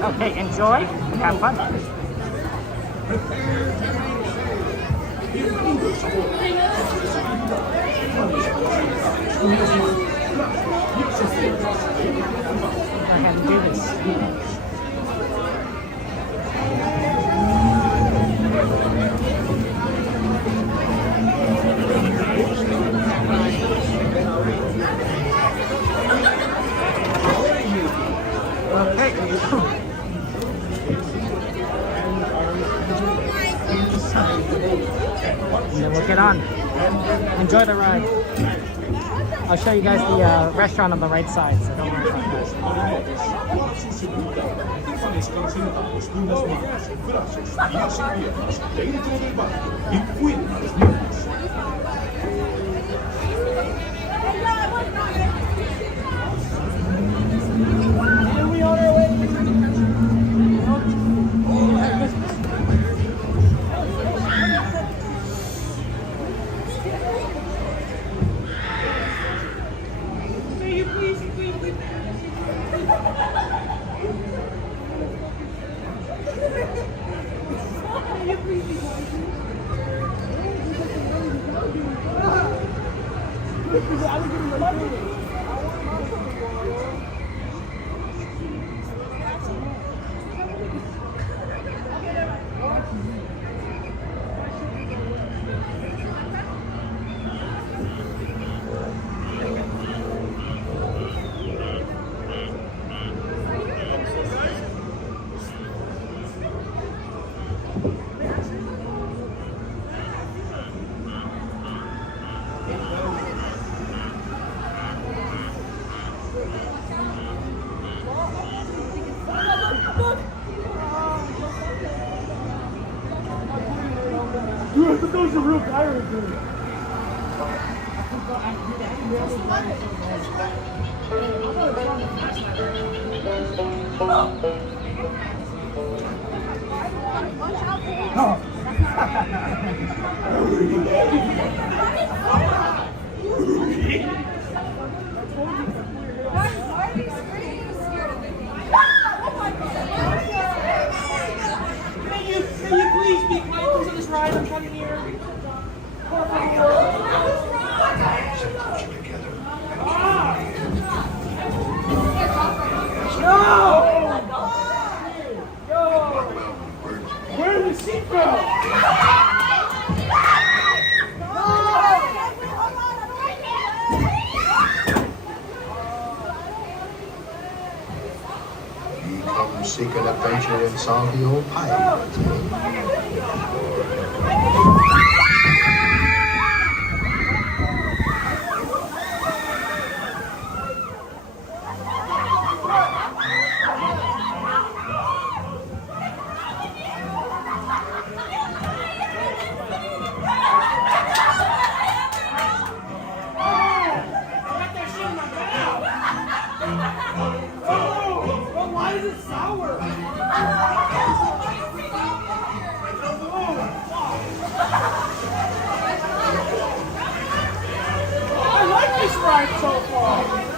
Okay, enjoy. Have fun. Go ahead and do this. Okay. And then we'll get on. Enjoy the ride. I'll show you guys the restaurant on the right side, so don't worry about But those are real pirates. Can you please be kind to this ride I'm coming here? No! Where's the seatbelt? Come seek an adventure and solve the old pirate. ride so far.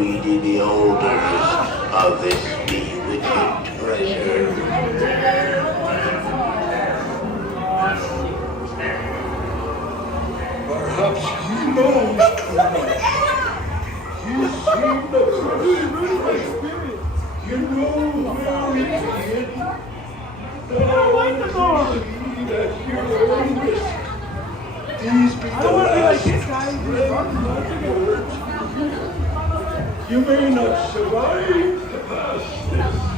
greedy beholders of this bewitching treasure. Perhaps he knows too much. He's seen the person. You know where it is. Now see that your own risk. These be the last words. You may not survive to pass this.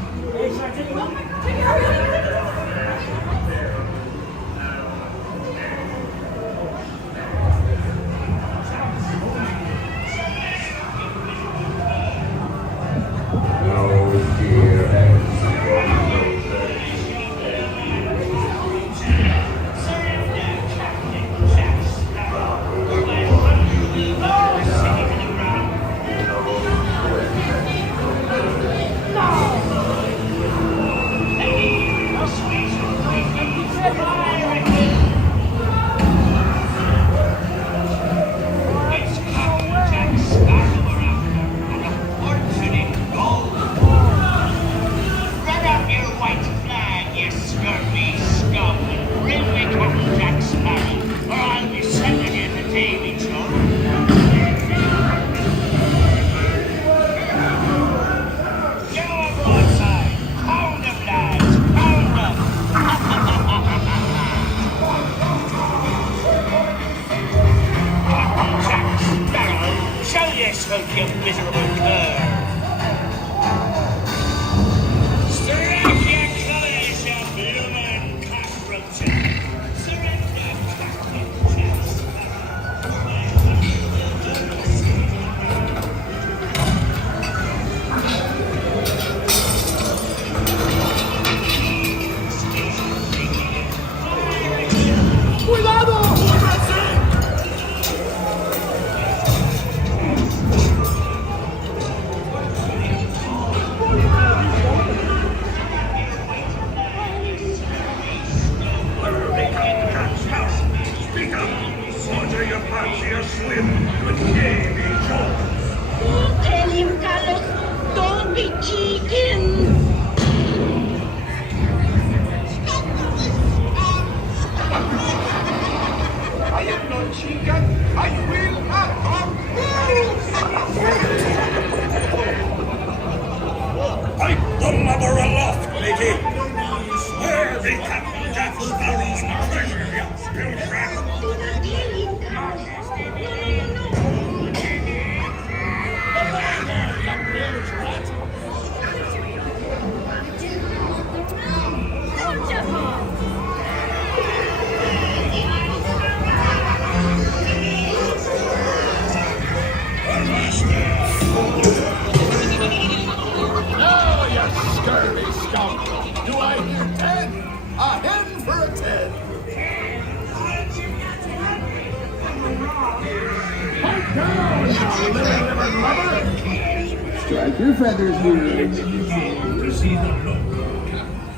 Strike your feathers here. To see the look on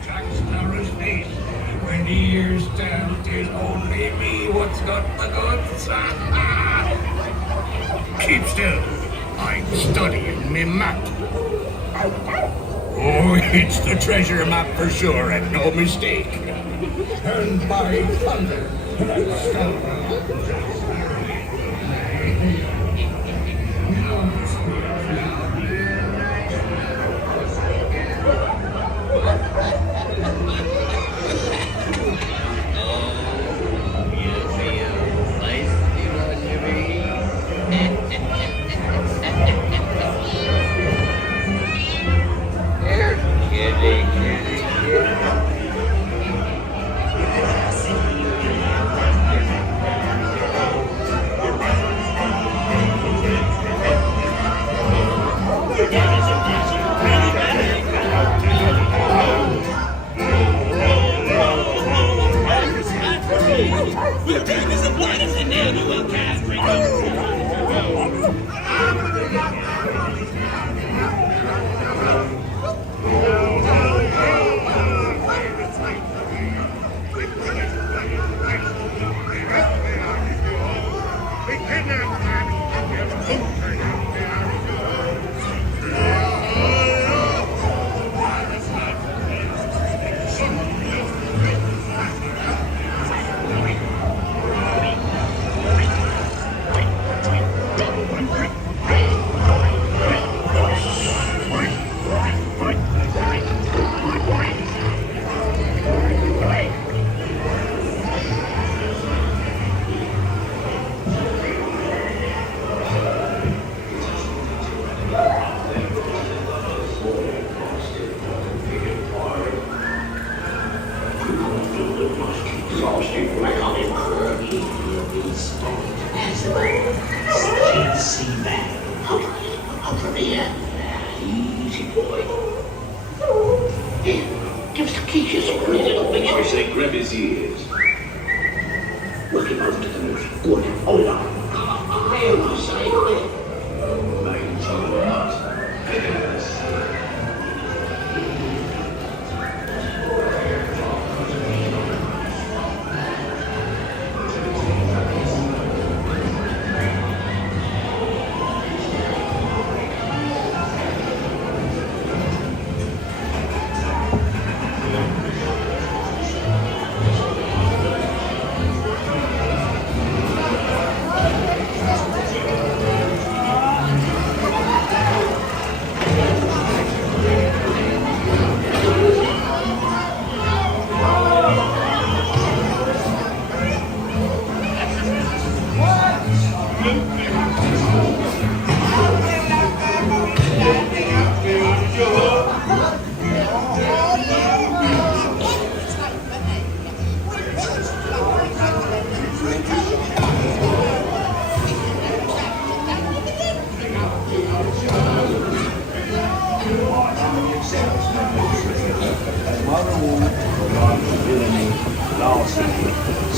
Jack Sparrow's face when he hears tell 'tis only me what's got the goods. Keep still. I'm studying me map. Oh, it's the treasure map for sure, and no mistake. And by thunder, that's stone.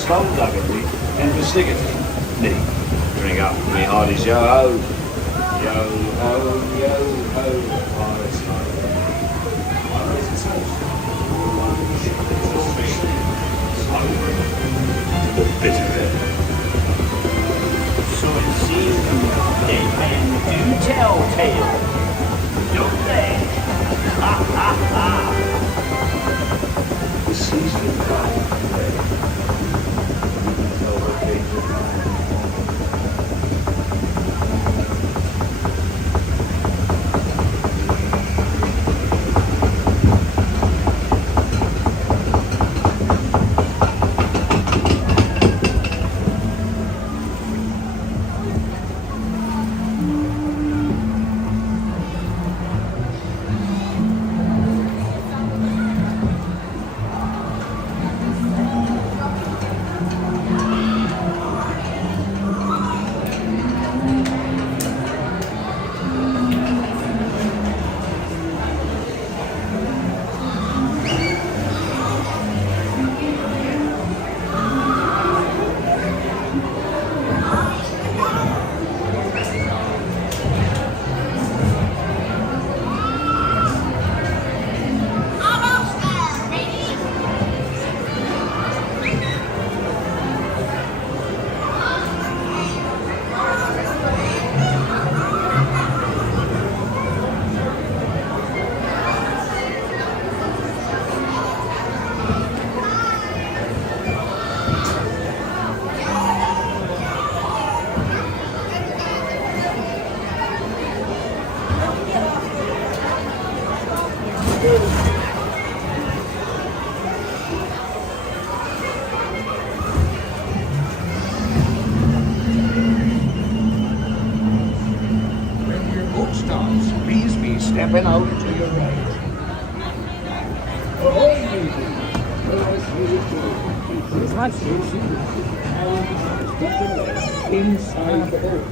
skullduggery and festivity. Bring up me hearties, yo-ho, yo-ho, yo-ho, So it seems they men do tell tales, don't they? Ha ha ha! The season comes. Stepping out to your right. Inside the boat.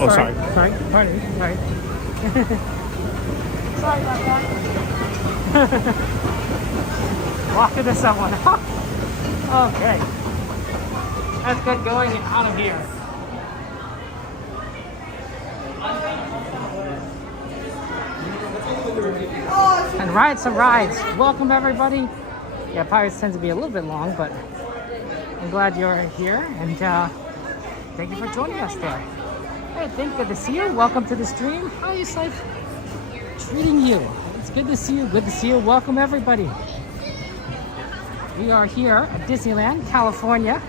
Oh, sorry. Sorry. Pardon me. Sorry. Sorry about that. Walk into someone. Okay. That's good going out of here. And rides some rides. Welcome everybody. Yeah, Pirates tend to be a little bit long, but I'm glad you're here and thank you for joining us there. Hey, good to see you. Welcome to the stream. How is life treating you? It's good to see you. Good to see you. Welcome everybody. We are here at Disneyland, California,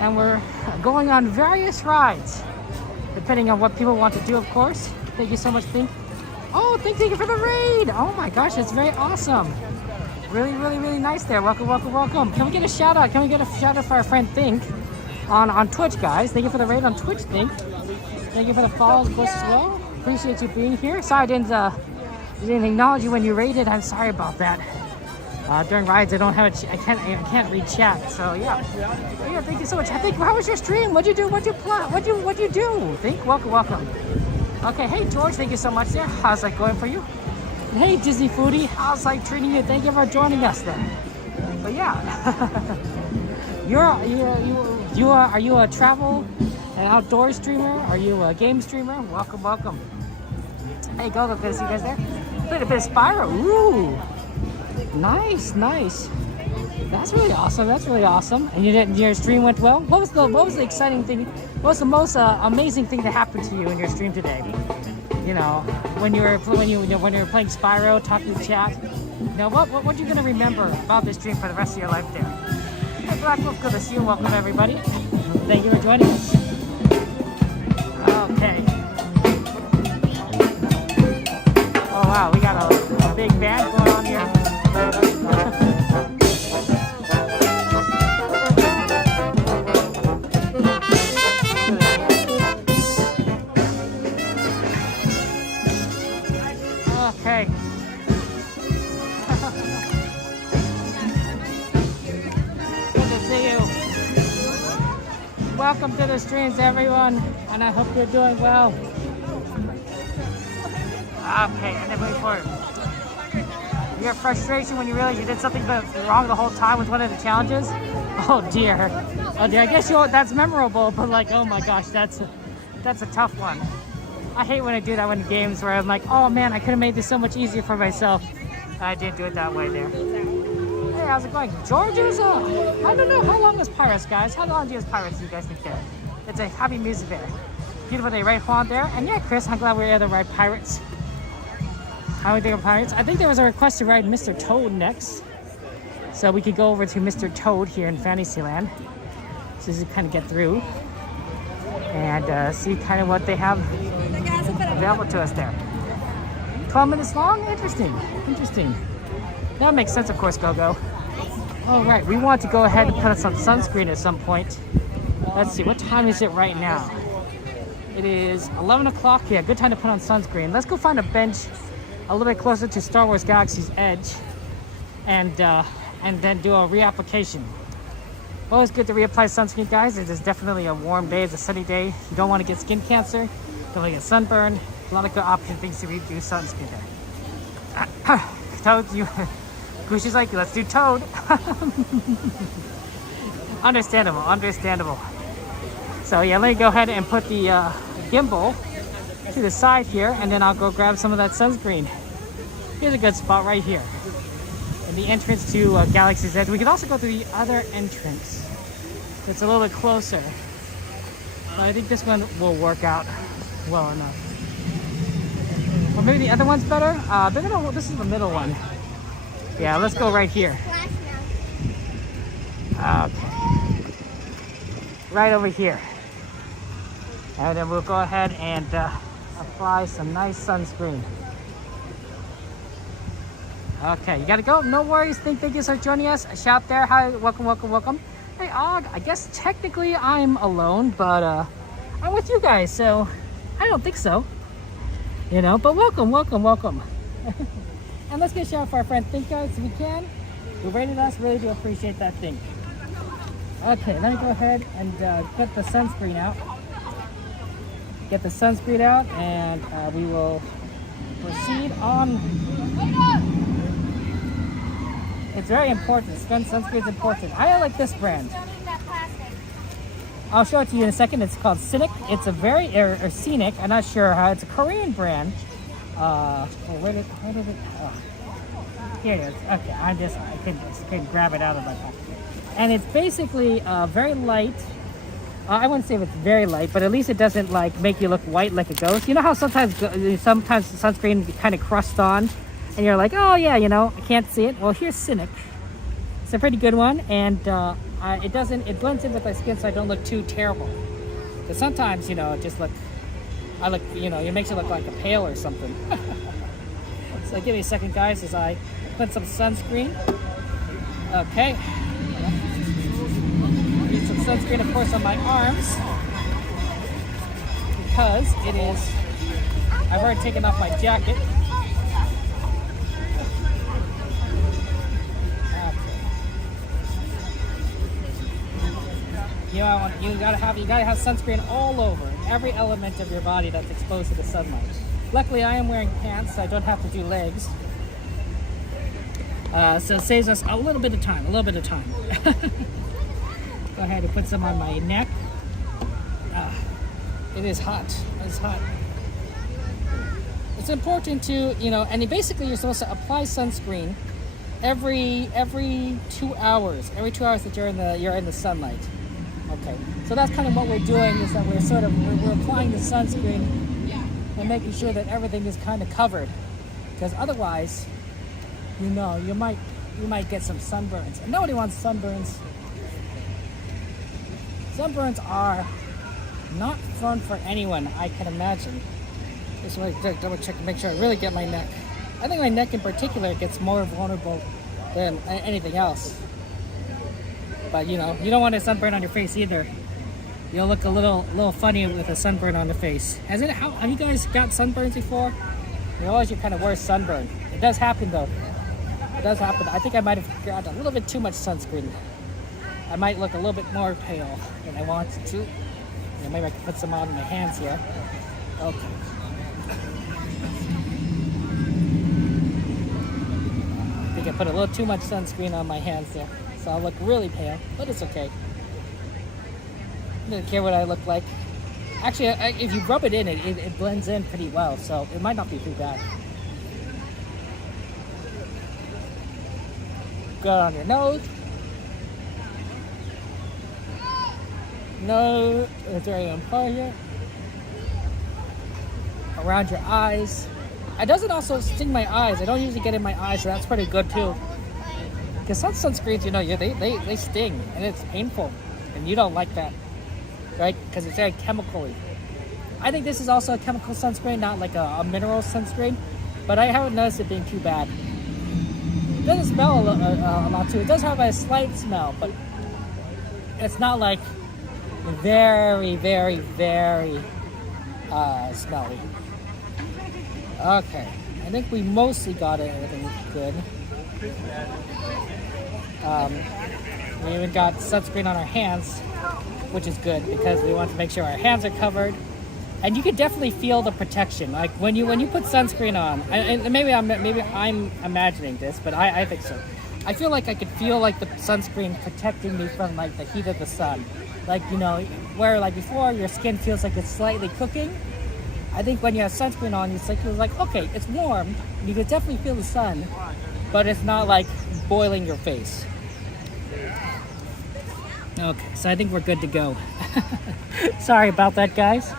and we're going on various rides, depending on what people want to do, of course. Thank you so much, Think. Oh, thank you for the raid. Oh my gosh, that's very awesome. Really, really, really nice there. Welcome, welcome, welcome. Can we get a shout out? Can we get a shout out for our friend Think on Twitch, guys? Thank you for the raid on Twitch, Think. Thank you for the follows, Bliss, as well. Appreciate you being here. Sorry I didn't acknowledge you when you raided. I'm sorry about that. During rides, I don't have I can't read chat. So yeah, thank you so much. I think, how was your stream? What'd you do? What'd you plan? What'd you do? Think, welcome, welcome. Okay, hey George, thank you so much there. How's that going for you? And hey Disney Foodie, how's life treating you? Thank you for joining us there. But yeah, are you a travel and outdoor streamer? Are you a game streamer? Welcome, welcome. Hey, go, good to see you guys there. Played a bit of Spyro. Ooh, nice, nice. That's really awesome. That's really awesome. And your stream went well. What was the exciting thing? What was the most amazing thing that happened to you in your stream today? You know, when you were playing Spyro, talking to chat. You know, what are you gonna remember about this stream for the rest of your life there? Hey, Black Wolf, good to see you. Welcome everybody. Thank you for joining us. Okay. Oh wow, we got a big band going on here. Okay. Good to see you. Welcome to the streams, everyone, and I hope you're doing well. Okay, and then move forward. Your frustration when you realize you did something wrong the whole time was one of the challenges? Oh dear. Oh dear, I guess that's memorable, but like, oh my gosh, that's a tough one. I hate when I do that in games where I'm like, oh man, I could have made this so much easier for myself. I didn't do it that way there. Hey, how's it going? Georgia's, I don't know, how long is Pirates, guys? How long is Pirates do you guys think there? It's a happy music there. Beautiful day, right, Juan there? And yeah, Chris, I'm glad we're able to ride Pirates. How do you think of Pirates? I think there was a request to ride Mr. Toad next. So we could go over to Mr. Toad here in Fantasyland. So just kind of get through and see kind of what they have available to us there. 12 minutes long? Interesting. Interesting. That makes sense, of course, Go-Go. All right, we want to go ahead and put on some sunscreen at some point. Let's see, what time is it right now? It is 11 o'clock. Yeah, good time to put on sunscreen. Let's go find a bench a little bit closer to Star Wars Galaxy's Edge and then do a reapplication. Always good to reapply sunscreen, guys. It is definitely a warm day. It's a sunny day. You don't want to get skin cancer. You don't want to get sunburn. A lot of good things to redo sunscreen there. Toad, Gushi's like, let's do Toad. Understandable, understandable. So yeah, let me go ahead and put the gimbal to the side here, and then I'll go grab some of that sunscreen. Here's a good spot right here. And the entrance to Galaxy's Edge. We can also go through the other entrance. It's a little bit closer. But I think this one will work out well enough. Or maybe the other one's better. This is the middle one. Yeah, let's go right here. Okay. Right over here. And then we'll go ahead and apply some nice sunscreen. Okay, you gotta go. No worries. Thank you for joining us. A shout there. Hi, welcome, welcome, welcome. Hey, Og, I guess technically I'm alone, but I'm with you guys, so I don't think so. You know, but welcome, welcome, welcome. And let's get a shout out for our friend Think, guys, if we can. Who rated us, really do appreciate that thing. Okay, let me go ahead and get the sunscreen out. Get the sunscreen out, and we will proceed on. It's very important. Sunscreen is important. I like this brand. I'll show it to you in a second. It's called Scenic. It's a very or Scenic. I'm not sure how. It's a Korean brand. Where did it? Oh. Here it is. Okay, I can grab it out of my pocket. And it's basically very light. I wouldn't say it's very light, but at least it doesn't like make you look white like a ghost. You know how sometimes sunscreen kind of crusts on, and you're like, oh yeah, you know, I can't see it. Well, here's Scenic. It's a pretty good one, and it blends in with my skin, so I don't look too terrible. Because sometimes, you know, it makes it look like a pale or something. So give me a second, guys, as I put some sunscreen. Okay. Need some sunscreen, of course, on my arms, because I've already taken off my jacket. You gotta have sunscreen all over, every element of your body that's exposed to the sunlight. Luckily, I am wearing pants, so I don't have to do legs. So it saves us a little bit of time. Go ahead and put some on my neck. It is hot. It's hot. It's important to, you know, and basically you're supposed to apply sunscreen every 2 hours. Every 2 hours that you're in the sunlight. Okay, so that's kind of what we're doing, is that we're applying the sunscreen and making sure that everything is kind of covered, because otherwise, you know, you might get some sunburns, and nobody wants sunburns. Sunburns are not fun for anyone, I can imagine. Just want to double check and make sure I really get my neck. I think my neck in particular gets more vulnerable than anything else. But you know, you don't want a sunburn on your face either. You'll look a little funny with a sunburn on the face. Have you guys got sunburns before? You're always your kind of worst sunburn. It does happen though. It does happen. I think I might have got a little bit too much sunscreen. I might look a little bit more pale than I wanted to. Yeah, maybe I can put some on my hands here. Okay. I think I put a little too much sunscreen on my hands there. So I look really pale, but it's okay. I don't care what I look like. Actually, if you rub it in, it blends in pretty well, so it might not be too bad. Go on your nose. Nose is very important. Around your eyes. It doesn't also sting my eyes. I don't usually get in my eyes, so that's pretty good too. Because some sunscreens, you know, they sting and it's painful, and you don't like that, right? Because it's very chemically. I think this is also a chemical sunscreen, not like a mineral sunscreen, but I haven't noticed it being too bad. It doesn't smell a lot too. It does have a slight smell, but it's not like very, very, very smelly. Okay, I think we mostly got everything good. We even got sunscreen on our hands, which is good because we want to make sure our hands are covered. And you can definitely feel the protection. Like when you put sunscreen on, and maybe I'm imagining this, but I think so. I feel like I could feel like the sunscreen protecting me from like the heat of the sun. Like, you know, where like before your skin feels like it's slightly cooking. I think when you have sunscreen on, it's like okay, it's warm. You can definitely feel the sun, but it's not like boiling your face. Okay, so I think we're good to go. Sorry about that, guys.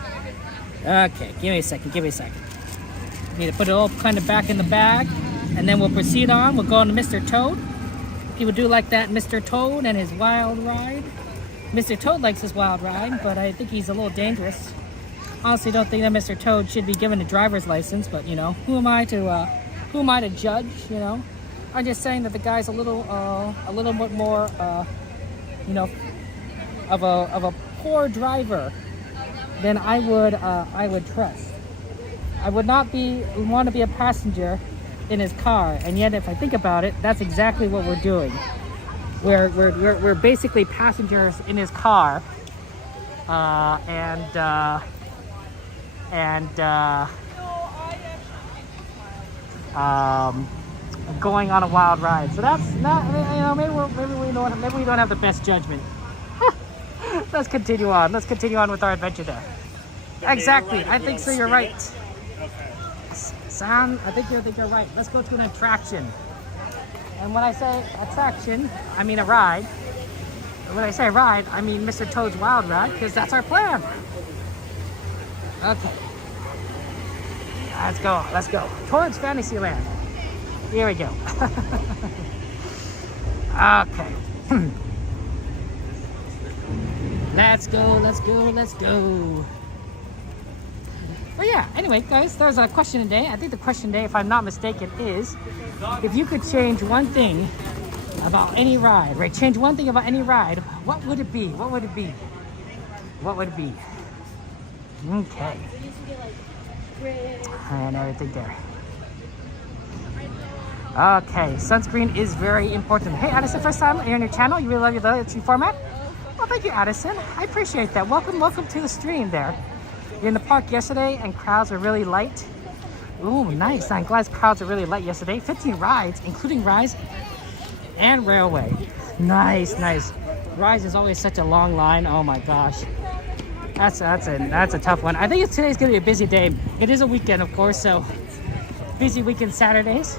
Okay, give me a second. Need to put it all kind of back in the bag, and then we'll proceed on. We'll go on to Mr. Toad. People do like that Mr. Toad and his wild ride. Mr. Toad likes his wild ride, but I think he's a little dangerous. Honestly, don't think that Mr. Toad should be given a driver's license, but you know, who am I to judge? You know, I'm just saying that the guy's a little bit more, you know, of a poor driver than I would trust. I would not want to be a passenger in his car, and yet if I think about it, that's exactly what we're doing. We're basically passengers in his car, going on a wild ride. So that's not, you know, maybe we don't have the best judgment. Let's continue on. Let's continue on with our adventure there. Exactly. I think so. You're right. Sam, I think you're right. Let's go to an attraction. And when I say attraction, I mean a ride. And when I say ride, I mean Mr. Toad's Wild Ride, because that's our plan. Okay. Let's go. Towards Fantasyland. Here we go. Okay. Let's go. Well, yeah, anyway, guys, there's a question today. I think the question today, if I'm not mistaken, is if you could change one thing about any ride, right? Change one thing about any ride, what would it be? What would it be? Okay. And everything there. Okay, sunscreen is very important. Hey, Addison, first time you're on your channel. You really love your YouTube format? Well, thank you, Addison. I appreciate that. Welcome to the stream there. You're in the park yesterday and crowds were really light. Ooh, nice. I'm glad crowds were really light yesterday. 15 rides, including rides and railway. Nice. Rides is always such a long line. Oh my gosh. That's a tough one. I think today's gonna be a busy day. It is a weekend, of course, so busy weekend Saturdays.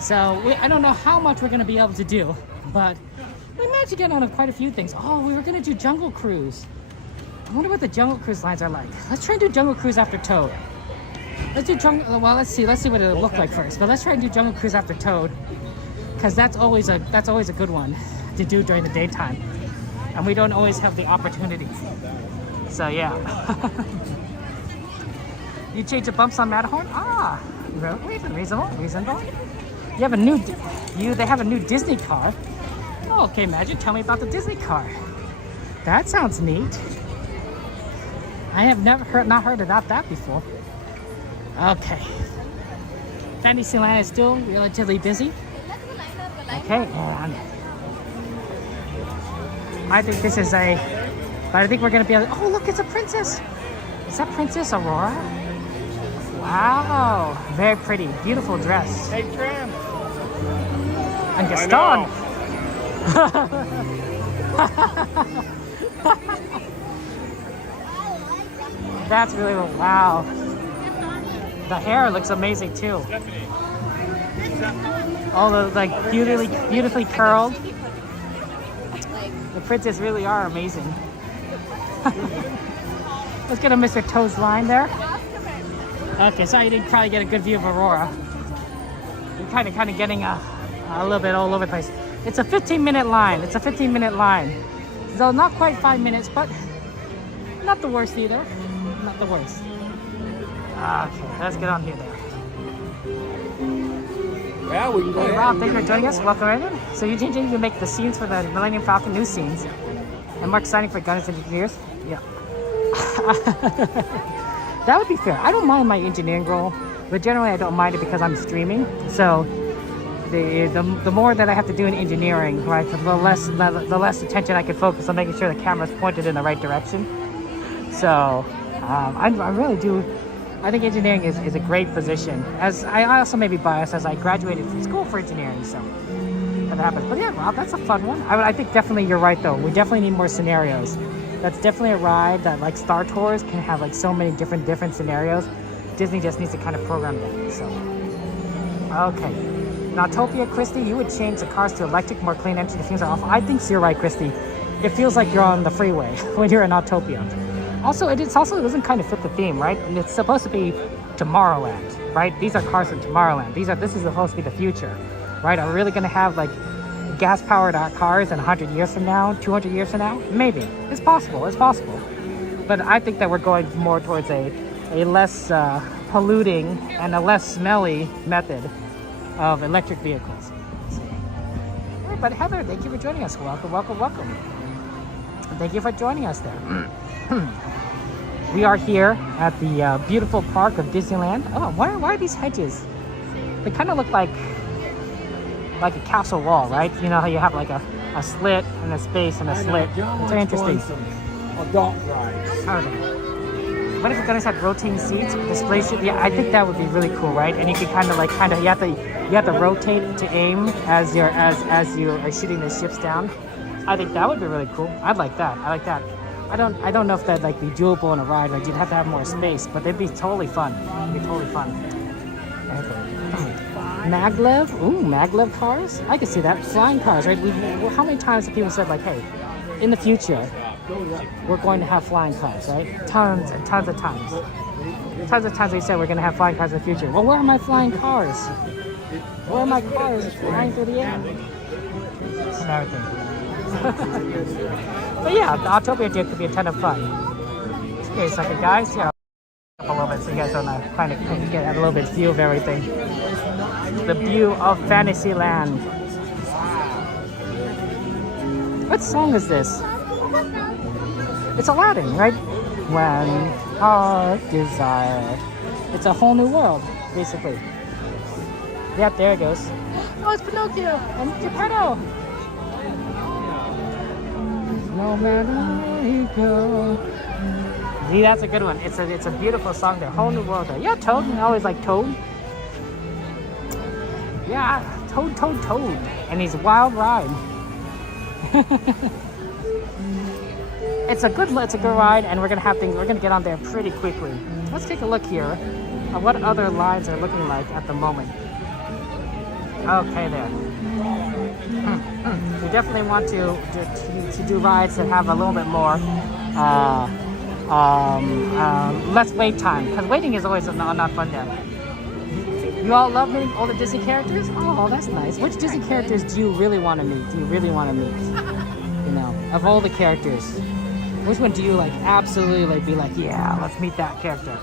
So I don't know how much we're gonna be able to do, but we managed to get on quite a few things. Oh, we were gonna do Jungle Cruise. I wonder what the Jungle Cruise lines are like. Let's try and do Jungle Cruise after Toad. Let's do Jungle. Well, let's see what it'll look like first. But let's try and do Jungle Cruise after Toad, because that's always a good one to do during the daytime, and we don't always have the opportunity. So yeah. You change the bumps on Matterhorn? Ah, reasonable. They have a new Disney car. Oh, okay, Magic, tell me about the Disney car. That sounds neat. I have not heard about that before. Okay. Fantasyland is still relatively busy. Okay, and I think this is but I think we're gonna be able to, oh look, it's a princess. Is that Princess Aurora? Wow, very pretty, beautiful dress. Hey, Tram. And Gaston. That's really, wow. The hair looks amazing too. All the like beautifully curled. The princes really are amazing. Let's get a Mr. Toad's line there. Okay, so you didn't probably get a good view of Aurora. You're kind of getting a little bit all over the place. It's a 15-minute line. So not quite 5 minutes, but not the worst either. Not the worst. Okay, let's get on here there. Yeah, we can go. Hey, Rob, thank you for joining us. Welcome in. So you changing to make the scenes for the Millennium Falcon, new scenes. And Mark signing for Gunners Engineers. Yeah. That would be fair. I don't mind my engineering role, but generally I don't mind it because I'm streaming. So the more that I have to do in engineering, right, the less attention I can focus on making sure the camera's pointed in the right direction. So I really do. I think engineering is a great position. As I also may be biased as I graduated from school for engineering, so that happens. But yeah, Rob, that's a fun one. I think definitely you're right though. We definitely need more scenarios. That's definitely a ride that, like Star Tours, can have like so many different scenarios. Disney just needs to kind of program that. So okay. In Autopia, Christy, you would change the cars to electric, more clean energy. The fumes are awful. I think so, you're right, Christy. It feels like you're on the freeway when you're in Autopia. Also, it doesn't kind of fit the theme, right? And it's supposed to be Tomorrowland, right? These are cars from Tomorrowland. This is supposed to be the future, right? Are we really going to have like gas-powered cars in 100 years from now, 200 years from now? Maybe. It's possible. But I think that we're going more towards a less polluting and a less smelly method of electric vehicles. But Heather, thank you for joining us. Welcome. And thank you for joining us there. We are here at the beautiful park of Disneyland. Oh, why are these hedges? They kind of look like a castle wall, right? You know how you have like a slit and a space and a slit. It's very interesting. Adult rides. What if it's gonna have rotating seats, display seat? Yeah, I think that would be really cool, right? And you can kind of you have to rotate to aim as you are shooting the ships down. I think that would be really cool. I'd like that. I like that. I don't know if that'd like be doable on a ride. Like you'd have to have more space, but they'd be totally fun. It'd be totally fun. Maglev? Ooh, Maglev cars? I can see that. Flying cars, right? How many times have people said like, hey, in the future, we're going to have flying cars, right? Tons and tons of times. Tons of times we said we're going to have flying cars in the future. Well, where are my flying cars? Where are my cars flying through the air? But yeah, the Autopia Day could be a ton of fun. Okay, a second, guys. Yeah, up a little bit so you guys don't kind of get a little bit view of everything. The view of Fantasyland. What song is this? It's Aladdin, right? When heart desire. It's a whole new world, basically. Yep, there it goes. Oh, it's Pinocchio and Geppetto. No matter where you go. See, that's a good one. It's a beautiful song there. Whole new world there. Yeah, Toad. I always like Toad. Yeah, Toad. And his wild ride. It's a good ride, and we're gonna get on there pretty quickly. Let's take a look here at what other lines are looking like at the moment. Okay, there. We definitely want to do rides that have a little bit more less wait time, because waiting is always not fun there. You all love meeting all the Disney characters? Oh, that's nice. Which Disney characters do you really want to meet? You know, of all the characters, which one do you like absolutely be like, yeah, let's meet that character?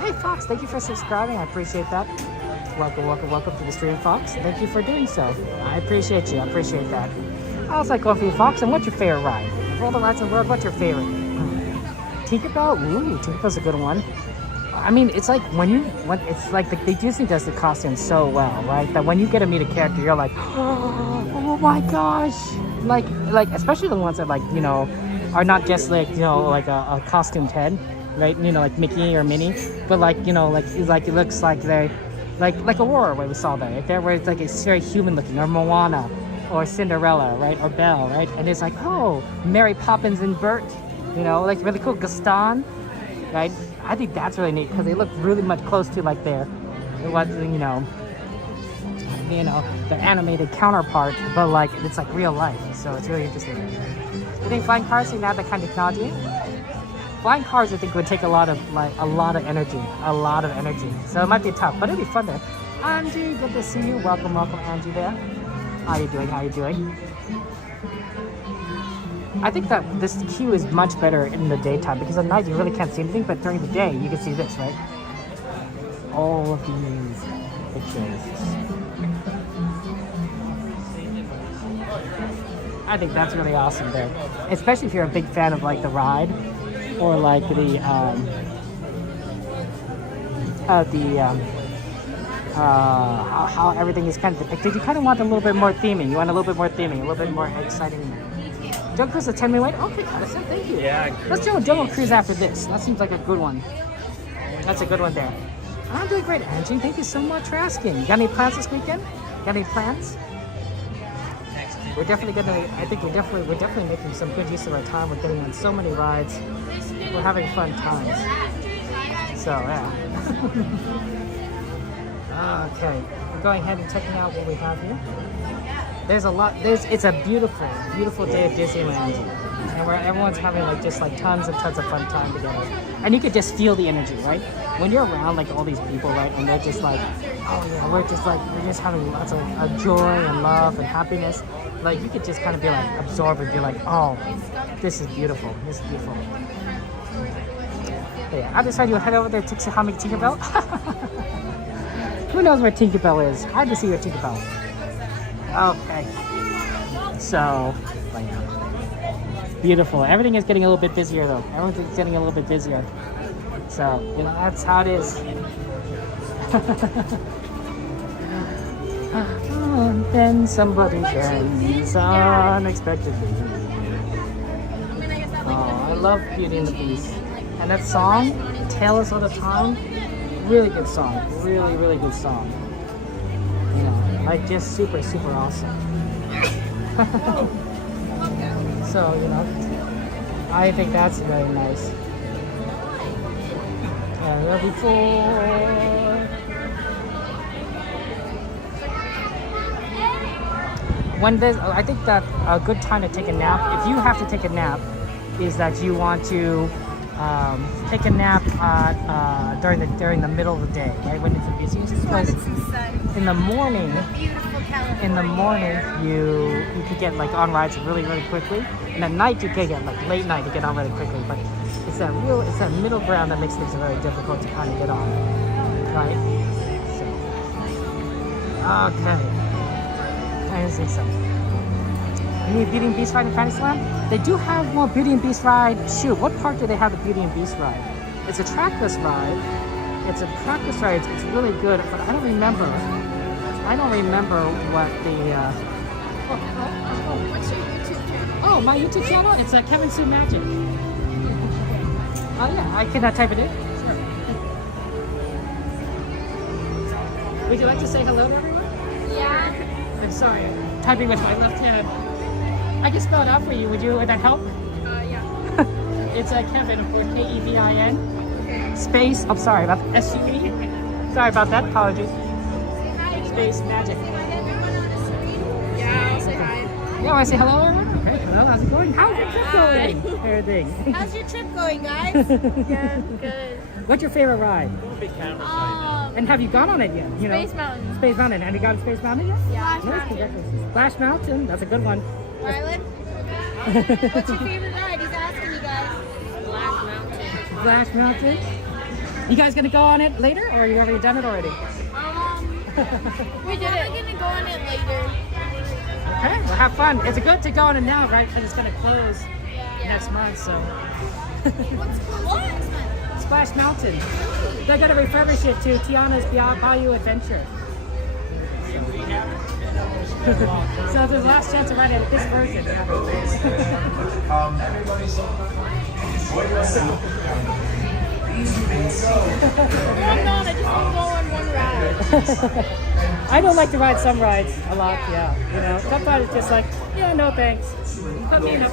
Hey Fox, thank you for subscribing. I appreciate that. Welcome to the stream, Fox. Thank you for doing so. I appreciate you. I appreciate that. I was like going for you, Fox. And what's your favorite ride? Of all the rides in the world, what's your favorite? Tinkerbell? Ooh, Tinkerbell's a good one. I mean, it's like it's like the Disney does the costumes so well, right? That when you get to meet a character, you're like, oh my gosh! Like especially the ones that are not just like a costumed head, right? Like Mickey or Minnie, but it looks like they like Aurora, where we saw that right there, where it's very human looking, or Moana, or Cinderella, right, or Belle, right? And it's like, oh, Mary Poppins and Bert, really cool. Gaston, right? I think that's really neat because they look really much close to their animated counterpart, but it's like real life. So it's really interesting. You think flying cars can have that kind of technology? Flying cars, I think, would take a lot of energy. So it might be tough, but it'd be fun there. Angie, good to see you. Welcome, Angie there. How you doing? I think that this queue is much better in the daytime because at night you really can't see anything, but during the day you can see this, right? All of these pictures. I think that's really awesome there, especially if you're a big fan of the ride or how everything is kind of depicted. You kind of want a little bit more theming. You want a little bit more exciting. Jungle Cruise is 10 minutes wait? Okay, Madison, thank you. Yeah, let's do a Jungle Cruise after this. That seems like a good one. That's a good one there. I'm doing great, Angie. Thank you so much for asking. You got any plans this weekend? Got any plans? We're definitely we're definitely making some good use of our time. We're getting on so many rides. We're having fun times. So yeah. Okay, we're going ahead and checking out what we have here. There's a lot. It's a beautiful day at Disneyland, and where everyone's having tons and tons of fun time together, and you could just feel the energy, right? When you're around all these people, right, and they're just like, oh yeah, we're just having lots of joy and love and happiness. You could just kind of be absorbed and be like, oh, this is beautiful. But yeah, I decided you'll head over there to meet Tinkerbell. Who knows where Tinkerbell is? Hard to see your Tinkerbell. Okay. So, beautiful. Everything is getting a little bit busier though. Everything's getting a little bit busier. So, you know, that's how it is. Then somebody ends unexpectedly. Oh, I love Beauty and the Beast. And that song, Tell Us All the Time, really good song. Really, really good song. You know, like just super, super awesome. So, you know, I think that's very nice. And before. When there's, I think that a good time to take a nap, if you have to take a nap, is that you want to take a nap during the middle of the day, right? When it's the busiest. Because in the morning, you could get like on rides really, really quickly, and at night you can get like late night to get on really quickly. But it's that middle ground that makes things very difficult to kind of get on, right? So, okay. I see some. Any Beauty and Beast ride in Fantasyland? They do have more Beauty and Beast ride. Shoot, what park do they have the Beauty and Beast ride? It's a trackless ride. It's really good, but I don't remember what the. What's your YouTube channel? Oh, my YouTube channel? It's Kevin Sue Magic. Oh yeah, I can type it in. Sure. Would you like to say hello to everyone? Yeah. I'm sorry, I'm typing with my left hand. I can spell it out for you. Would that help? Yeah. It's Kevin, of course, Kevin. Space. I'm sorry about SUV. Sorry about that. Apologies. Space Magic. Yeah, I'll say hi. Yeah, want to say hello, everyone? Okay, hello. How's it going? How's your trip going? Everything. How's your trip going, guys? Good. What's your favorite ride? And have you gone on it yet? You know, Space Mountain. Space Mountain. Have you gone to Space Mountain yet? Yeah. Nice, congratulations. Splash Mountain. That's a good one. Rylan? What's your favorite ride? He's asking you guys. Splash Mountain. Splash Mountain. You guys gonna go on it later, or you already done it already? We did it. We're gonna go on it later. Okay, well have fun. It's good to go on it now, right? Because it's gonna close next month, so. What? Splash Mountain. They're gonna refurbish it to Tiana's Bayou Adventure. So the last chance to ride it at this version. I don't like to ride some rides a lot, yeah. You know, sometimes it's just like, yeah, no thanks. Put me in a...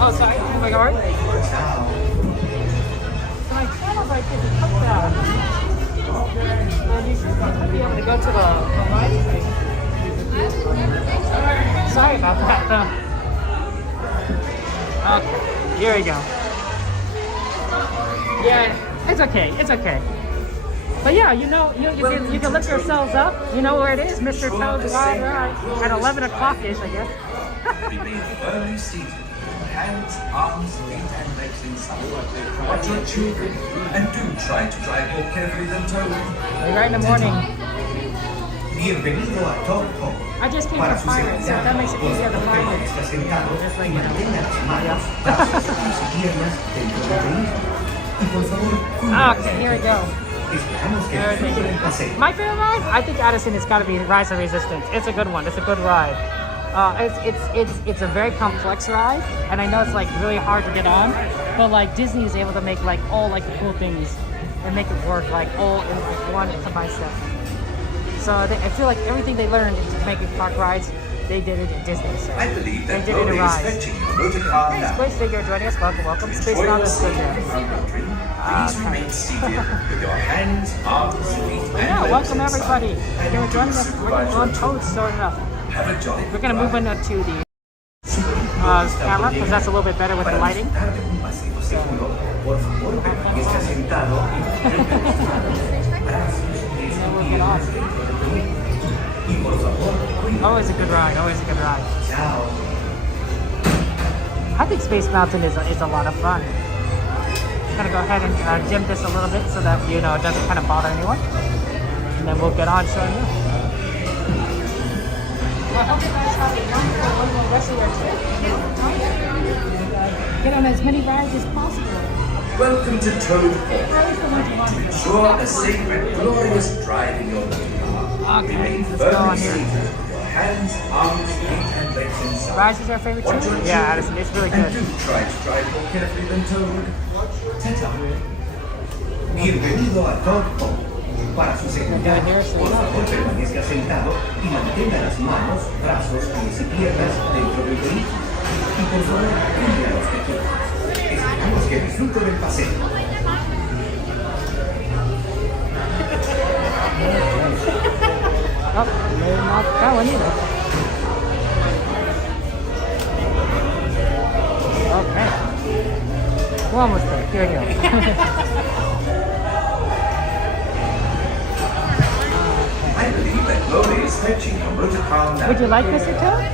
Oh, sorry. Oh my God. So I kind of like did the cut down. And you should be able to go to the ride thing. Sorry about that, though. Okay, here we go. Yeah, it's okay. It's okay. But yeah, you know, you can lift yourselves up. You know where it is, Mr. Toad's Wild Ride at 11 o'clock-ish, I guess. Remain firmly seated, hands, arms, feet, and legs inside. Watch your children, and do try to drive more carefully than Toad. Right in the morning. Bienvenido a Toad. I just came from Fire, so that makes it easier to find it. Just like, you know. Okay, here we go. My favorite ride? I think Addison has got to be Rise of Resistance. It's a good one. It's a good ride. It's a very complex ride, and I know it's like really hard to get on, but like Disney is able to make like all like the cool things and make it work like all in like one combined step. So I feel like everything they learned into making park rides, they did it at Disney. So I believe that they did it in Rise. fetching your motor car Hey, now. Squid, thank you for joining us. Welcome. Space Mountain is good there. Please remain seated with your hands, arms, feet, and Yeah, legs welcome inside. everybody. Thank you for joining us. We're on Toad starting up. Have a jolly We're gonna move into the camera because that's a little bit better with the lighting. Always a good ride. Always a good ride. I think Space Mountain is a lot of fun. gonna go ahead and dim this a little bit so that it doesn't kind of bother anyone, and then we'll get on showing you. Well, I hope you guys have a wonderful rest of your trip. Get on as many rides as possible. Welcome to Toad Hall. To ensure a safe and glorious drive in your car. Remain firmly seated. Your hands, arms, feet, and legs inside. Rides is our favorite trip? Yeah, Addison, it's really good. And do try to drive more carefully than Toad. Teta. Bienvenido a Toad Hall. Para su seguridad, por favor permanezca sentado y mantenga las manos, brazos, pies y piernas dentro del vehículo. Y por favor, cumpla los objetivos. Esperamos que disfrute del paseo. Oh, maybe not that one either. Okay. We're almost there. Here we go. I believe that slowly stretching your motor calm down. Would you like this, Toad?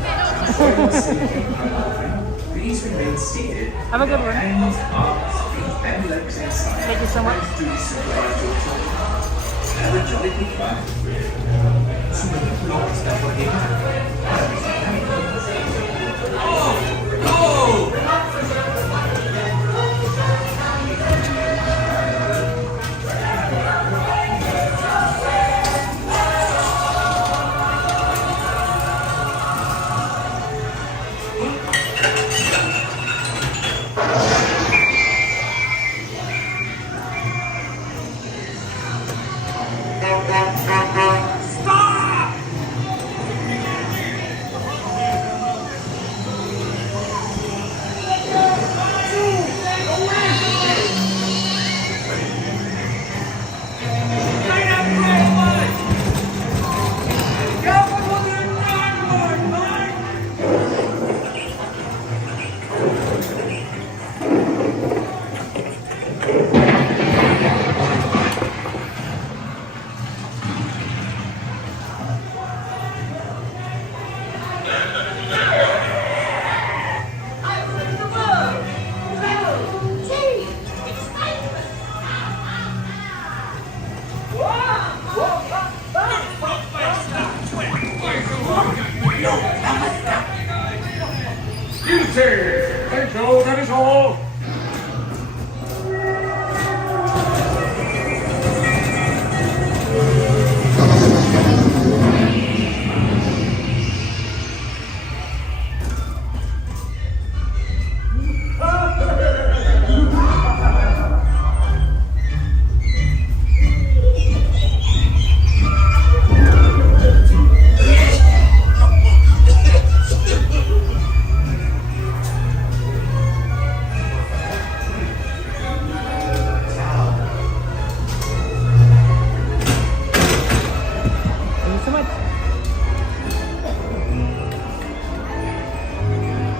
Please remain seated. Have a good one. Hands, arms, feet, and legs inside. Thank you so much. Do supervise your children. Have a jolly good fun. Su vehículo está protegido para visitantes. Thank you, that is all.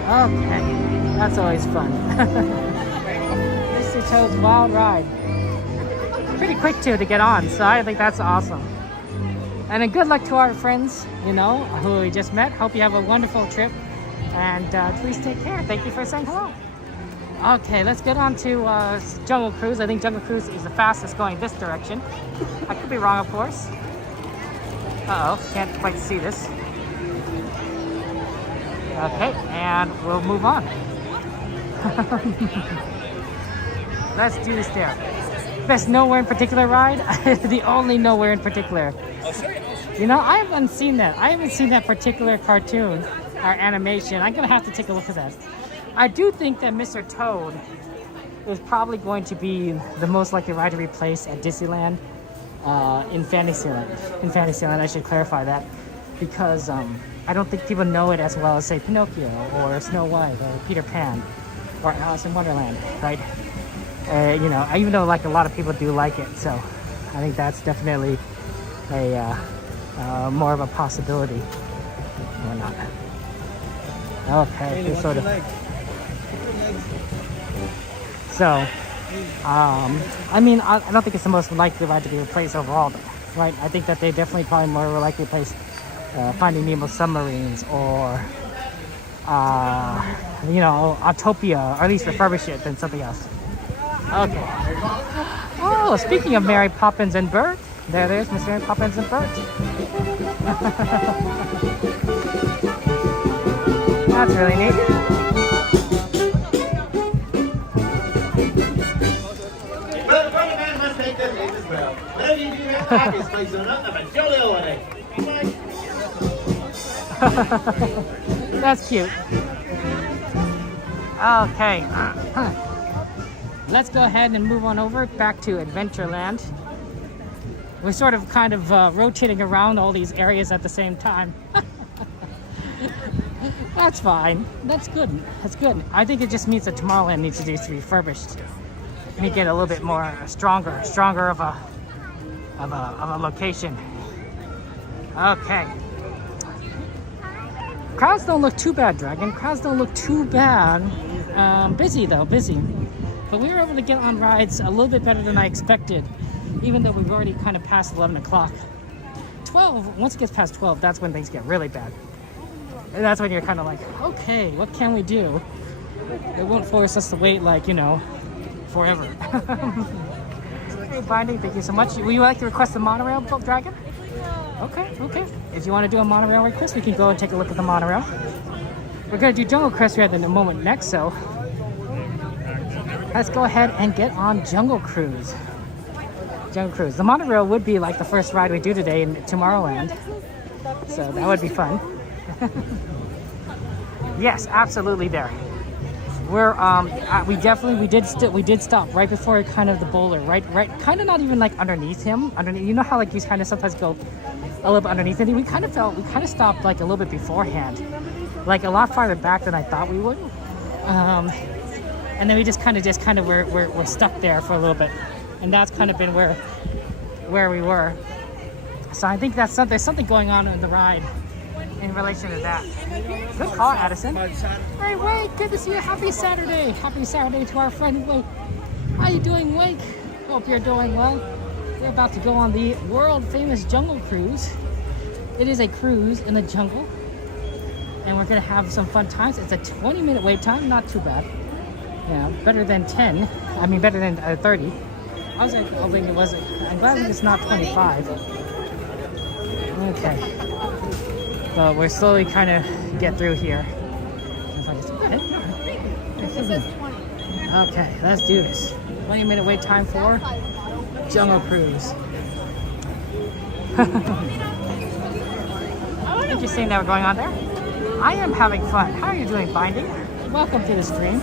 Okay, that's always fun. Mr. Toad's Wild Ride. Pretty quick too to get on, so I think that's awesome. And then good luck to our friends, who we just met. Hope you have a wonderful trip, and please take care. Thank you for saying hello. Okay, let's get on to Jungle Cruise. I think Jungle Cruise is the fastest going this direction. I could be wrong, of course. Uh-oh, can't quite see this. Okay, and we'll move on. Let's do this there. Best nowhere in particular ride? The only nowhere in particular. I haven't seen that. I haven't seen that particular cartoon or animation. I'm gonna have to take a look at that. I do think that Mr. Toad is probably going to be the most likely ride to replace at Disneyland in Fantasyland. In Fantasyland, I should clarify that, because I don't think people know it as well as, say, Pinocchio or Snow White or Peter Pan or Alice in Wonderland, right? Even though a lot of people do like it, so I think that's definitely a more of a possibility or not. Okay, sort of. So, I don't think it's the most likely ride to be replaced overall, though, right? I think that they definitely probably more likely replace Finding Nemo submarines or, Autopia, or at least refurbish it than something else. Okay. Oh, speaking of Mary Poppins and Bert, there's Miss Mary Poppins and Bert. That's really neat. Well, the party man must take their leave as well. Whatever you do there, obviously, so nothing but jolly holiday. That's cute. Okay. Let's go ahead and move on over back to Adventureland. We're sort of kind of rotating around all these areas at the same time. That's fine. That's good. That's good. I think it just means that Tomorrowland needs to be refurbished. We get a little bit more stronger of a location. Okay. Crowds don't look too bad, Dragon. Crowds don't look too bad. Busy though, busy. But we were able to get on rides a little bit better than I expected, even though we've already kind of passed 11 o'clock. 12, once it gets past 12, that's when things get really bad. And that's when you're kind of like, okay, what can we do? It won't force us to wait like, you know, forever. Hey, Binding, thank you so much. Would you like to request the monorail, Dragon? Okay, okay. If you want to do a monorail request, we can go and take a look at the monorail. We're going to do Jungle Cruise here in a moment next, so let's go ahead and get on Jungle Cruise. Jungle Cruise. The monorail would be like the first ride we do today in Tomorrowland, so that would be fun. Yes, absolutely there. We're we did stop right before kind of the boulder, right, kind of not even like underneath him. You know how like you kind of sometimes go a little bit underneath it. We kind of stopped like a little bit beforehand, like a lot farther back than I thought we would. And then we just kind of we're stuck there for a little bit, and that's kind of been where we were. So I think there's something going on in the ride in relation to that. Good call, Addison. Hey, Wake, good to see you. Happy Saturday. Happy Saturday to our friend Wake. How you doing, Wake? Hope you're doing well. We're about to go on the world famous Jungle Cruise. It is a cruise in the jungle, and we're gonna have some fun times. It's a 20-minute wait time, not too bad. Yeah, better than 10. I mean, better than 30. I was like, hoping it wasn't. I'm glad it's not 25. Okay. But we're slowly kind of get through here. Okay, let's do this. 20-minute wait time for Jungle Cruise. Interesting that we're going on there. I am having fun. How are you doing, Binding? Welcome to the stream.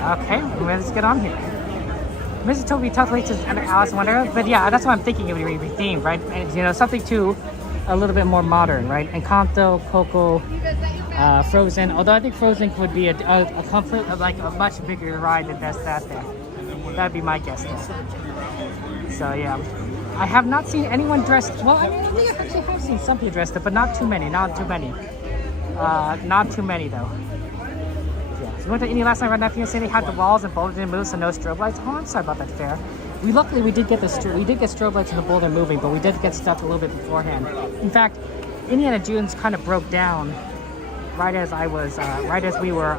Okay, let's get on here. Mrs. Toby Tuttley says under Alice in Wonderland, but yeah, that's what I'm thinking it would be themed, right? And, you know, something too a little bit more modern, right? Encanto, Coco, Frozen. Although I think Frozen would be a comfort of like a much bigger ride than that there. That'd be my guess though. So yeah, I have not seen anyone dressed. Well, I mean, I think I actually have seen some people dressed up, but not too many. Not too many though. Yeah. So we went to Indy last night. Right now, you they had the walls and boulder didn't move, so no strobe lights. Oh, I'm sorry about that, Fair. Luckily we did get strobe lights in the boulder moving, but we did get stuff a little bit beforehand. In fact, Indiana Jones kind of broke down right as we were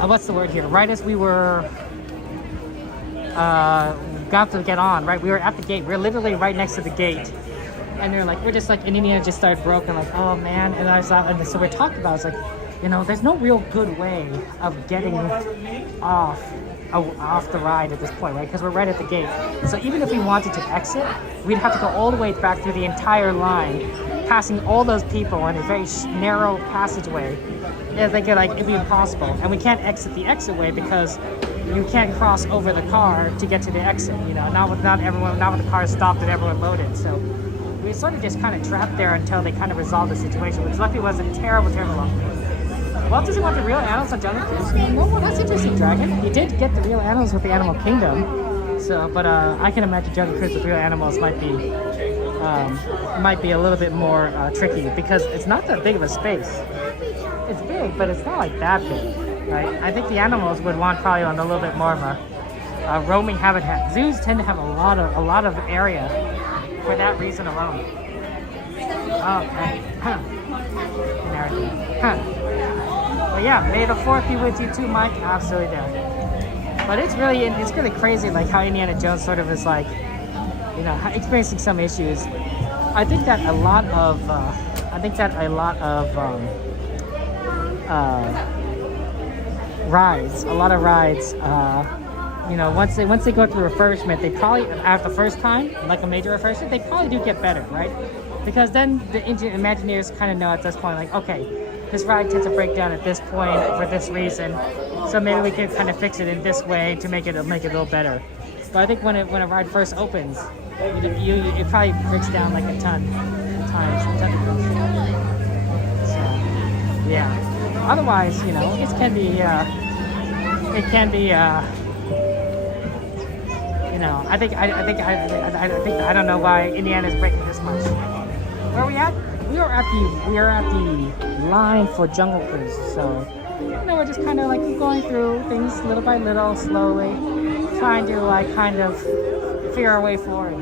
what's the word here? Right as we were got to get on, right? We were at the gate. We were literally right next to the gate. And they're like, and Indiana just started broken, like, oh man. And I saw, and so we're talking about, it's like, you know, there's no real good way of getting off the ride at this point, right? Because we're right at the gate. So even if we wanted to exit, we'd have to go all the way back through the entire line, passing all those people in a very narrow passageway. It'd be impossible. And we can't exit the exit way because you can't cross over the car to get to the exit. You know, not with the car stopped and everyone loaded. So we sort of just kind of trapped there until they kind of resolved the situation, which luckily wasn't terrible long. Well, does he want the real animals on Jungle Cruise? Well, that's interesting, Dragon. He did get the real animals with the Animal Kingdom. So, but I can imagine Jungle Cruise with real animals might be a little bit more tricky because it's not that big of a space. It's big, but it's not like that big, right? I think the animals would want probably on a little bit more of a roaming habitat. Zoos tend to have a lot of area for that reason alone. Okay. But yeah, may the 4th be with you too, Mike. Absolutely there. But it's really crazy, like how Indiana Jones sort of is like, you know, experiencing some issues. I think that a lot of rides, you know, once they go through refurbishment, they probably, after the first time, like a major refurbishment, they probably do get better, right? Because then the Imagineers kind of know at this point, like, okay, this ride tends to break down at this point for this reason, so maybe we can kind of fix it in this way to make it a little better. But I think when a ride first opens, it probably breaks down like a ton of times. So, yeah. Otherwise, you know, it can be, you know, I don't know why Indiana's breaking this much. Where are we at? We are at the line for Jungle Cruise. So, you know, we're just kind of like going through things little by little, slowly, trying to like kind of figure our way forward.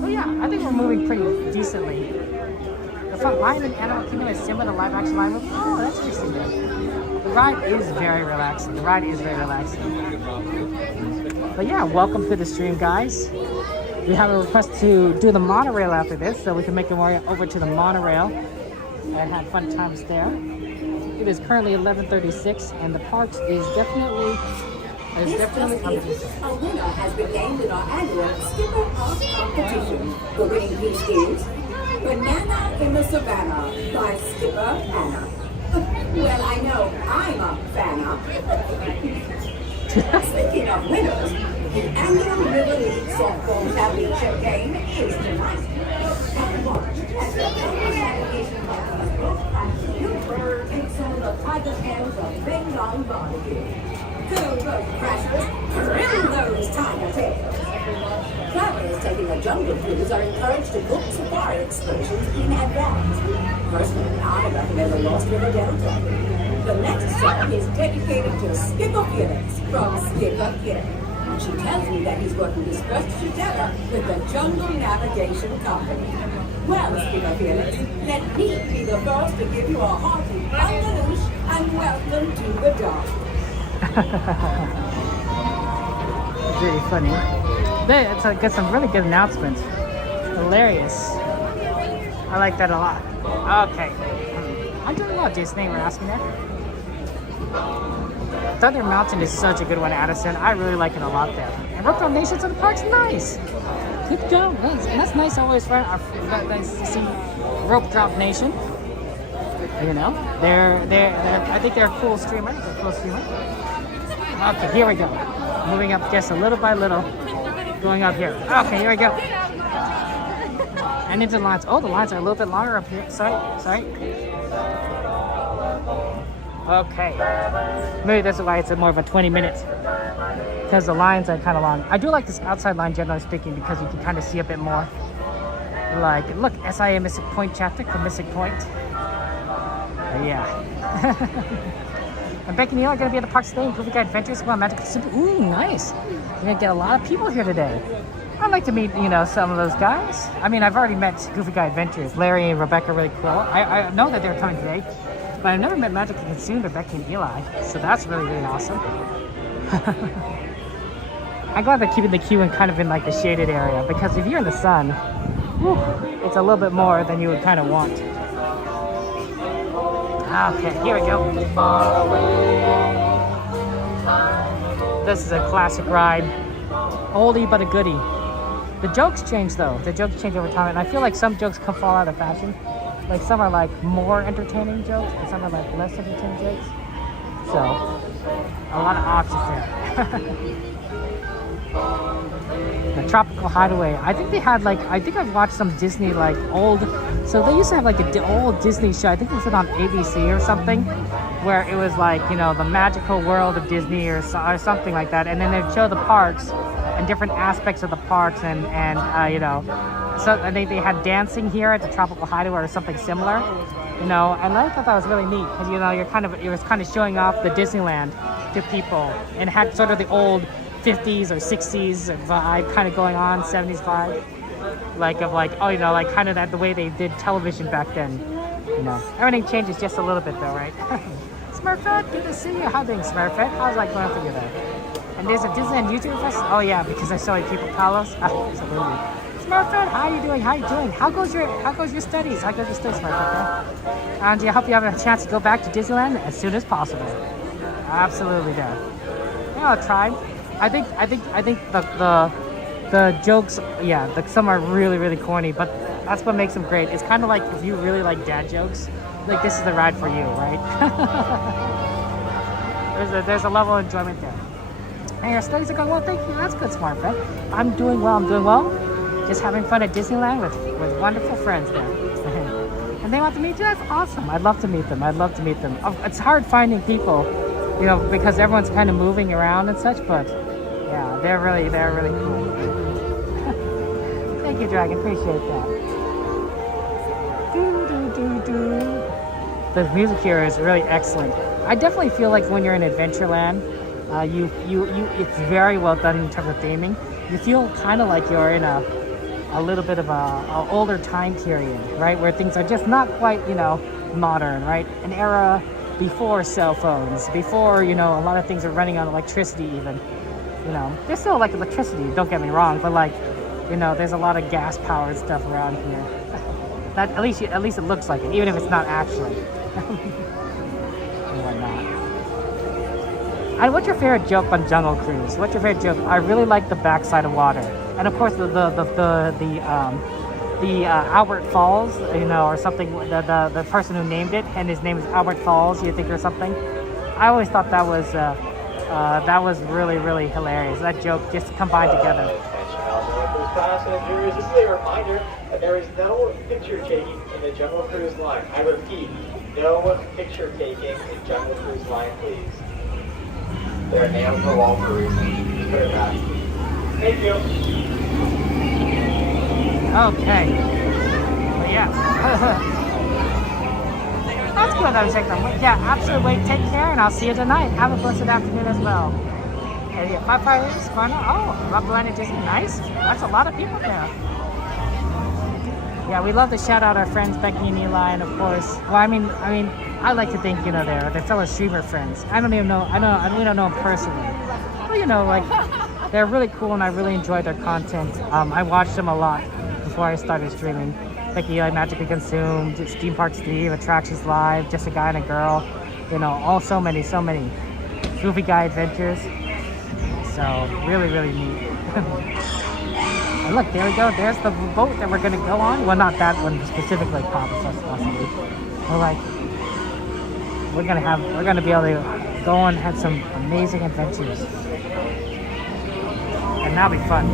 But yeah, I think we're moving pretty decently. The front line in Animal Kingdom is similar to live action line movie. Oh, that's interesting. The ride is very relaxing. But yeah, welcome to the stream, guys. We have a request to do the monorail after this, so we can make our way over to the monorail and have fun times there. It is currently 11:36, and the parks is definitely unbelievable. A winner has been named in our annual Skipper Art competition. The winning piece is Banana in the Savannah by Skipper Anna. Well, I know I'm a fanna. Speaking of winners, the annual River League softball championship game is tonight. And watch as the navigation companies both practice new bird takes on the tiger tails of Bing Long Barbecue. Cool road crashers, thrill those tiger tails. Travelers taking a jungle cruise are encouraged to book safari excursions in advance. Personally, I recommend the Lost River Delta. The next song is dedicated to Skipper Felix from Skipper Kid. She tells me that he's working his first together with the Jungle Navigation Company. Well, Skipper Felix, let me be the first to give you a hearty bangaloosh and welcome to the dock. It's really funny. It's got some really good announcements. Hilarious. I like that a lot. Okay. I'm doing well, Disney. We're asking that. Thunder Mountain is such a good one, Addison. I really like it a lot there. And Ropedrop Nation's in the park's nice. Good job. And that's nice always for nice to see Ropedrop Nation. You know, I think they're a cool streamer. Okay, here we go. Moving up just a little by little. Going up here. Okay, here we go. And into the lines. Oh, the lines are a little bit longer up here. Sorry. Okay. Maybe that's why it's more of a 20 minutes. Because the lines are kind of long. I do like this outside line, generally speaking, because you can kind of see a bit more. Like, look, SIA Mystic Point chapter for Mystic Point. Yeah. And Becky and Neil are going to be at the park today. Goofy Guy Adventures. Come on, Magical Super. Ooh, nice. We're going to get a lot of people here today. I'd like to meet, you know, some of those guys. I mean, I've already met Goofy Guy Adventures. Larry and Rebecca are really cool. I know that they're coming today. But I've never met Magical Consume or Becky and Eli. So that's really, really awesome. I'm glad they're keeping the queue in kind of in like the shaded area. Because if you're in the sun, whew, it's a little bit more than you would kind of want. Okay, here we go. This is a classic ride. Oldie but a goodie. The jokes change though. The jokes change over time. And I feel like some jokes can fall out of fashion. Like some are like more entertaining jokes and some are like less entertaining jokes. So, a lot of options there. The Tropical Hideaway. I think they had like, I think I've watched some Disney like old, so they used to have like an old Disney show. I think it was on ABC or something, where it was like, you know, the magical world of Disney or something like that. And then they'd show the parks and different aspects of the parks and you know, so I think they had dancing here at the Tropical Hideaway or something similar, you know, and I thought that was really neat because, you know, it was kind of showing off the Disneyland to people and had sort of the old 50s or 60s vibe kind of going on, 70s vibe, like of like, oh, you know, like kind of that the way they did television back then, you know. Everything changes just a little bit though, right? Smurfette, good to see you. How doing, Smurfette? How's that going for you there? And there's a Disneyland YouTube festival. Oh yeah, because I saw you people Palos. Absolutely. Smurfette, how are you doing? How you doing? How goes your studies? How goes your studies, Smurfette? And I hope you have a chance to go back to Disneyland as soon as possible. Absolutely, yeah. Yeah, I'll try. I think the jokes, yeah, some are really, really corny, but that's what makes them great. It's kind of like if you really like dad jokes, like this is the ride for you, right? there's a level of enjoyment there. And your studies are going well. Thank you. That's good, Smurfette. I'm doing well. Just having fun at Disneyland with wonderful friends there. And they want to meet you. That's awesome. I'd love to meet them. It's hard finding people, you know, because everyone's kind of moving around and such, but yeah, they're really cool. Thank you, Dragon. Appreciate that. The music here is really excellent. I definitely feel like when you're in Adventureland, it's very well done in terms of theming. You feel kind of like you're in a little bit of a older time period, right? Where things are just not quite, you know, modern, right? An era before cell phones, before, you know, a lot of things are running on electricity even. You know, there's still like electricity, don't get me wrong, but like, you know, there's a lot of gas powered stuff around here. That at least it looks like it, even if it's not actually. And whatnot. And what's your favorite joke on Jungle Cruise? What's your favorite joke? I really like the backside of water, and of course the Albert Falls, you know, or something. The person who named it, and his name is Albert Falls, you think, or something. I always thought that was really, really hilarious. That joke just combined together. Passengers, just a reminder that there is no picture taking in the Jungle Cruise line. I repeat, no picture taking in Jungle Cruise line, please. There are nails on the wall for a reason. Just put it back. Thank you. Okay. Well, yeah. That's good. I'm saying that. Yeah, absolutely. Take care, and I'll see you tonight. Have a blessed afternoon as well. And yeah, Bye, Sparna. Oh, Ropedrop is nice. That's a lot of people there. Yeah, we love to shout out our friends Becky and Eli, and of course, well, I mean, I like to think, you know, they're fellow streamer friends. I don't even know. We don't know them personally, but you know, like they're really cool, and I really enjoy their content. I watched them a lot before I started streaming. Becky, Eli, Magically Consumed, Steam Park Steve, Attractions Live, Just a Guy and a Girl. You know, all so many Goofy Guy Adventures. So really, really neat. And look, there we go. There's the boat that we're gonna go on. Well, not that one specifically, possibly. But like, we're gonna be able to go and have some amazing adventures, and that'll be fun.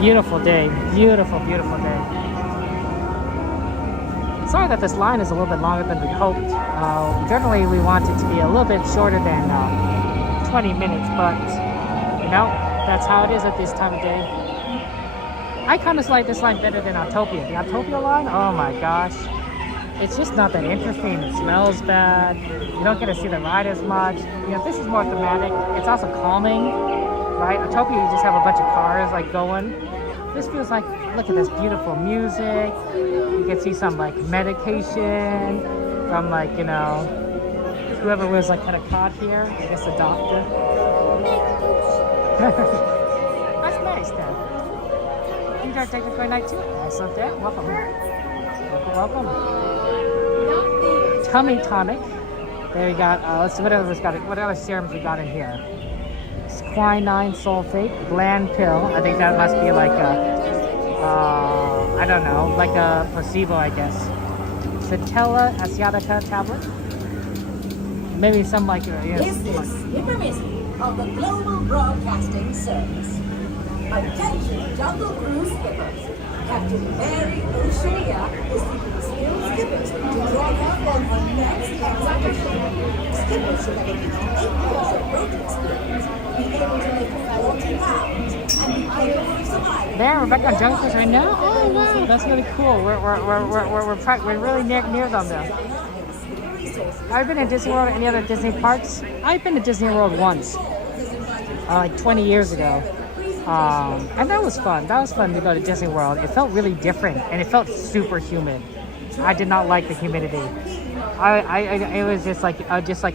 Beautiful day. Beautiful day. Sorry that this line is a little bit longer than we hoped. Generally, we want it to be a little bit shorter than 20 minutes, but you know, that's how it is at this time of day. I kind of like this line better than Autopia. The Autopia line, oh my gosh, it's just not that interesting. It smells bad. You don't get to see the ride as much. You know, this is more thematic. It's also calming, right? Autopia, you just have a bunch of cars like going. This feels like, look at this beautiful music. You can see some like medication from like, you know, whoever was like kind of caught here. I guess the doctor. That's nice then. You guys take a great night too. Excellent there. Welcome. Tummy tonic. There we got, let's see what other serums we got in here. Quinine sulfate, bland pill. I think that must be like a, I don't know, like a placebo, I guess. Centella asiatica tablet. Maybe some like, yes. Is this information of the Global Broadcasting Service? Attention, Jungle Cruise skippers. Captain Mary O'Shea is seeking skilled skippers to join her on her next expedition. Skippers should have at least 8 years of road experience, be able to lift 40 pounds, and be capable of surviving. There, Rebecca on Jungle Cruise right now. Oh wow, that's really cool. We're really near them there. I've been in Disney World. Any other Disney parks? I've been to Disney World once, like 20 years ago. And that was fun. That was fun to go to Disney World. It felt really different, and it felt super humid. I did not like the humidity. It was just like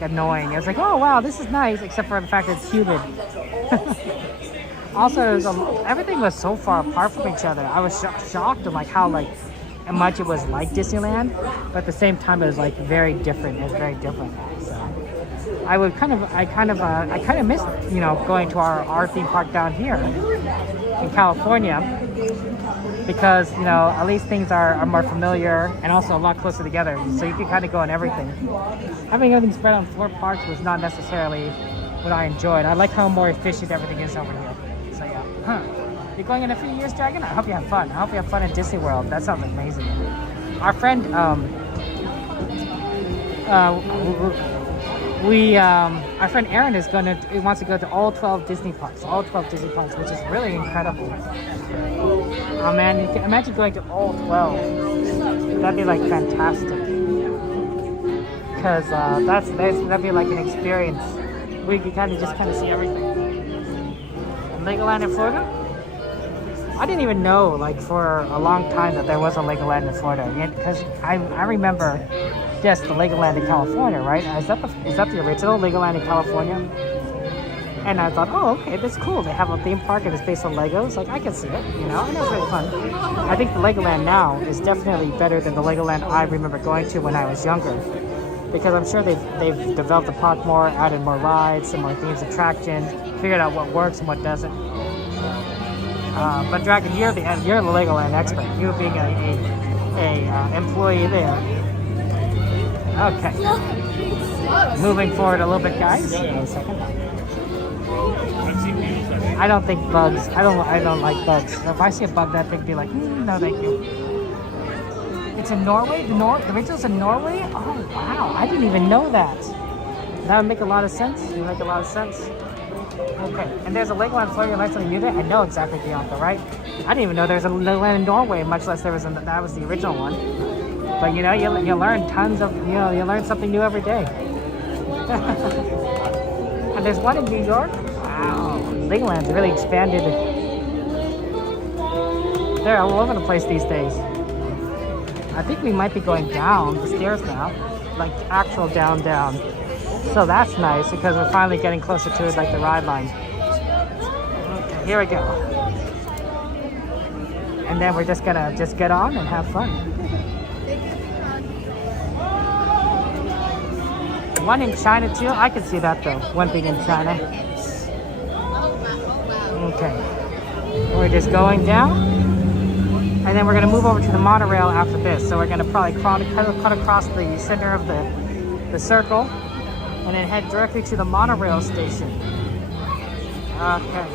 annoying. It was like, oh wow, this is nice, except for the fact that it's humid. Also, everything was so far apart from each other. I was shocked at like how much it was like Disneyland, but at the same time it was like very different. It was very different. So I kind of missed, you know, going to our theme park down here in California, because, you know, at least things are more familiar and also a lot closer together, so you can kind of go on everything. Having everything spread on 4 parks was not necessarily what I enjoyed. I like how more efficient everything is over here. So yeah. You're going in a few years, Dragon? I hope you have fun. I hope you have fun at Disney World. That sounds amazing. Our friend, our friend Aaron wants to go to all 12 Disney parks, which is really incredible. Oh man, you can imagine going to all 12. That'd be like fantastic. Because that'd be like an experience where you can kind of see everything. And Legoland in Florida? I didn't even know, like, for a long time that there was a Legoland in Florida. Because I remember, yes, the Legoland in California, right? Is that the original Legoland in California? And I thought, oh, okay, that's cool. They have a theme park and it's based on Legos. Like, I can see it, you know? And it was really fun. I think the Legoland now is definitely better than the Legoland I remember going to when I was younger. Because I'm sure they've developed the park more, added more rides, some more themes, attractions, figured out what works and what doesn't. But Dragon, you're the Legoland expert. You being a employee there. Okay. Moving forward a little bit, guys. Give me a second. I don't think bugs. I don't like bugs. If I see a bug, that thing be like, no, thank you. It's in Norway. The original's in Norway. Oh wow! I didn't even know that. That would make a lot of sense. Okay, and there's a Legoland Florida nicer than you did. I know exactly, Bianca, right? I didn't even know there was a Legoland in Norway, much less that was the original one. But you know, you learn tons of, you learn something new every day. And there's one in New York. Wow, Legoland's really expanded. They're all over the place these days. I think we might be going down the stairs now, like actual down. So that's nice because we're finally getting closer to it, like the ride line. Okay, here we go. And then we're just gonna get on and have fun. One in China too. I can see that though. One being in China. Okay. We're just going down. And then we're going to move over to the monorail after this. So we're going to probably cut across the center of the circle and then head directly to the monorail station. Okay.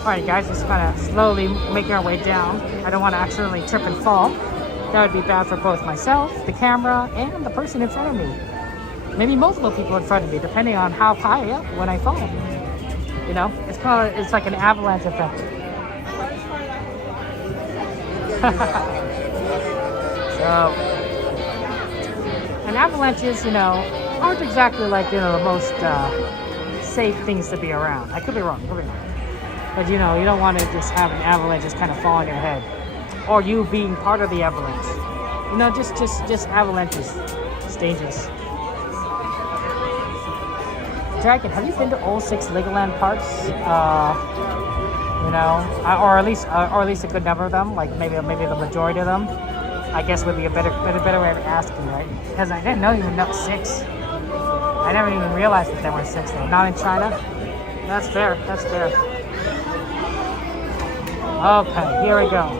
Alright guys, just kind of slowly making our way down. I don't want to accidentally trip and fall. That would be bad for both myself, the camera, and the person in front of me. Maybe multiple people in front of me, depending on how high up when I fall. You know, it's like an avalanche effect. So, and avalanches, you know, aren't exactly like, you know, the most safe things to be around. I could be wrong. But you know, you don't want to just have an avalanche just kind of fall on your head, or you being part of the avalanche. You know, just avalanches. It's dangerous. Dragon, have you been to all 6 Legoland parks? You know, or at least a good number of them, like maybe the majority of them. I guess would be a better way of asking, right? Because I didn't even know 6. I never even realized that there were 6 there. Not in China. That's fair. Okay, here we go.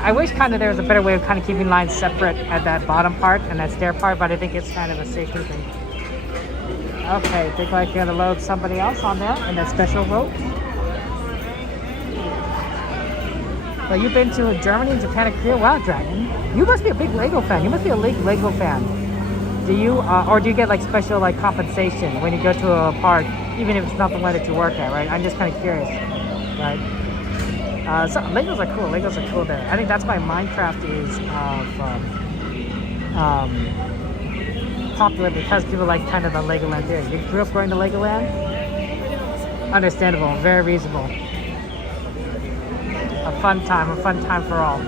I wish kind of there was a better way of kind of keeping lines separate at that bottom part and that stair part, but I think it's kind of a safety thing. Okay, I think I'm gonna load somebody else on there in that special rope. Well, you've been to Germany, Japan, and Korea. Wow, Dragon. You must be a big Lego fan. You must be a Lego fan. Do you, or do you get like special like compensation when you go to a park, even if it's not the one that you work at, right? I'm just kind of curious, right? So Legos are cool. Legos are cool there. I think that's why Minecraft is popular, because people like kind of the Legoland there. You grew up going to Legoland? Understandable. Very reasonable. fun time for all.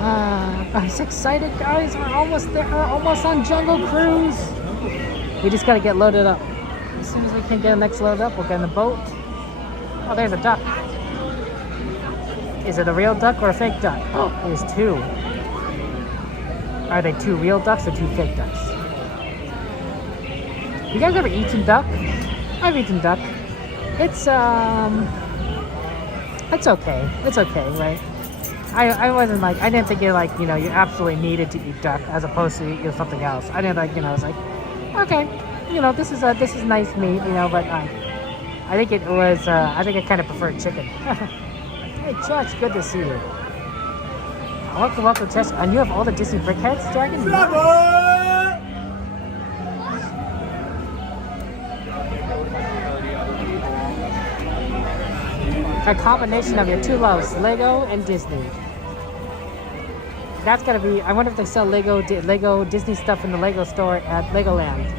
I'm so excited, guys. We're almost there. We're almost on Jungle Cruise. We just gotta get loaded up. As soon as we can get the next load up, we'll get in the boat. Oh, there's a duck. Is it a real duck or a fake duck? Oh, there's two. Are they two real ducks or two fake ducks? You guys ever eaten duck? I've eaten duck. It's okay. It's okay, right? I wasn't like, I didn't think it like, you know, you absolutely needed to eat duck as opposed to eat something else. I didn't like, you know, I was like, okay, you know, this is nice meat, you know, but I think it was, I think I kind of preferred chicken. Hey, Chuck, good to see you. Welcome, Chess. And you have all the Disney brickheads, Dragon? A combination of your two loves, Lego and Disney. That's gotta be, I wonder if they sell Lego Disney stuff in the Lego store at Legoland.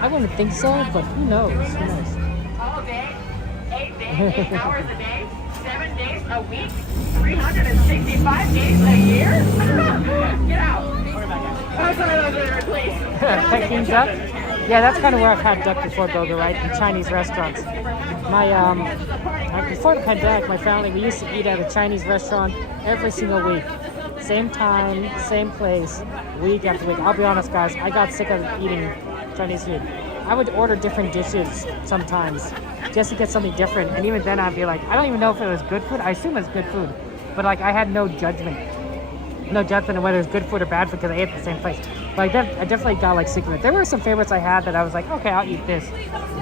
I wouldn't think so, but who knows? Who knows? All day, 8 days, 8 hours a day, 7 days a week, 365 days a year? Get out. I'm sorry, those are replaced. Peking duck? Yeah, that's kind of where I've had duck before, Boga, right? In Chinese restaurants. Before the pandemic, my family, we used to eat at a Chinese restaurant every single week. Same time, same place, week after week. I'll be honest, guys, I got sick of eating Chinese food. I would order different dishes sometimes just to get something different. And even then, I'd be like, I don't even know if it was good food. I assume it's good food. But like, I had no judgment. No judgment on whether it was good food or bad food because I ate at the same place. But I definitely got like sick of it. There were some favorites I had that I was like, okay, I'll eat this.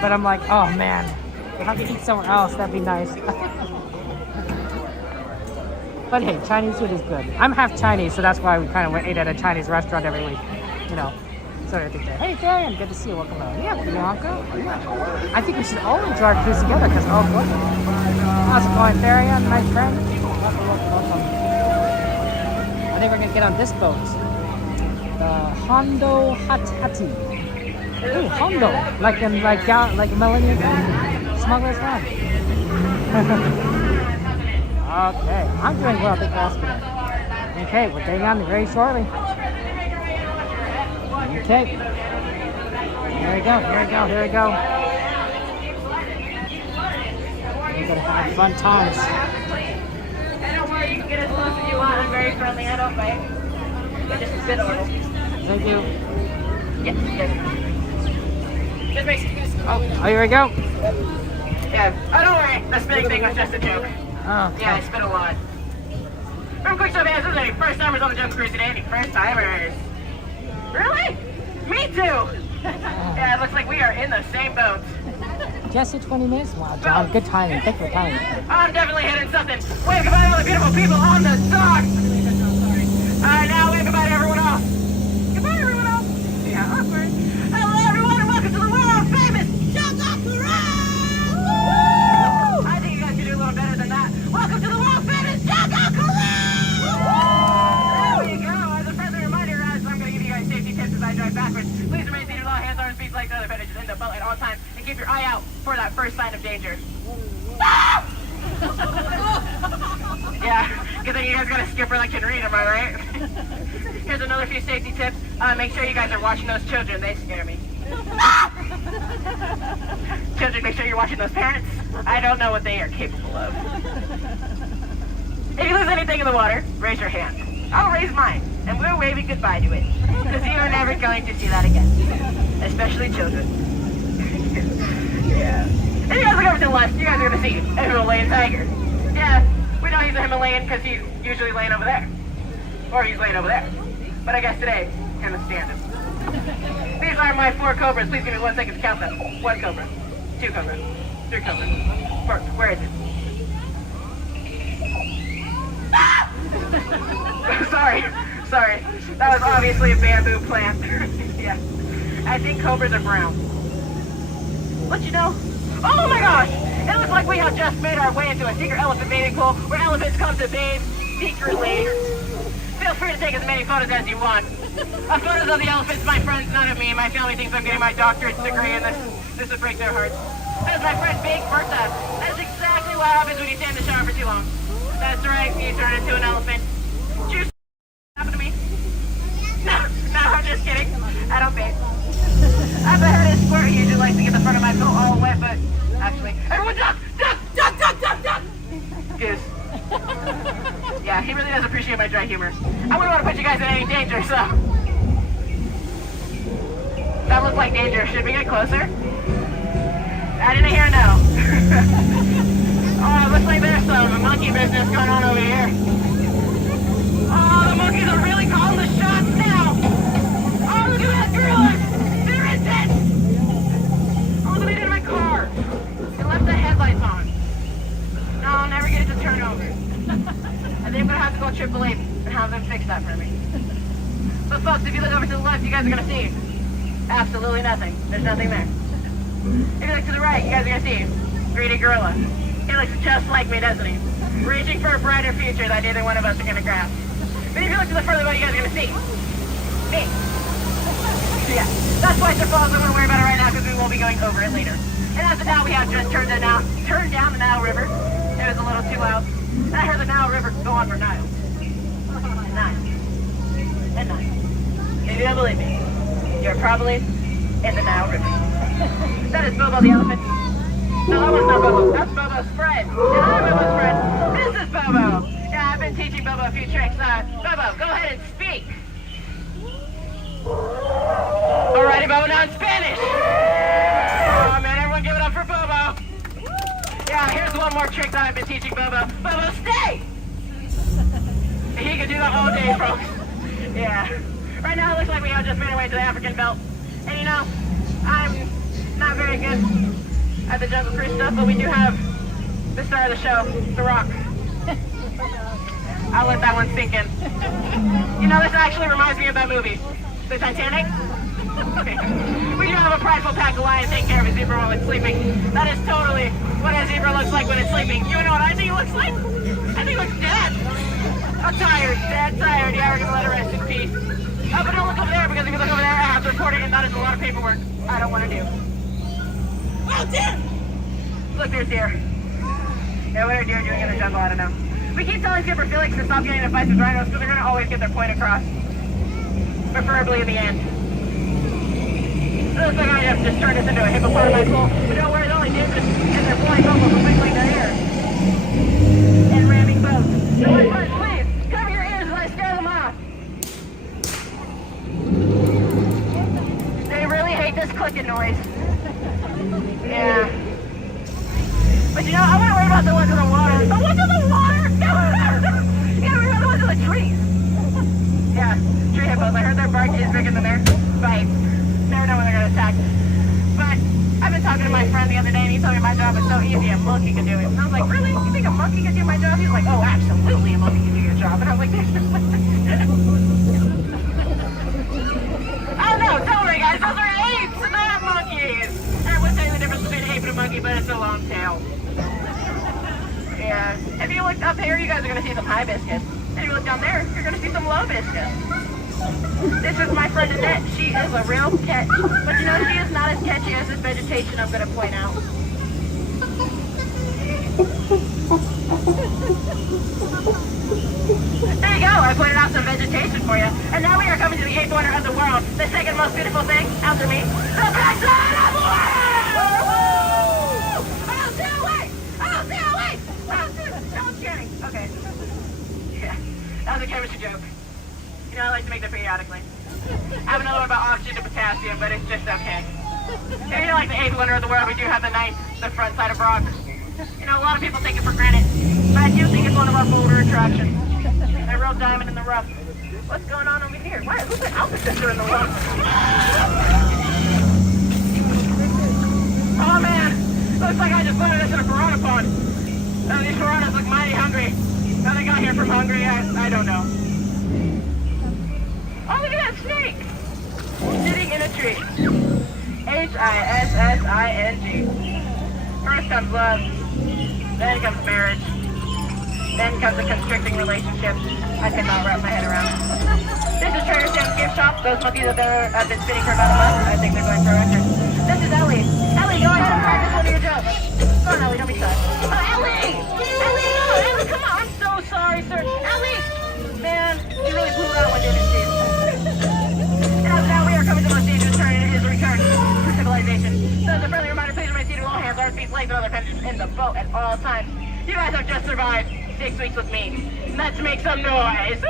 But I'm like, oh man, if I could eat somewhere else, that'd be nice. But hey, Chinese food is good. I'm half Chinese, so that's why we kind of ate at a Chinese restaurant every week. You know, so I think that. Hey, Darian, good to see you. Welcome out. Yeah, Bianca. Yeah. I think we should all enjoy our cruise together because oh, look. How's it going, Darian, my friend? Welcome. I think we're gonna get on this boat. The Hondo Hatati. Ooh, Hondo, like Millennium Smuggler's Run. Okay, I'm doing well. Thanks for asking. Okay, we're getting on very shortly. Okay. Here we go. We're gonna have fun times. And don't worry, you can get as close as you want. I'm very friendly. I don't bite. But just a bit of it. Thank you. Yes. Just makes excuse. Oh, here we go. Yeah. Oh, don't worry. The spitting thing was just a joke. Oh, yeah, I spit a lot. Real quick, so fast, any first timers on the Jungle Cruise today? Any first timers? Really? Me too! Yeah, it looks like we are in the same boat. Just in 20 minutes? Wow, John, good timing. Thank you for timing. I'm definitely hitting something. Wave goodbye to all the beautiful people on the dock! Alright, now wave goodbye to everyone else. Goodbye, everyone else. Yeah, awkward. Hello, everyone, and welcome to the world famous Jungle Cruise! I think you guys can do a little better than that. Welcome to the world famous Jungle Cruise! There we go. As a friendly reminder, guys, I'm going to give you guys safety tips as I drive backwards. Please remain seated with all hands, arms, feet, legs, and other appendages in the boat at all times, and keep your eye out for that first sign of danger. Yeah, good thing you guys got a skipper that can read, am I right? Here's another few safety tips. Make sure you guys are watching those children. They scare me. Children, make sure you're watching those parents. I don't know what they are capable of. If you lose anything in the water, raise your hand. I'll raise mine, and we're waving goodbye to it. Because you are never going to see that again. Especially children. Yeah. And you guys look over to the left, you guys are going to see a Himalayan tiger. Yeah, we know he's a Himalayan because he's usually laying over there. Or he's laying over there. But I guess today, kind of stand him. These are my 4 cobras. Please give me 1 second to count them. 1 cobra, 2 cobras, 3 cobras, 4. Where is it? Ah! Sorry. That was obviously a bamboo plant. Yeah. I think cobras are brown. Let you know. Oh my gosh! It looks like we have just made our way into a secret elephant mating pool where elephants come to bathe secretly. Feel free to take as many photos as you want. Photos of the elephants, my friends, none of me. My family thinks I'm getting my doctorate degree and this would break their hearts. That is my friend Big Bertha. That is exactly what happens when you stay in the shower for too long. That's right, you turn into an elephant. Juice happened to me. No, I'm just kidding. I don't bathe. I've heard of Squid usually likes to get the front of my coat all wet, but actually, everyone duck! Goose. Yeah, he really does appreciate my dry humor. I wouldn't want to put you guys in any danger, so. That looks like danger. Should we get closer? I didn't hear no. Oh, it looks like there's some monkey business going on over here. Oh, the monkeys are really calling the shots now. Oh, look at that gorillas. They're intense. Oh, look what they did in my car. They left the headlights on. No, I'll never get it to turn over. I think I'm going to have to call AAA and have them fix that for me. But folks, if you look over to the left, you guys are going to see absolutely nothing. There's nothing there. If you look to the right, you guys are going to see greedy gorilla. He looks just like me, doesn't he? Reaching for a brighter future that neither one of us are going to grab. But if you look to the further way, you guys are going to see me. Yeah, that's why Sir Falls, I wouldn't worry about it right now because we won't be going over it later. And as of now, we have just turned down the Nile River. It was a little too loud. And I heard the Nile River go on for miles. And miles. If you don't believe me, you're probably in the Nile River. That is Bobo the elephant. No, that was not Bobo. That's Bobo's friend. And I'm Bobo's friend. This is Bobo. Yeah, I've been teaching Bobo a few tricks. Bobo, go ahead and speak. Alrighty, Bobo, now in Spanish. Oh, man, everyone give it up for Bobo. Yeah, here's one more trick that I've been teaching Bobo. Bobo, stay! He can do that all day, folks. Yeah. Right now, it looks like we have just made our way to the African belt. And you know, I'm not very good at the Jungle Cruise stuff, but we do have the star of the show, The Rock. I'll let that one sink in. You know, this actually reminds me of that movie, The Titanic. We do have a prideful pack of lions taking care of a zebra while it's sleeping. That is totally what a zebra looks like when it's sleeping. You know what I think it looks like? I think it looks dead. I'm tired, dead tired. Yeah, we're gonna let it rest in peace. Oh, but don't look over there, because if you look over there, I have to report it, and that is a lot of paperwork I don't want to do. Oh, deer! Look, there's deer. Yeah, what are deer doing in the jungle? I don't know. We keep telling Skipper Felix to stop getting in fights with rhinos, because they're going to always get their point across. Preferably in the end. It looks like I have just turned this into a hippopotamus bowl. But don't worry, the only difference is they're flying buffalo from wiggling their hair. And ramming boats. So my friends, please, cover your ears as I scare them off. They really hate this clicking noise. Yeah. But you know, I want to worry about the ones in the water. The ones in the water? No! You gotta worry about the ones in the trees. Yeah, tree hippos. I heard their bark is bigger than their bite. Never know when they're gonna attack. But I've been talking to my friend the other day, and he told me my job is so easy, a monkey can do it. And I was like, really? You think a monkey can do my job? He was like, oh, absolutely, a monkey can do your job. And I was like, there's no way. Oh no, don't worry, guys. Those are apes, not monkeys. And I would tell you the difference between an ape and a monkey, but it's a long tail. Yeah. If you look up here, you guys are gonna see some hibiscus. And if you look down there, you're gonna see some lobiscus. This is my friend Annette. She is a real catch. But you know, she is not as catchy as this vegetation I'm going to point out. There you go. I pointed out some vegetation for you. And now we are coming to the eighth wonder of the world. The second most beautiful thing, after me, the best side of the world! Oh, stay away! Oh, stay away! Oh, no, I'm scaring. Okay. Yeah, that was a chemistry joke. You know, I like to make them periodically. I have another one about oxygen and potassium, but it's just okay. If you know, like the eighth wonder of the world, we do have the front side of rock. You know, a lot of people take it for granted, but I do think it's one of our bolder attractions. A real diamond in the rough. What's going on over here? Why? Who's the alpha sister in the rough? Oh man, looks like I just floated us in a piranha pond. Oh, these piranhas look mighty hungry. How they got here from Hungary, I don't know. Oh, look at that snake! Sitting in a tree. H-I-S-S-I-N-G. First comes love, then comes marriage, then comes a constricting relationship I cannot wrap my head around. This is Trader Sam's gift shop. Those monkeys up there have been spinning for about a month. I think they're going for a record. This is Ellie. Ellie, go ahead and practice one of your jokes. on, Ellie, don't be shy. Oh, Ellie! Ellie, no! Ellie, come on! I'm so sorry, sir. Ellie! Man, you really blew out when you didn't see it. Now we are coming to Los Angeles, turning his return to civilization. So as a friendly reminder, please remain seated with all hands, arms, feet, legs, and other pendants in the boat at all times. You guys have just survived 6 weeks with me. Let's make some noise! Woo!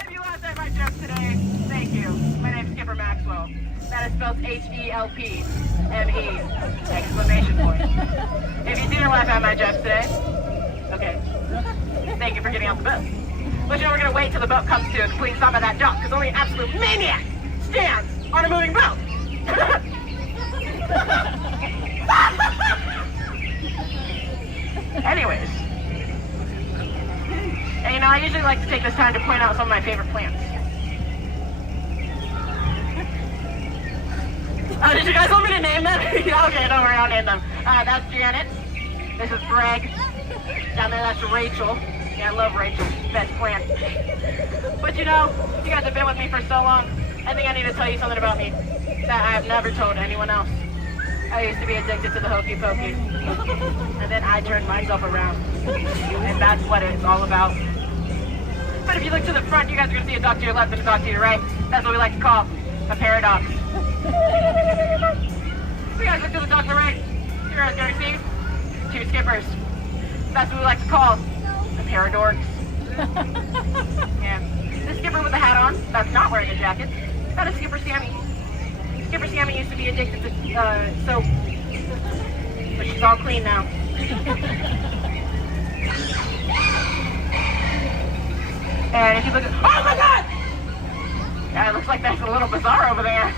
If you laughed at my jokes today, thank you. My name's Skipper Maxwell. That is spelled H-E-L-P-M-E! Exclamation point. If you didn't laugh at my jokes today, okay. Thank you for getting off the boat. But you know we're gonna wait till the boat comes to a complete stop at that dock, because only an absolute maniac stands on a moving boat! Anyways. And you know, I usually like to take this time to point out some of my favorite plants. Oh, did you guys want me to name them? Okay, don't worry, I'll name them. That's Janet. This is Greg. Down there, that's Rachel. Yeah, I love Rachel. Best plant. But you know, you guys have been with me for so long, I think I need to tell you something about me that I have never told anyone else. I used to be addicted to the hokey pokey. And then I turned myself around. And that's what it's all about. But if you look to the front, you guys are going to see a dock to your left and a dock to your right. That's what we like to call a paradox. So you guys look to the dock to the right. You're going to see 2 skippers. That's what we like to call a paradorks. Yeah. The skipper with the hat on, that's not wearing a jacket. That is Skipper Sammy. Skipper Sammy used to be addicted to soap. But she's all clean now. And if you look at... Oh my god! Yeah, it looks like that's a little bizarre over there.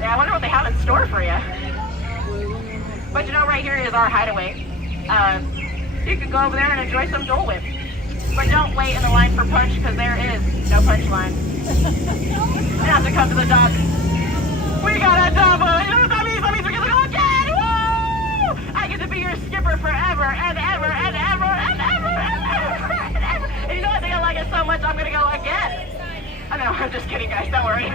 Yeah, I wonder what they have in store for you. But you know, right here is our hideaway. You can go over there and enjoy some Dole Whip. But don't wait in the line for punch, because there is no punch line. You have to come to the dock. We got a double! You know what that means? That means we get to go again! Woo! I get to be your skipper forever and ever and ever and ever and ever and ever! And you know, I think I like it so much, I'm gonna go again! I know, I'm just kidding, guys, don't worry.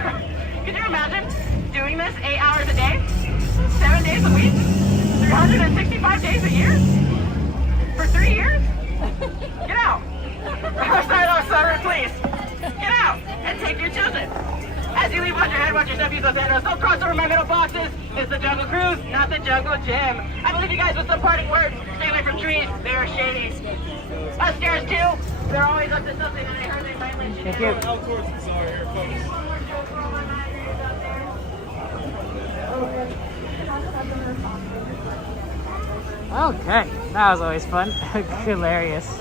Could you imagine doing this 8 hours a day? 7 days a week? 365 days a year? For 3 years? Get out! Sorry, please! Get out! And take your children! As you leave, watch your head, watch your step, use those arrows. Don't cross over my middle boxes. It's the Jungle Cruise, not the Jungle Gym. I believe you guys with some parting words. Stay away from trees. They're shady. Upstairs, too. They're always up to something, and I heard they might let you Thank know. you. Outdoors bizarre here, folks. Okay, that was always fun. Hilarious.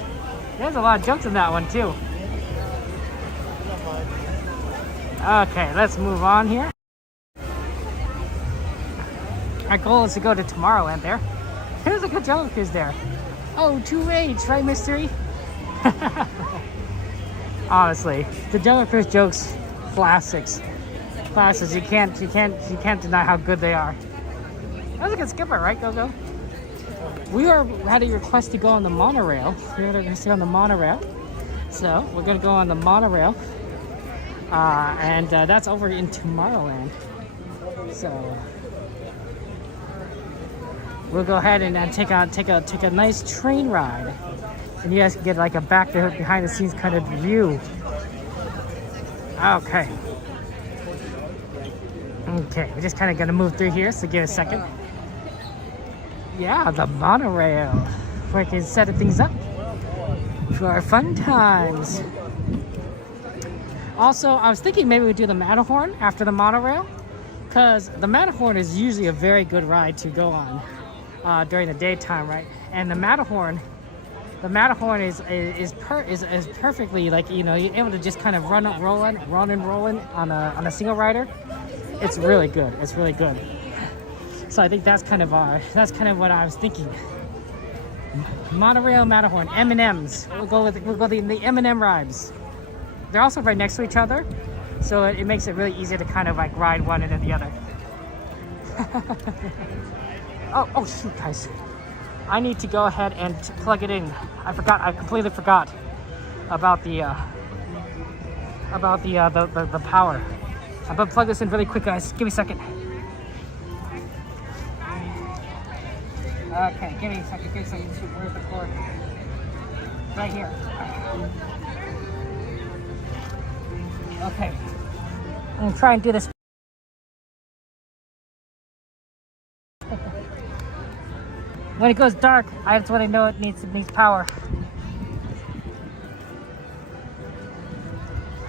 There's a lot of jokes in that one too. Okay, let's move on here. Our goal is to go to Tomorrowland there. There's a good Jungle Cruise there. Oh, 2H, right, Mystery? Honestly, the Jungle Cruise jokes, classics. Classics. You can't deny how good they are. That was a good skipper, right, Go-Go? We had a request to go on the monorail. We had a request to go on the monorail. So we're gonna go on the monorail. And that's over in Tomorrowland. So we'll go ahead and take a nice train ride. And you guys can get like a behind the scenes kind of view. Okay. Okay, we're just kind of gonna move through here, so give it a second. Yeah, the monorail. Where we can set things up for our fun times. Also, I was thinking maybe we'd do the Matterhorn after the monorail, because the Matterhorn is usually a very good ride to go on during the daytime, right? And the Matterhorn is perfectly, like, you know, you're able to just kind of run and rolling on a single rider. It's really good. It's really good. So I think that's kind of what I was thinking. Monorail, Matterhorn, M&Ms. We'll go the M&M rides. They're also right next to each other, so it makes it really easy to kind of like ride one and then the other. oh shoot, guys! I need to go ahead and plug it in. I completely forgot about the power. I'm gonna plug this in really quick, guys. Give me a second. Okay, give me a second. Where's the cord? Right here. Okay. I'm gonna try and do this. When it goes dark, that's when I know it needs power.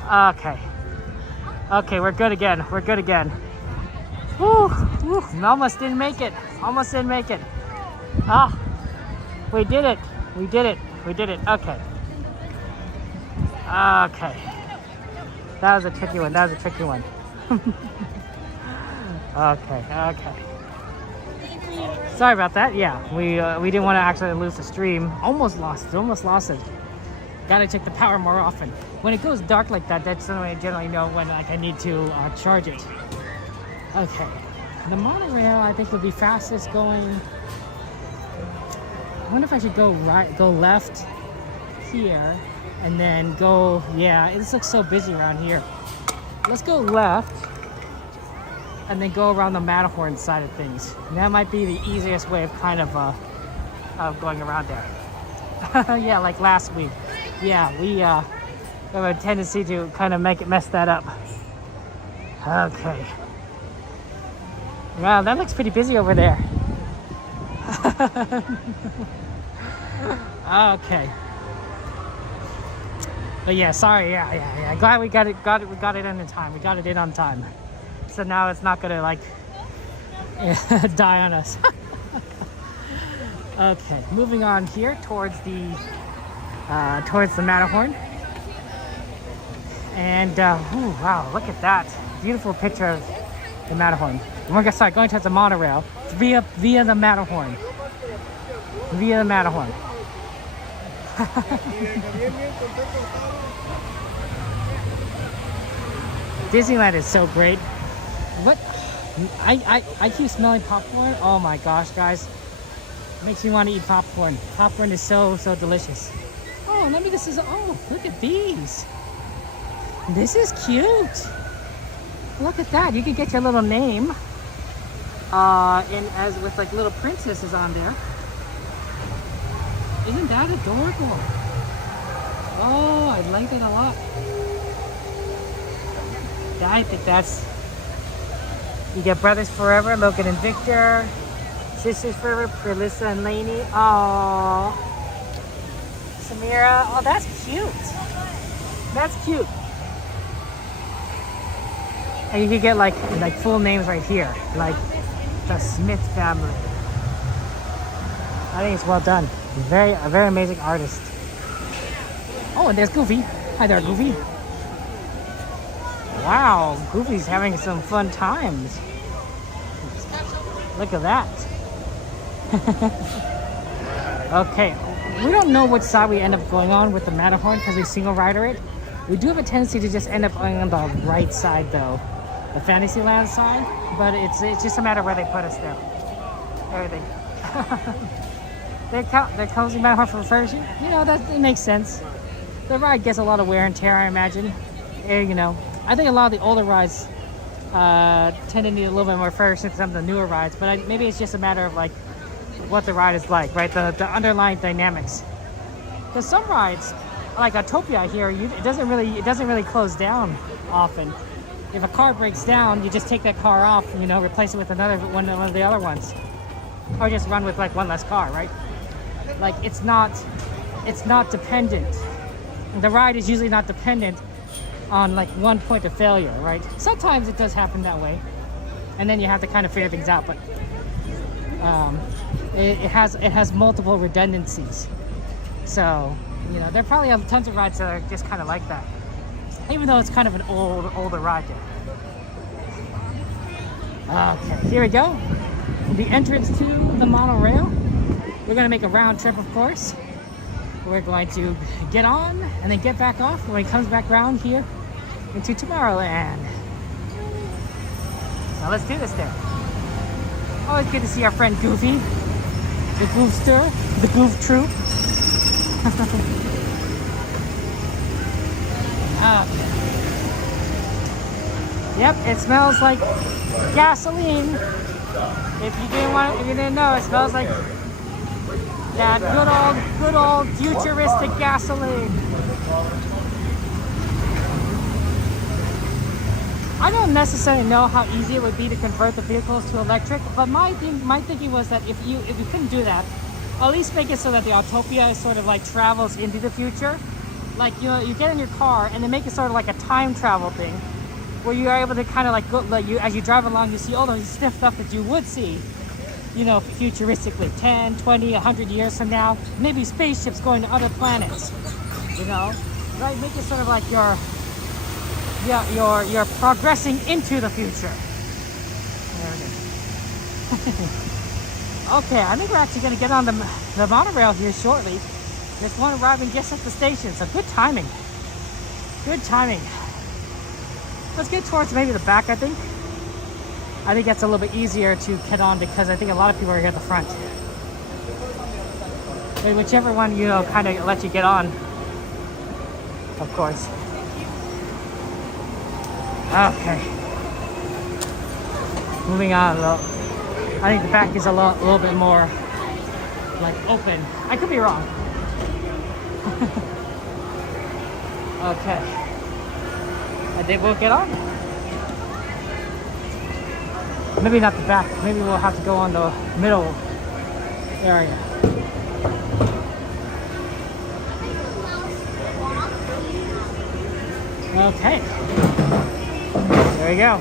Okay. Okay, we're good again. Woo! Almost didn't make it. Ah, we did it. Okay. That was a tricky one. Okay. Sorry about that. Yeah, we didn't want to actually lose the stream. Almost lost it. Gotta check the power more often. When it goes dark like that, that's when I generally know when like I need to charge it. Okay. The monorail I think would be fastest going. I wonder if I should go left here and then go. Yeah, this looks so busy around here. Let's go left and then go around the Matterhorn side of things. And that might be the easiest way of kind of going around there. Yeah, like last week. Yeah, we have a tendency to kind of mess that up. Okay. Wow, that looks pretty busy over there. Okay. But yeah, sorry. Yeah. Glad we got it in time. We got it in on time. So now it's not gonna like die on us. Okay, moving on here towards the Matterhorn. And wow, look at that beautiful picture of the Matterhorn. We're gonna start going towards the monorail via the Matterhorn. Disneyland is so great. What? I keep smelling popcorn. Oh my gosh, guys. Makes me want to eat popcorn. Popcorn is so delicious. Oh, maybe this is. Oh, look at these. This is cute. Look at that. You can get your little name. As with like little princesses on there. Isn't that adorable? Oh, I like it a lot. I think that's. You get Brothers Forever, Logan and Victor. Sisters Forever, Prilissa and Lainey. Aww. Samira. Oh, that's cute. And you can get like full names right here, like the Smith family. I think it's well done. A very amazing artist. Oh, and there's Goofy. Hi there, Goofy. Wow, Goofy's having some fun times. Look at that. Okay, we don't know which side we end up going on with the Matterhorn because we single rider it. We do have a tendency to just end up going on the right side though, the Fantasyland side, but it's just a matter of where they put us there. Everything. They're closing Matterhorn for refurbishing. You know, it makes sense. The ride gets a lot of wear and tear, I imagine. You know, I think a lot of the older rides tend to need a little bit more refurbishment than some of the newer rides, but maybe it's just a matter of like what the ride is like, right? The underlying dynamics. Because some rides, like Autopia here, it doesn't really close down often. If a car breaks down, you just take that car off, you know, replace it with another one of the other ones, or just run with like one less car, right? Like it's not dependent. The ride is usually not dependent on like one point of failure, right? Sometimes it does happen that way, and then you have to kind of figure things out. But it has multiple redundancies, so you know there probably are tons of rides that are just kind of like that, even though it's kind of an older ride there. Okay, here we go. The entrance to the monorail. We're gonna make a round trip, of course. We're going to get on and then get back off when it comes back around here into Tomorrowland. Now let's do this there. Always good to see our friend Goofy, the Goofster, the Goof Troop. Yep, it smells like gasoline. If you didn't know, it smells like That good old futuristic gasoline. I don't necessarily know how easy it would be to convert the vehicles to electric, but my thinking was that if you couldn't do that, at least make it so that the Autopia is sort of like travels into the future. Like, you know, you get in your car and then make it sort of like a time travel thing, where you are able to kind of like go, like as you drive along, you see all those stuff that you would see, you know, futuristically 10, 20, 100 years from now. Maybe spaceships going to other planets, you know, right? Make it sort of like you're progressing into the future. There it is. Okay, I think we're actually going to get on the monorail here shortly. There's one arriving just at the station, so good timing. Good timing. Let's get towards maybe the back, I think. I think that's a little bit easier to get on because I think a lot of people are here at the front. But whichever one, you know, kind of lets you get on, of course. Okay. Moving on a little. I think the back is a little bit more like open. I could be wrong. Okay. I think we'll get on. Maybe not the back. Maybe we'll have to go on the middle area. Okay. There we go.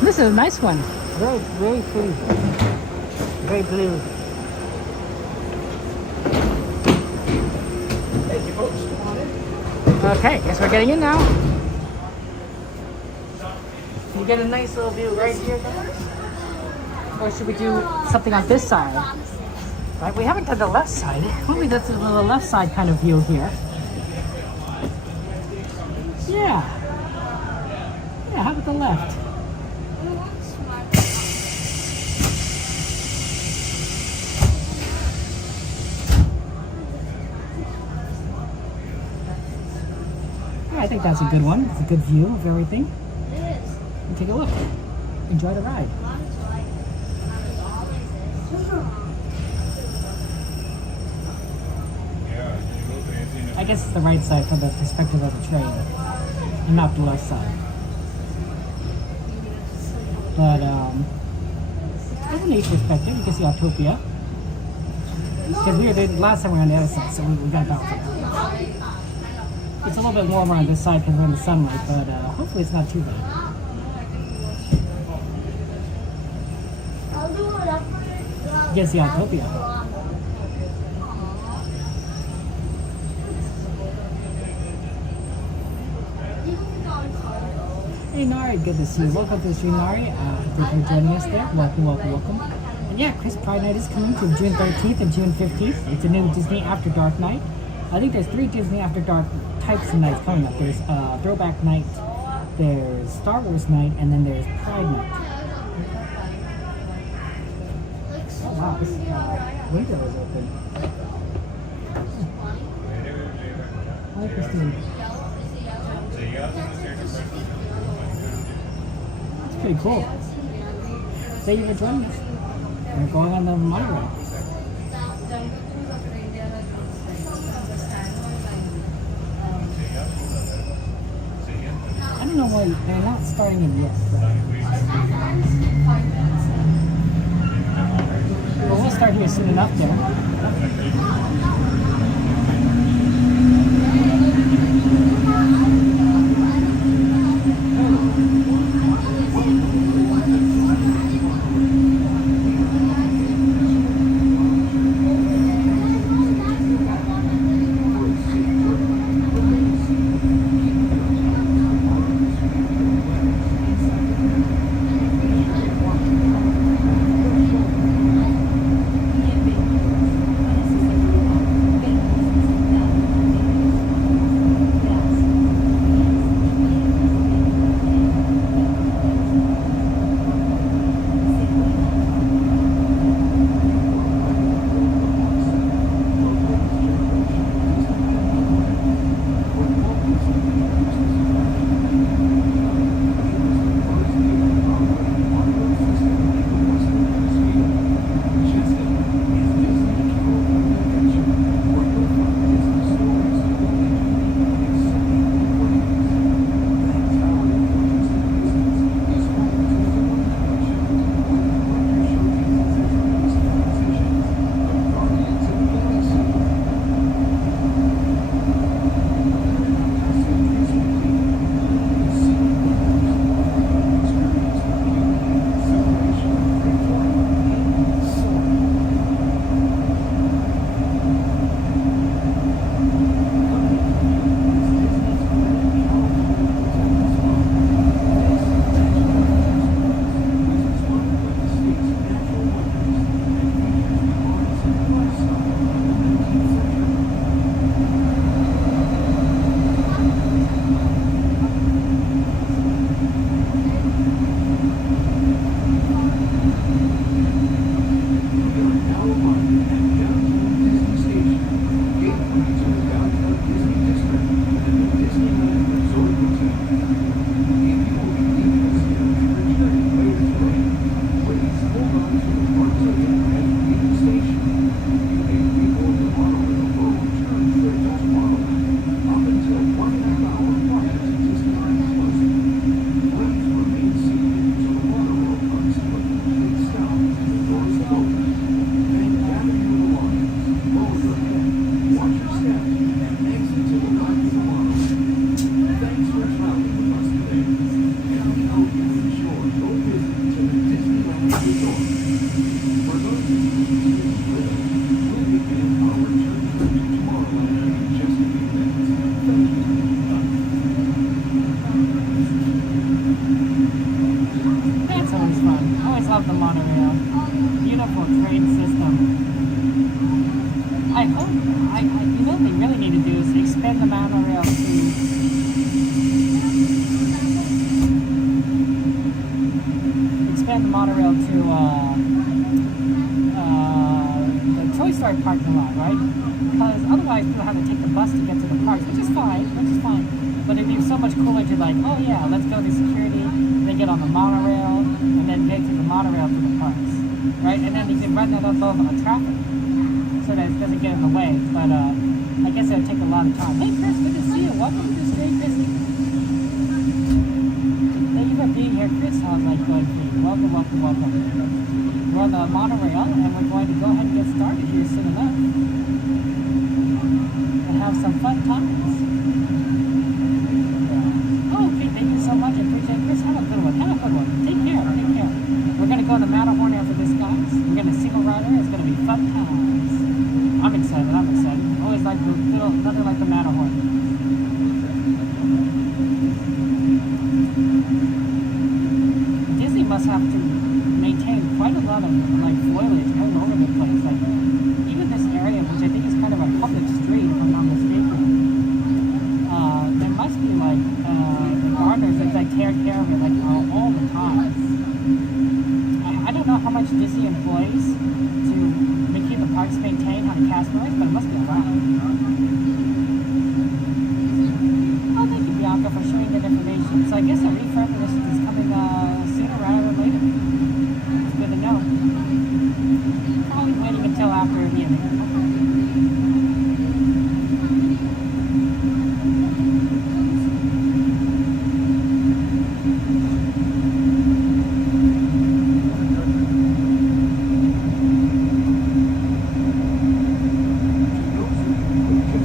This is a nice one. Very pretty. Very blue. Thank you, folks. Come on in. Okay, guess we're getting in now. You get a nice little view right here, guys. Or should we do something on this side? Right, we haven't done the left side. Maybe that's a little left side kind of view here. Yeah. Yeah, how about the left? I think that's a good one. It's a good view of everything. And take a look. Enjoy the ride. I guess it's the right side from the perspective of the train, and not the left side. But it's a neat perspective. You can see Autopia. Because we were there last time we were on the other side, so we got about it. It's a little bit warmer on this side because we're in the sunlight, but hopefully it's not too bad. You can see Autopia. Hey Nari, good to see you. Welcome to the stream, Nari. Thank you for joining us there. Welcome, welcome, welcome. And yeah, Chris Pride Night is coming from June 13th and June 15th. It's a new Disney After Dark night. I think there's 3 Disney After Dark types of nights coming up. There's Throwback Night, there's Star Wars Night, and then there's Pride Night. Oh wow, this window is open. Hi Christine. That's pretty cool. Thank you for joining us. We're going on the monorail. I don't know why they're not starting it yet. But we'll start here soon enough there. go visit to the Disneyland Resort. For those of you who with us, we'll begin our return trip to Tomorrowland in just a few minutes. Thank you. That's always fun. I always love the monorail. Beautiful train system. I hope, you know what they really need to do is expand the monorail to the Toy Story parking lot, right? Because otherwise people have to take the bus to get to the parks, which is fine, But it'd be so much cooler to like, oh yeah, let's go to security, then get on the monorail, and then get to the monorail to the parks, right? And then you can run that up over the traffic, so that it doesn't get in the way. But I guess it would take a lot of time. Hey Chris, good to see you. Welcome to the stream, Chrissy. Thank you for being here, Chris. How's life going for you? Welcome. We're on the monorail, and we're going to go ahead and get started here soon enough. And have some fun times. Oh, okay, thank you so much. I appreciate it. Chris, have a good one. Take care. We're going to go to Matterhorn after this, guys. We're going to single rider. It's going to be fun times. I'm excited. Always like nothing like the Matterhorn. Disney must have to maintain quite a lot of like foliage all over the place. Like even this area, which I think is kind of a public street, if I'm not mistaken, there must be like gardeners that like take care of it like all the time. I don't know how much Disney employs to keep the parks maintained, how the cast members, but it must be a lot. Oh, thank you, Bianca, for sharing that information. So I guess a refurb of this is coming sooner rather than later. It's good to know. Probably waiting until after the event. To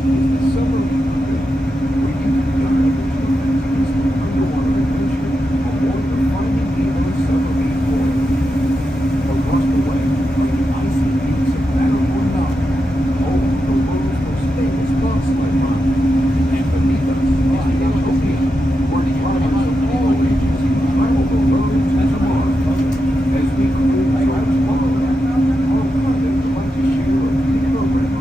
the summer where you can dive into a fantastic underwater adventure aboard the Finding Nemo submarine voyage. Or washed away by the icy peaks of Matterhorn Mountain, home of the world's most famous bobsled ride. And beneath us is Utopia, where travelers of all ages can travel the road to tomorrow. As we cruise through Tomorrowland, our pilot would like to share a few program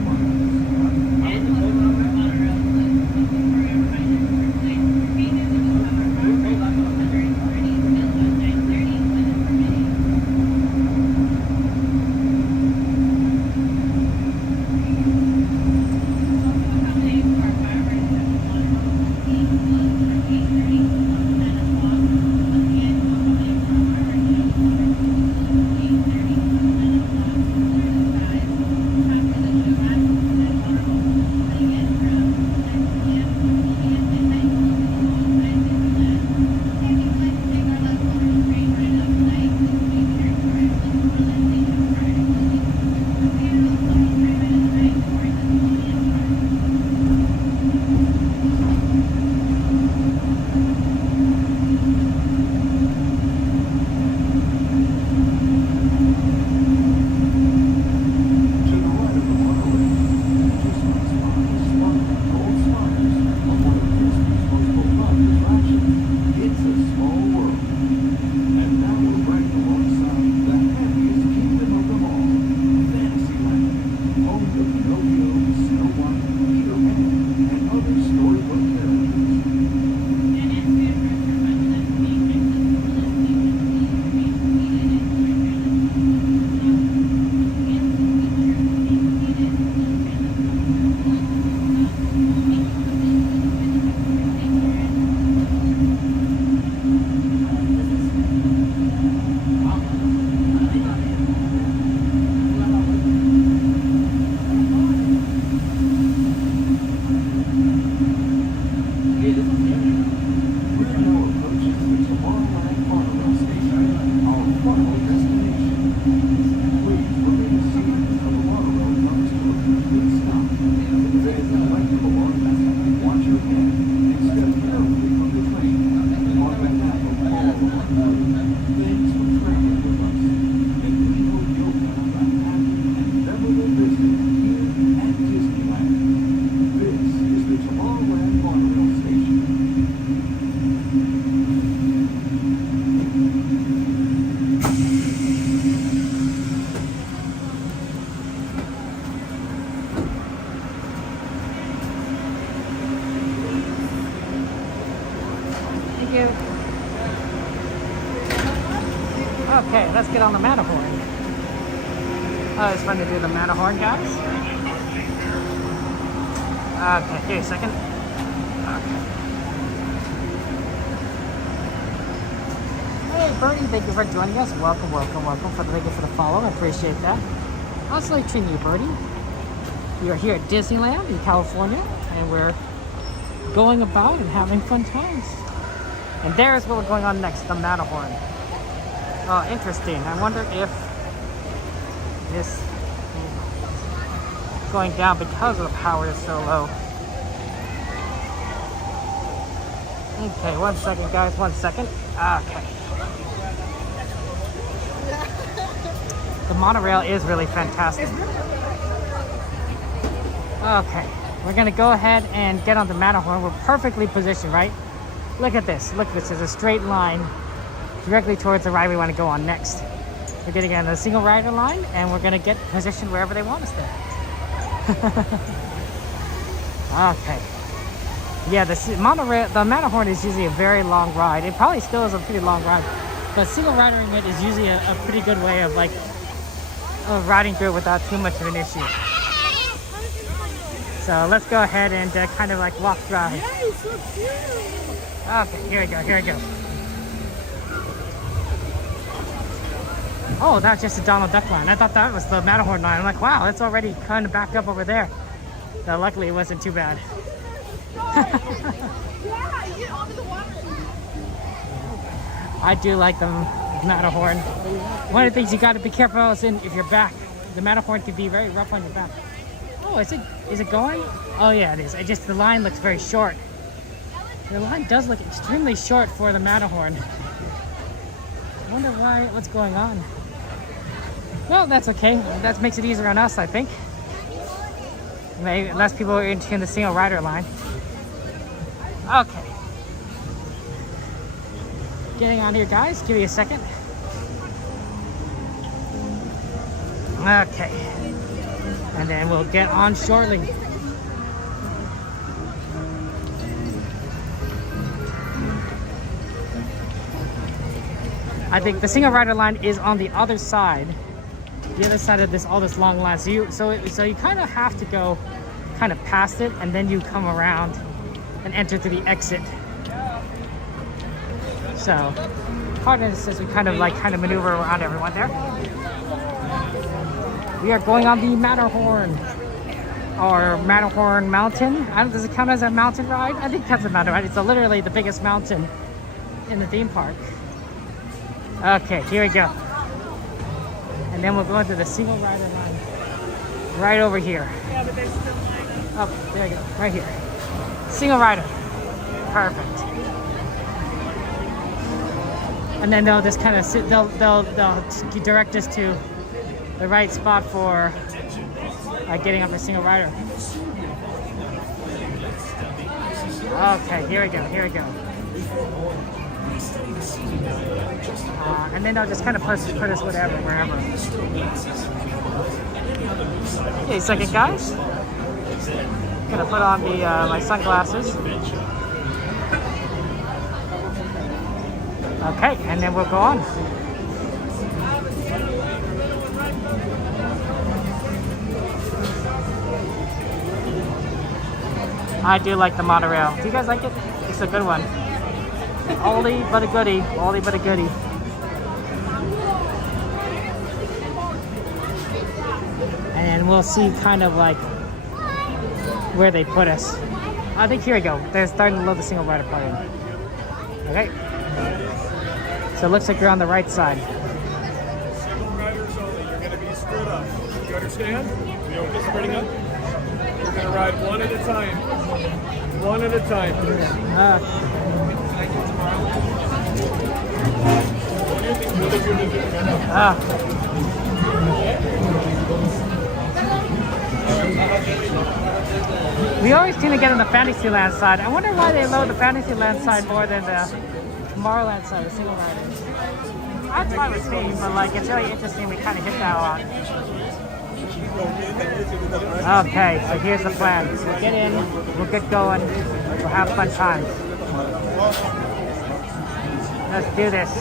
Okay, let's get on the Matterhorn. Oh, it's fun to do the Matterhorn, guys. Okay, give me a second. Okay. Hey, Bernie, thank you for joining us. Welcome, welcome, welcome. Thank you for the follow. I appreciate that. How's life treating you, Bernie? We are here at Disneyland in California, and we're going about and having fun times. And there's what we're going on next, the Matterhorn. Oh, interesting. I wonder if this is going down because the power is so low. Okay, 1 second, guys. 1 second. Okay. The monorail is really fantastic. Okay, we're gonna go ahead and get on the Matterhorn. We're perfectly positioned, right? Look at this. Look at this. There's a straight line directly towards the ride we want to go on next. We're gonna get on the single rider line, and we're gonna get positioned wherever they want us there. Okay. Yeah, the monorail, the Matterhorn is usually a very long ride. It probably still is a pretty long ride, but single riding it is usually a pretty good way of riding through it without too much of an issue. So let's go ahead and kind of walk through here. Okay, here we go, here we go. Oh, that's just a Donald Duck line. I thought that was the Matterhorn line. I'm like, wow, it's already kind of backed up over there. So luckily it wasn't too bad. I do like the Matterhorn. One of the things you got to be careful is if your back. The Matterhorn can be very rough on your back. Oh, is it going? Oh yeah, it is. It just, the line looks very short. The line does look extremely short for the Matterhorn. I wonder what's going on. Well, that's okay. That makes it easier on us, I think. Maybe less people are in the single rider line. Okay. Getting on here, guys. Give me a second. Okay. And then we'll get on shortly. I think the single rider line is on the other side. The other side of all this long line. So you kind of have to go kind of past it, and then you come around and enter to the exit. So part of this is we kind of maneuver around everyone there. We are going on the Matterhorn, or Matterhorn Mountain. Does it count as a mountain ride? I think it counts as a mountain ride. It's literally the biggest mountain in the theme park. Okay, here we go. And then we'll go into the single rider line right over here. Oh, there we go, right here. Single rider. Perfect. And then they'll just kind of sit, they'll direct us to the right spot for getting up a single rider. Okay, here we go. And then they'll just kind of put us wherever. Okay, a second, guys. Gonna put on my sunglasses. Okay, and then we'll go on. I do like the monorail. Do you guys like it? It's a good one. Oldie but a goodie. Oldie but a goodie. And we'll see kind of like where they put us. I think here we go. They're starting to load the single rider part in. Okay. So it looks like you're on the right side. Single riders only. You're going to be screwed up. You understand? You don't get spreading up. You're going to ride one at a time. One at a time. We always seem to get on the Fantasyland side. I wonder why they load the Fantasyland side more than the Tomorrowland side, the single riders. That's fine with me, but like it's really interesting we kind of hit that one. Okay, so here's the plan. We'll get in, we'll get going, we'll have fun times. Let's do this.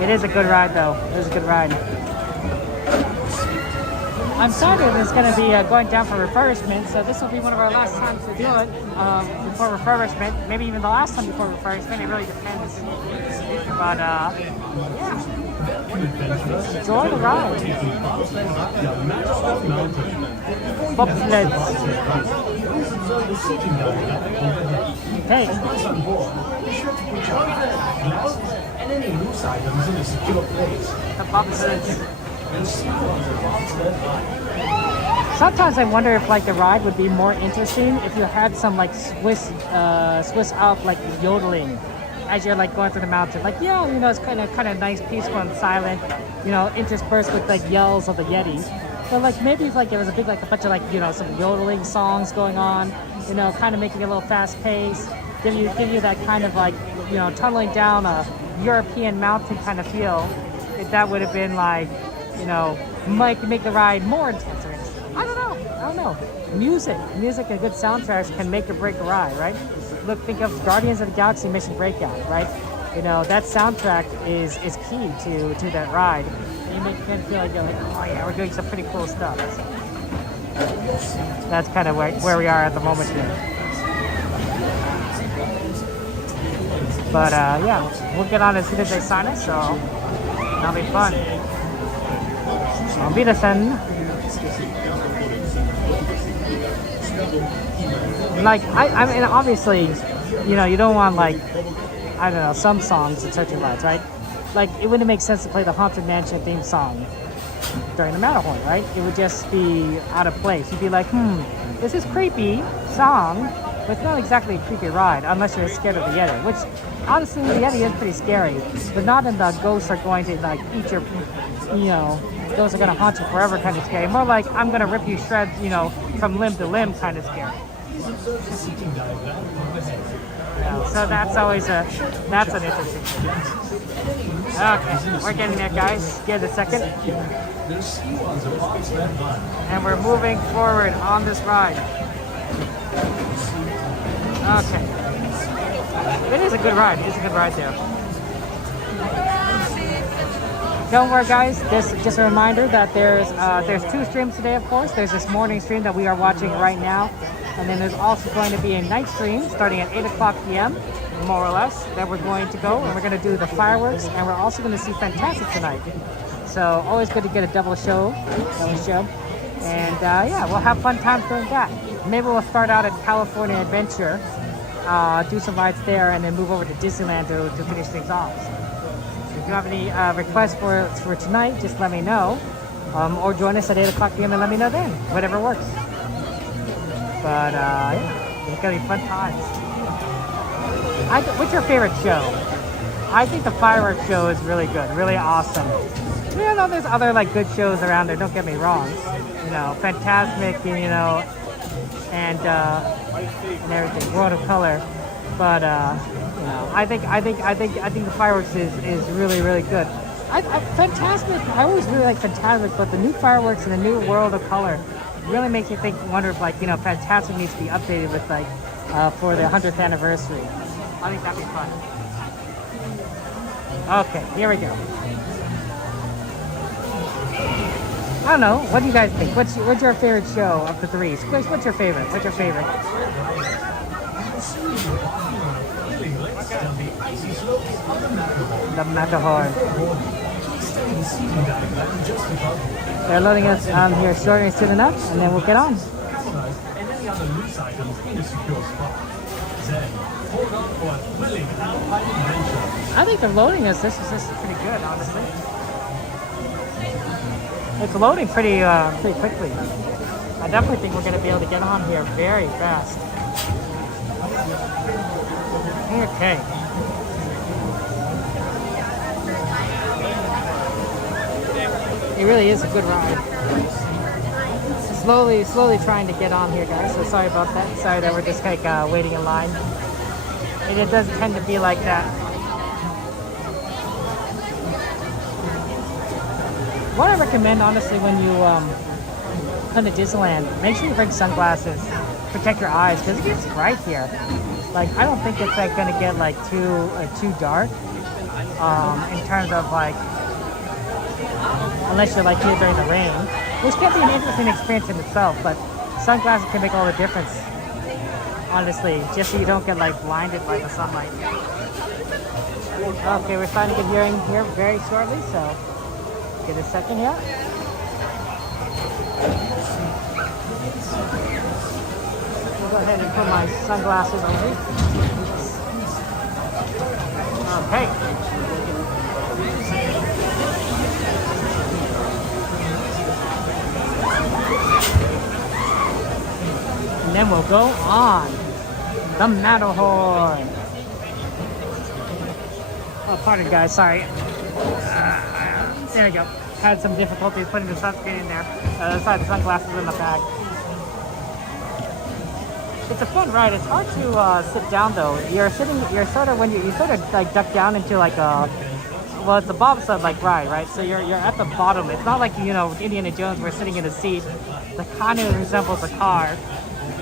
It is a good ride though. It is a good ride. I'm sorry that it's going to be going down for refurbishment, so this will be one of our last times to do it before refurbishment. Maybe even the last time before refurbishment. It really depends. But yeah, enjoy the ride. Bobsleds. Okay. And any loose items in a secure place. The bobsleds. Sometimes I wonder if like the ride would be more interesting if you had some like Swiss Alp like yodeling as you're like going through the mountain. Like yeah, you know, it's kind of nice, peaceful and silent, you know, interspersed with like yells of the Yeti. But like maybe if like there was a bunch of like, you know, some yodeling songs going on, you know, kind of making it a little fast paced, give you that kind of like, you know, tunneling down a European mountain kind of feel. If that would have been like, you know, might make the ride more intense or interesting. I don't know. Music and good soundtracks can make or break a ride, right? Look, think of Guardians of the Galaxy Mission Breakout, right? You know, that soundtrack is key to that ride. You make it feel like you're like, oh yeah, we're doing some pretty cool stuff. So that's kind of where we are at the moment here. But yeah, we'll get on as soon as they sign us, so that'll be fun. I'll be the sun. Like I mean, obviously, you know, you don't want like, I don't know, some songs in certain rides, right? Like it wouldn't make sense to play the Haunted Mansion theme song during the Matterhorn, right? It would just be out of place. You'd be like, this is creepy song, but it's not exactly a creepy ride unless you're scared of the Yeti, which honestly the Yeti is pretty scary, but not in the ghosts are going to like eat your, you know, those are going to haunt you forever kind of scary. More like I'm going to rip you shreds, you know, from limb to limb kind of scary. Yeah, so that's always that's an interesting thing. Okay, we're getting there, guys. Give it a second. And we're moving forward on this ride. Okay. It is a good ride. It is a good ride there. Don't worry, guys. This just a reminder that there's 2 streams today, of course. There's this morning stream that we are watching right now. And then there's also going to be a night stream starting at 8 o'clock p.m., more or less, that we're going to go. And we're going to do the fireworks. And we're also going to see Fantastic tonight. So always good to get a double show. And yeah, we'll have fun times doing that. Maybe we'll start out at California Adventure, do some rides there, and then move over to Disneyland to finish things off. So if you have any requests for tonight, just let me know. Or join us at 8 o'clock p.m. and let me know then. Whatever works. But yeah, it's gonna be fun times. What's your favorite show? I think the fireworks show is really good, really awesome. You know, there's other like good shows around there. Don't get me wrong. You know, Fantasmic, you know, and everything, World of Color. But you know, I think the fireworks is really, really good. Fantasmic. I always really like Fantasmic, but the new fireworks and the new World of Color really makes you wonder if, like, you know, Fantastic needs to be updated with, like, for the 100th anniversary. I think that'd be fun. Okay, here we go. I don't know. What do you guys think? What's your favorite show of the 3? Squid, what's your favorite? What's your favorite? The Matterhorn. They're loading us here shortly soon enough, and then we'll get on. I think they're loading us. This is pretty good, honestly. It's loading pretty quickly. I definitely think we're going to be able to get on here very fast. Okay. It really is a good ride. Slowly trying to get on here, guys. So sorry about that. Sorry that we're just like waiting in line. And it does tend to be like that. What I recommend, honestly, when you come to Disneyland, make sure you bring sunglasses. Protect your eyes, because it gets bright here. Like, I don't think it's like gonna get like too dark. In terms of like, unless you're like here during the rain, which can be an interesting experience in itself, but sunglasses can make all the difference, honestly, just so you don't get like blinded by the sunlight. Okay, we're starting to get viewing here very shortly, so give it a second here. I'll go ahead and put my sunglasses on. Okay. And then we'll go on the Matterhorn. Oh, pardon, guys. Sorry. There we go. Had some difficulties putting the sunscreen in there. The sunglasses in the bag. It's a fun ride. It's hard to sit down though. You're sort of like duck down into like a, well, it's a bobsled like ride, right? So you're at the bottom. It's not like, you know, Indiana Jones, we're sitting in a seat that kind of resembles a car,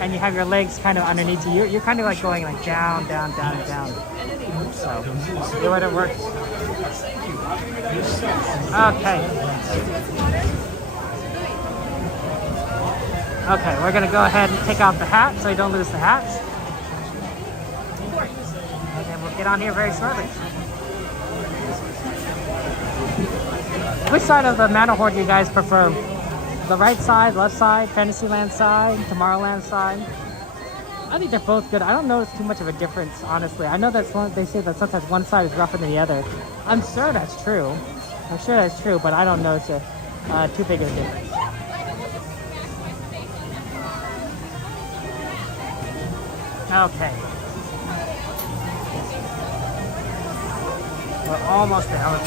and you have your legs kind of underneath you. You're kind of like going like down, down, down, down. So do what it works. Okay. Okay, we're gonna go ahead and take off the hat so you don't lose the hat. And then we'll get on here very shortly. Which side of the Matterhorn do you guys prefer? The right side, left side, Fantasyland side, Tomorrowland side? I think they're both good. I don't notice too much of a difference, honestly. I know that they say that sometimes one side is rougher than the other. I'm sure that's true. But I don't notice it. too big of a difference. Okay. We're almost there.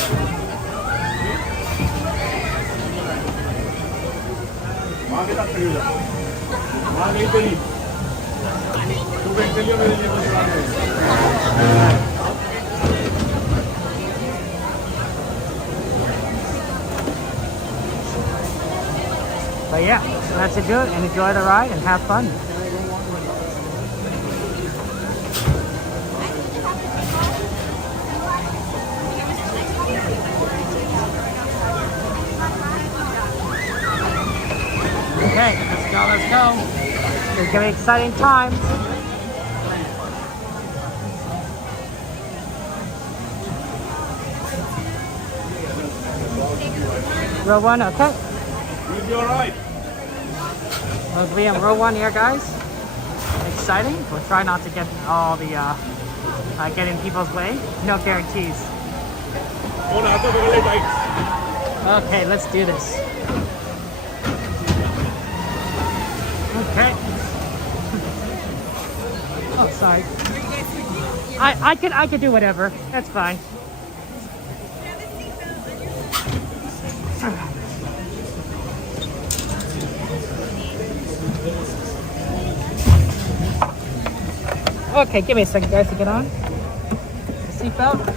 But yeah, so that's it. Do it and enjoy the ride and have fun. Okay, let's go, let's go. It's gonna be exciting times. Row 1, okay. You'll be alright. We'll be in row 1 here, guys. Exciting. We'll try not to get all the get in people's way. No guarantees. Okay, let's do this. Okay. Oh, sorry. I could do whatever. That's fine. Okay, give me a second, guys, to get on. The seatbelt.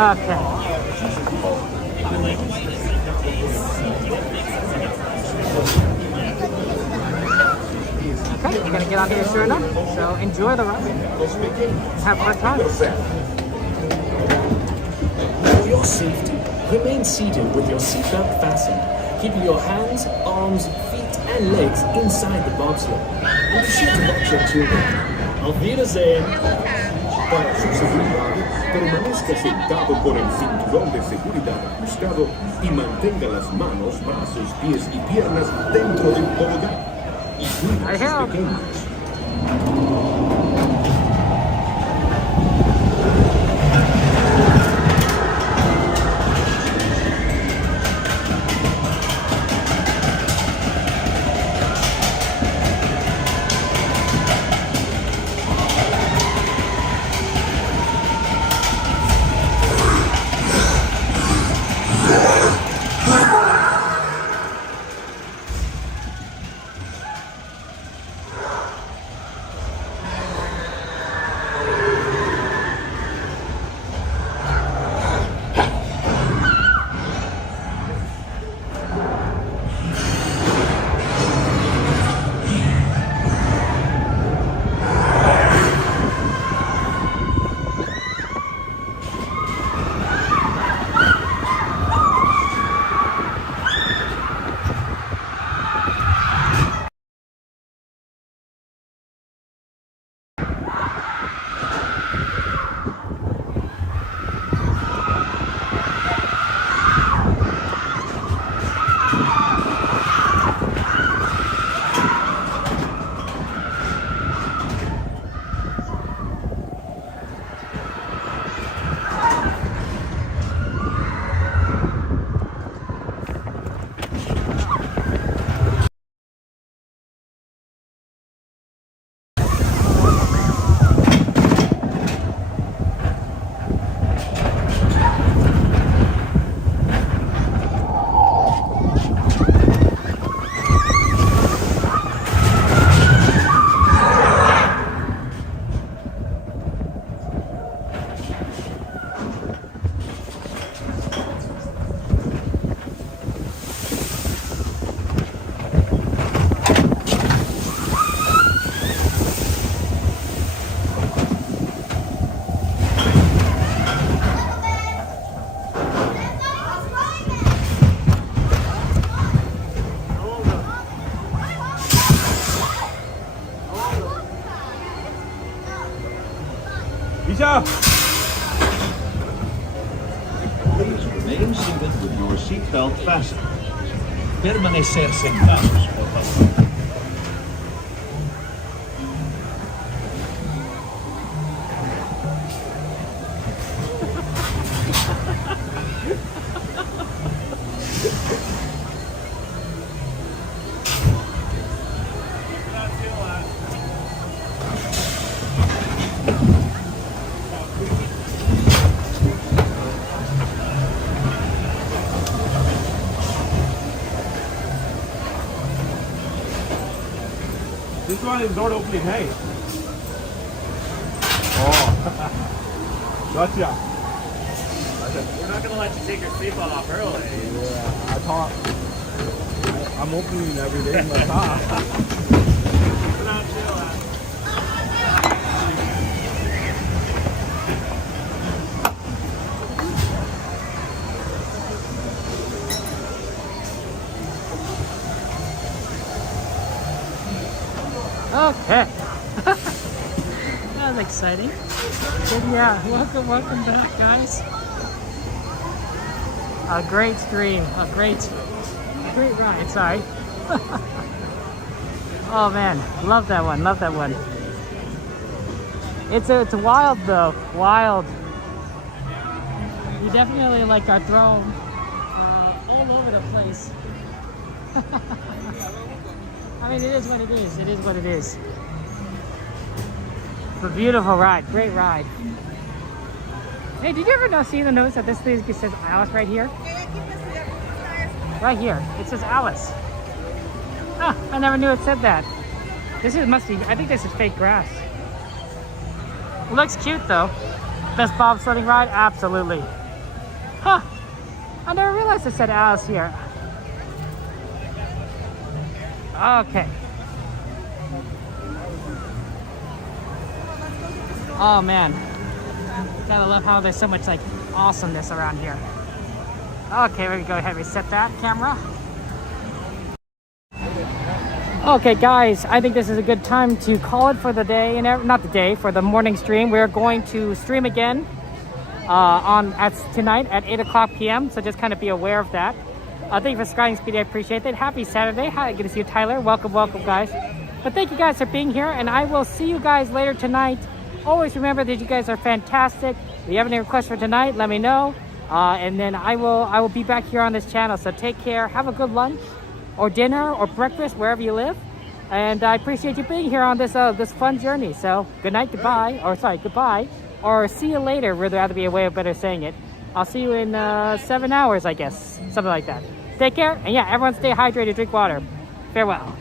Okay. Okay, you're gonna get on here sure enough. So enjoy the ride. Have a good time. For your safety, remain seated with your seatbelt fastened, keeping your hands, arms, feet, and legs inside the bobsled. And be sure to lock your children. Auf Wiedersehen! Para su seguridad, permanezca sentado con el cinturón de seguridad ajustado y mantenga las manos, brazos, pies y piernas dentro del tobogán. Y cuide a sus pequeños. Please remain seated with your seatbelt fastened. Permanecer sentados, por favor. Adventureland Resort opening day. Oh. Gotcha. We're not gonna let you take your sleep off early. Yeah, I thought I'm opening every day in my car. Keep it on chill, man. Okay. That was exciting. But yeah, welcome back, guys. A great stream, a great ride. Sorry. Oh man, love that one. Love that one. It's wild though, wild. You definitely like our throne all over the place. I mean, it is what it is. It is what it is. It's a beautiful ride. Great ride. Hey, did you ever see the notice that this thing says Alice right here? Right here. It says Alice. Huh, I never knew it said that. Must be, I think this is fake grass. It looks cute though. Best bobsledding ride? Absolutely. Huh. I never realized it said Alice here. Okay. Oh man. Gotta love how there's so much like awesomeness around here. Okay, we're gonna go ahead and reset that camera. Okay guys, I think this is a good time to call it for the day, and not the day, for the morning stream. We're going to stream again tonight at 8 o'clock p.m. So just kind of be aware of that. Thank you for subscribing, Speedy. I appreciate it. Happy Saturday. Hi, good to see you, Tyler. Welcome, guys. But thank you guys for being here, and I will see you guys later tonight. Always remember that you guys are fantastic. If you have any requests for tonight, let me know. And then I will be back here on this channel. So take care. Have a good lunch or dinner or breakfast wherever you live. And I appreciate you being here on this fun journey. So good night, goodbye, or see you later. Would rather be a way of better saying it. I'll see you in 7 hours, I guess, something like that. Take care, and yeah, everyone stay hydrated, drink water. Farewell.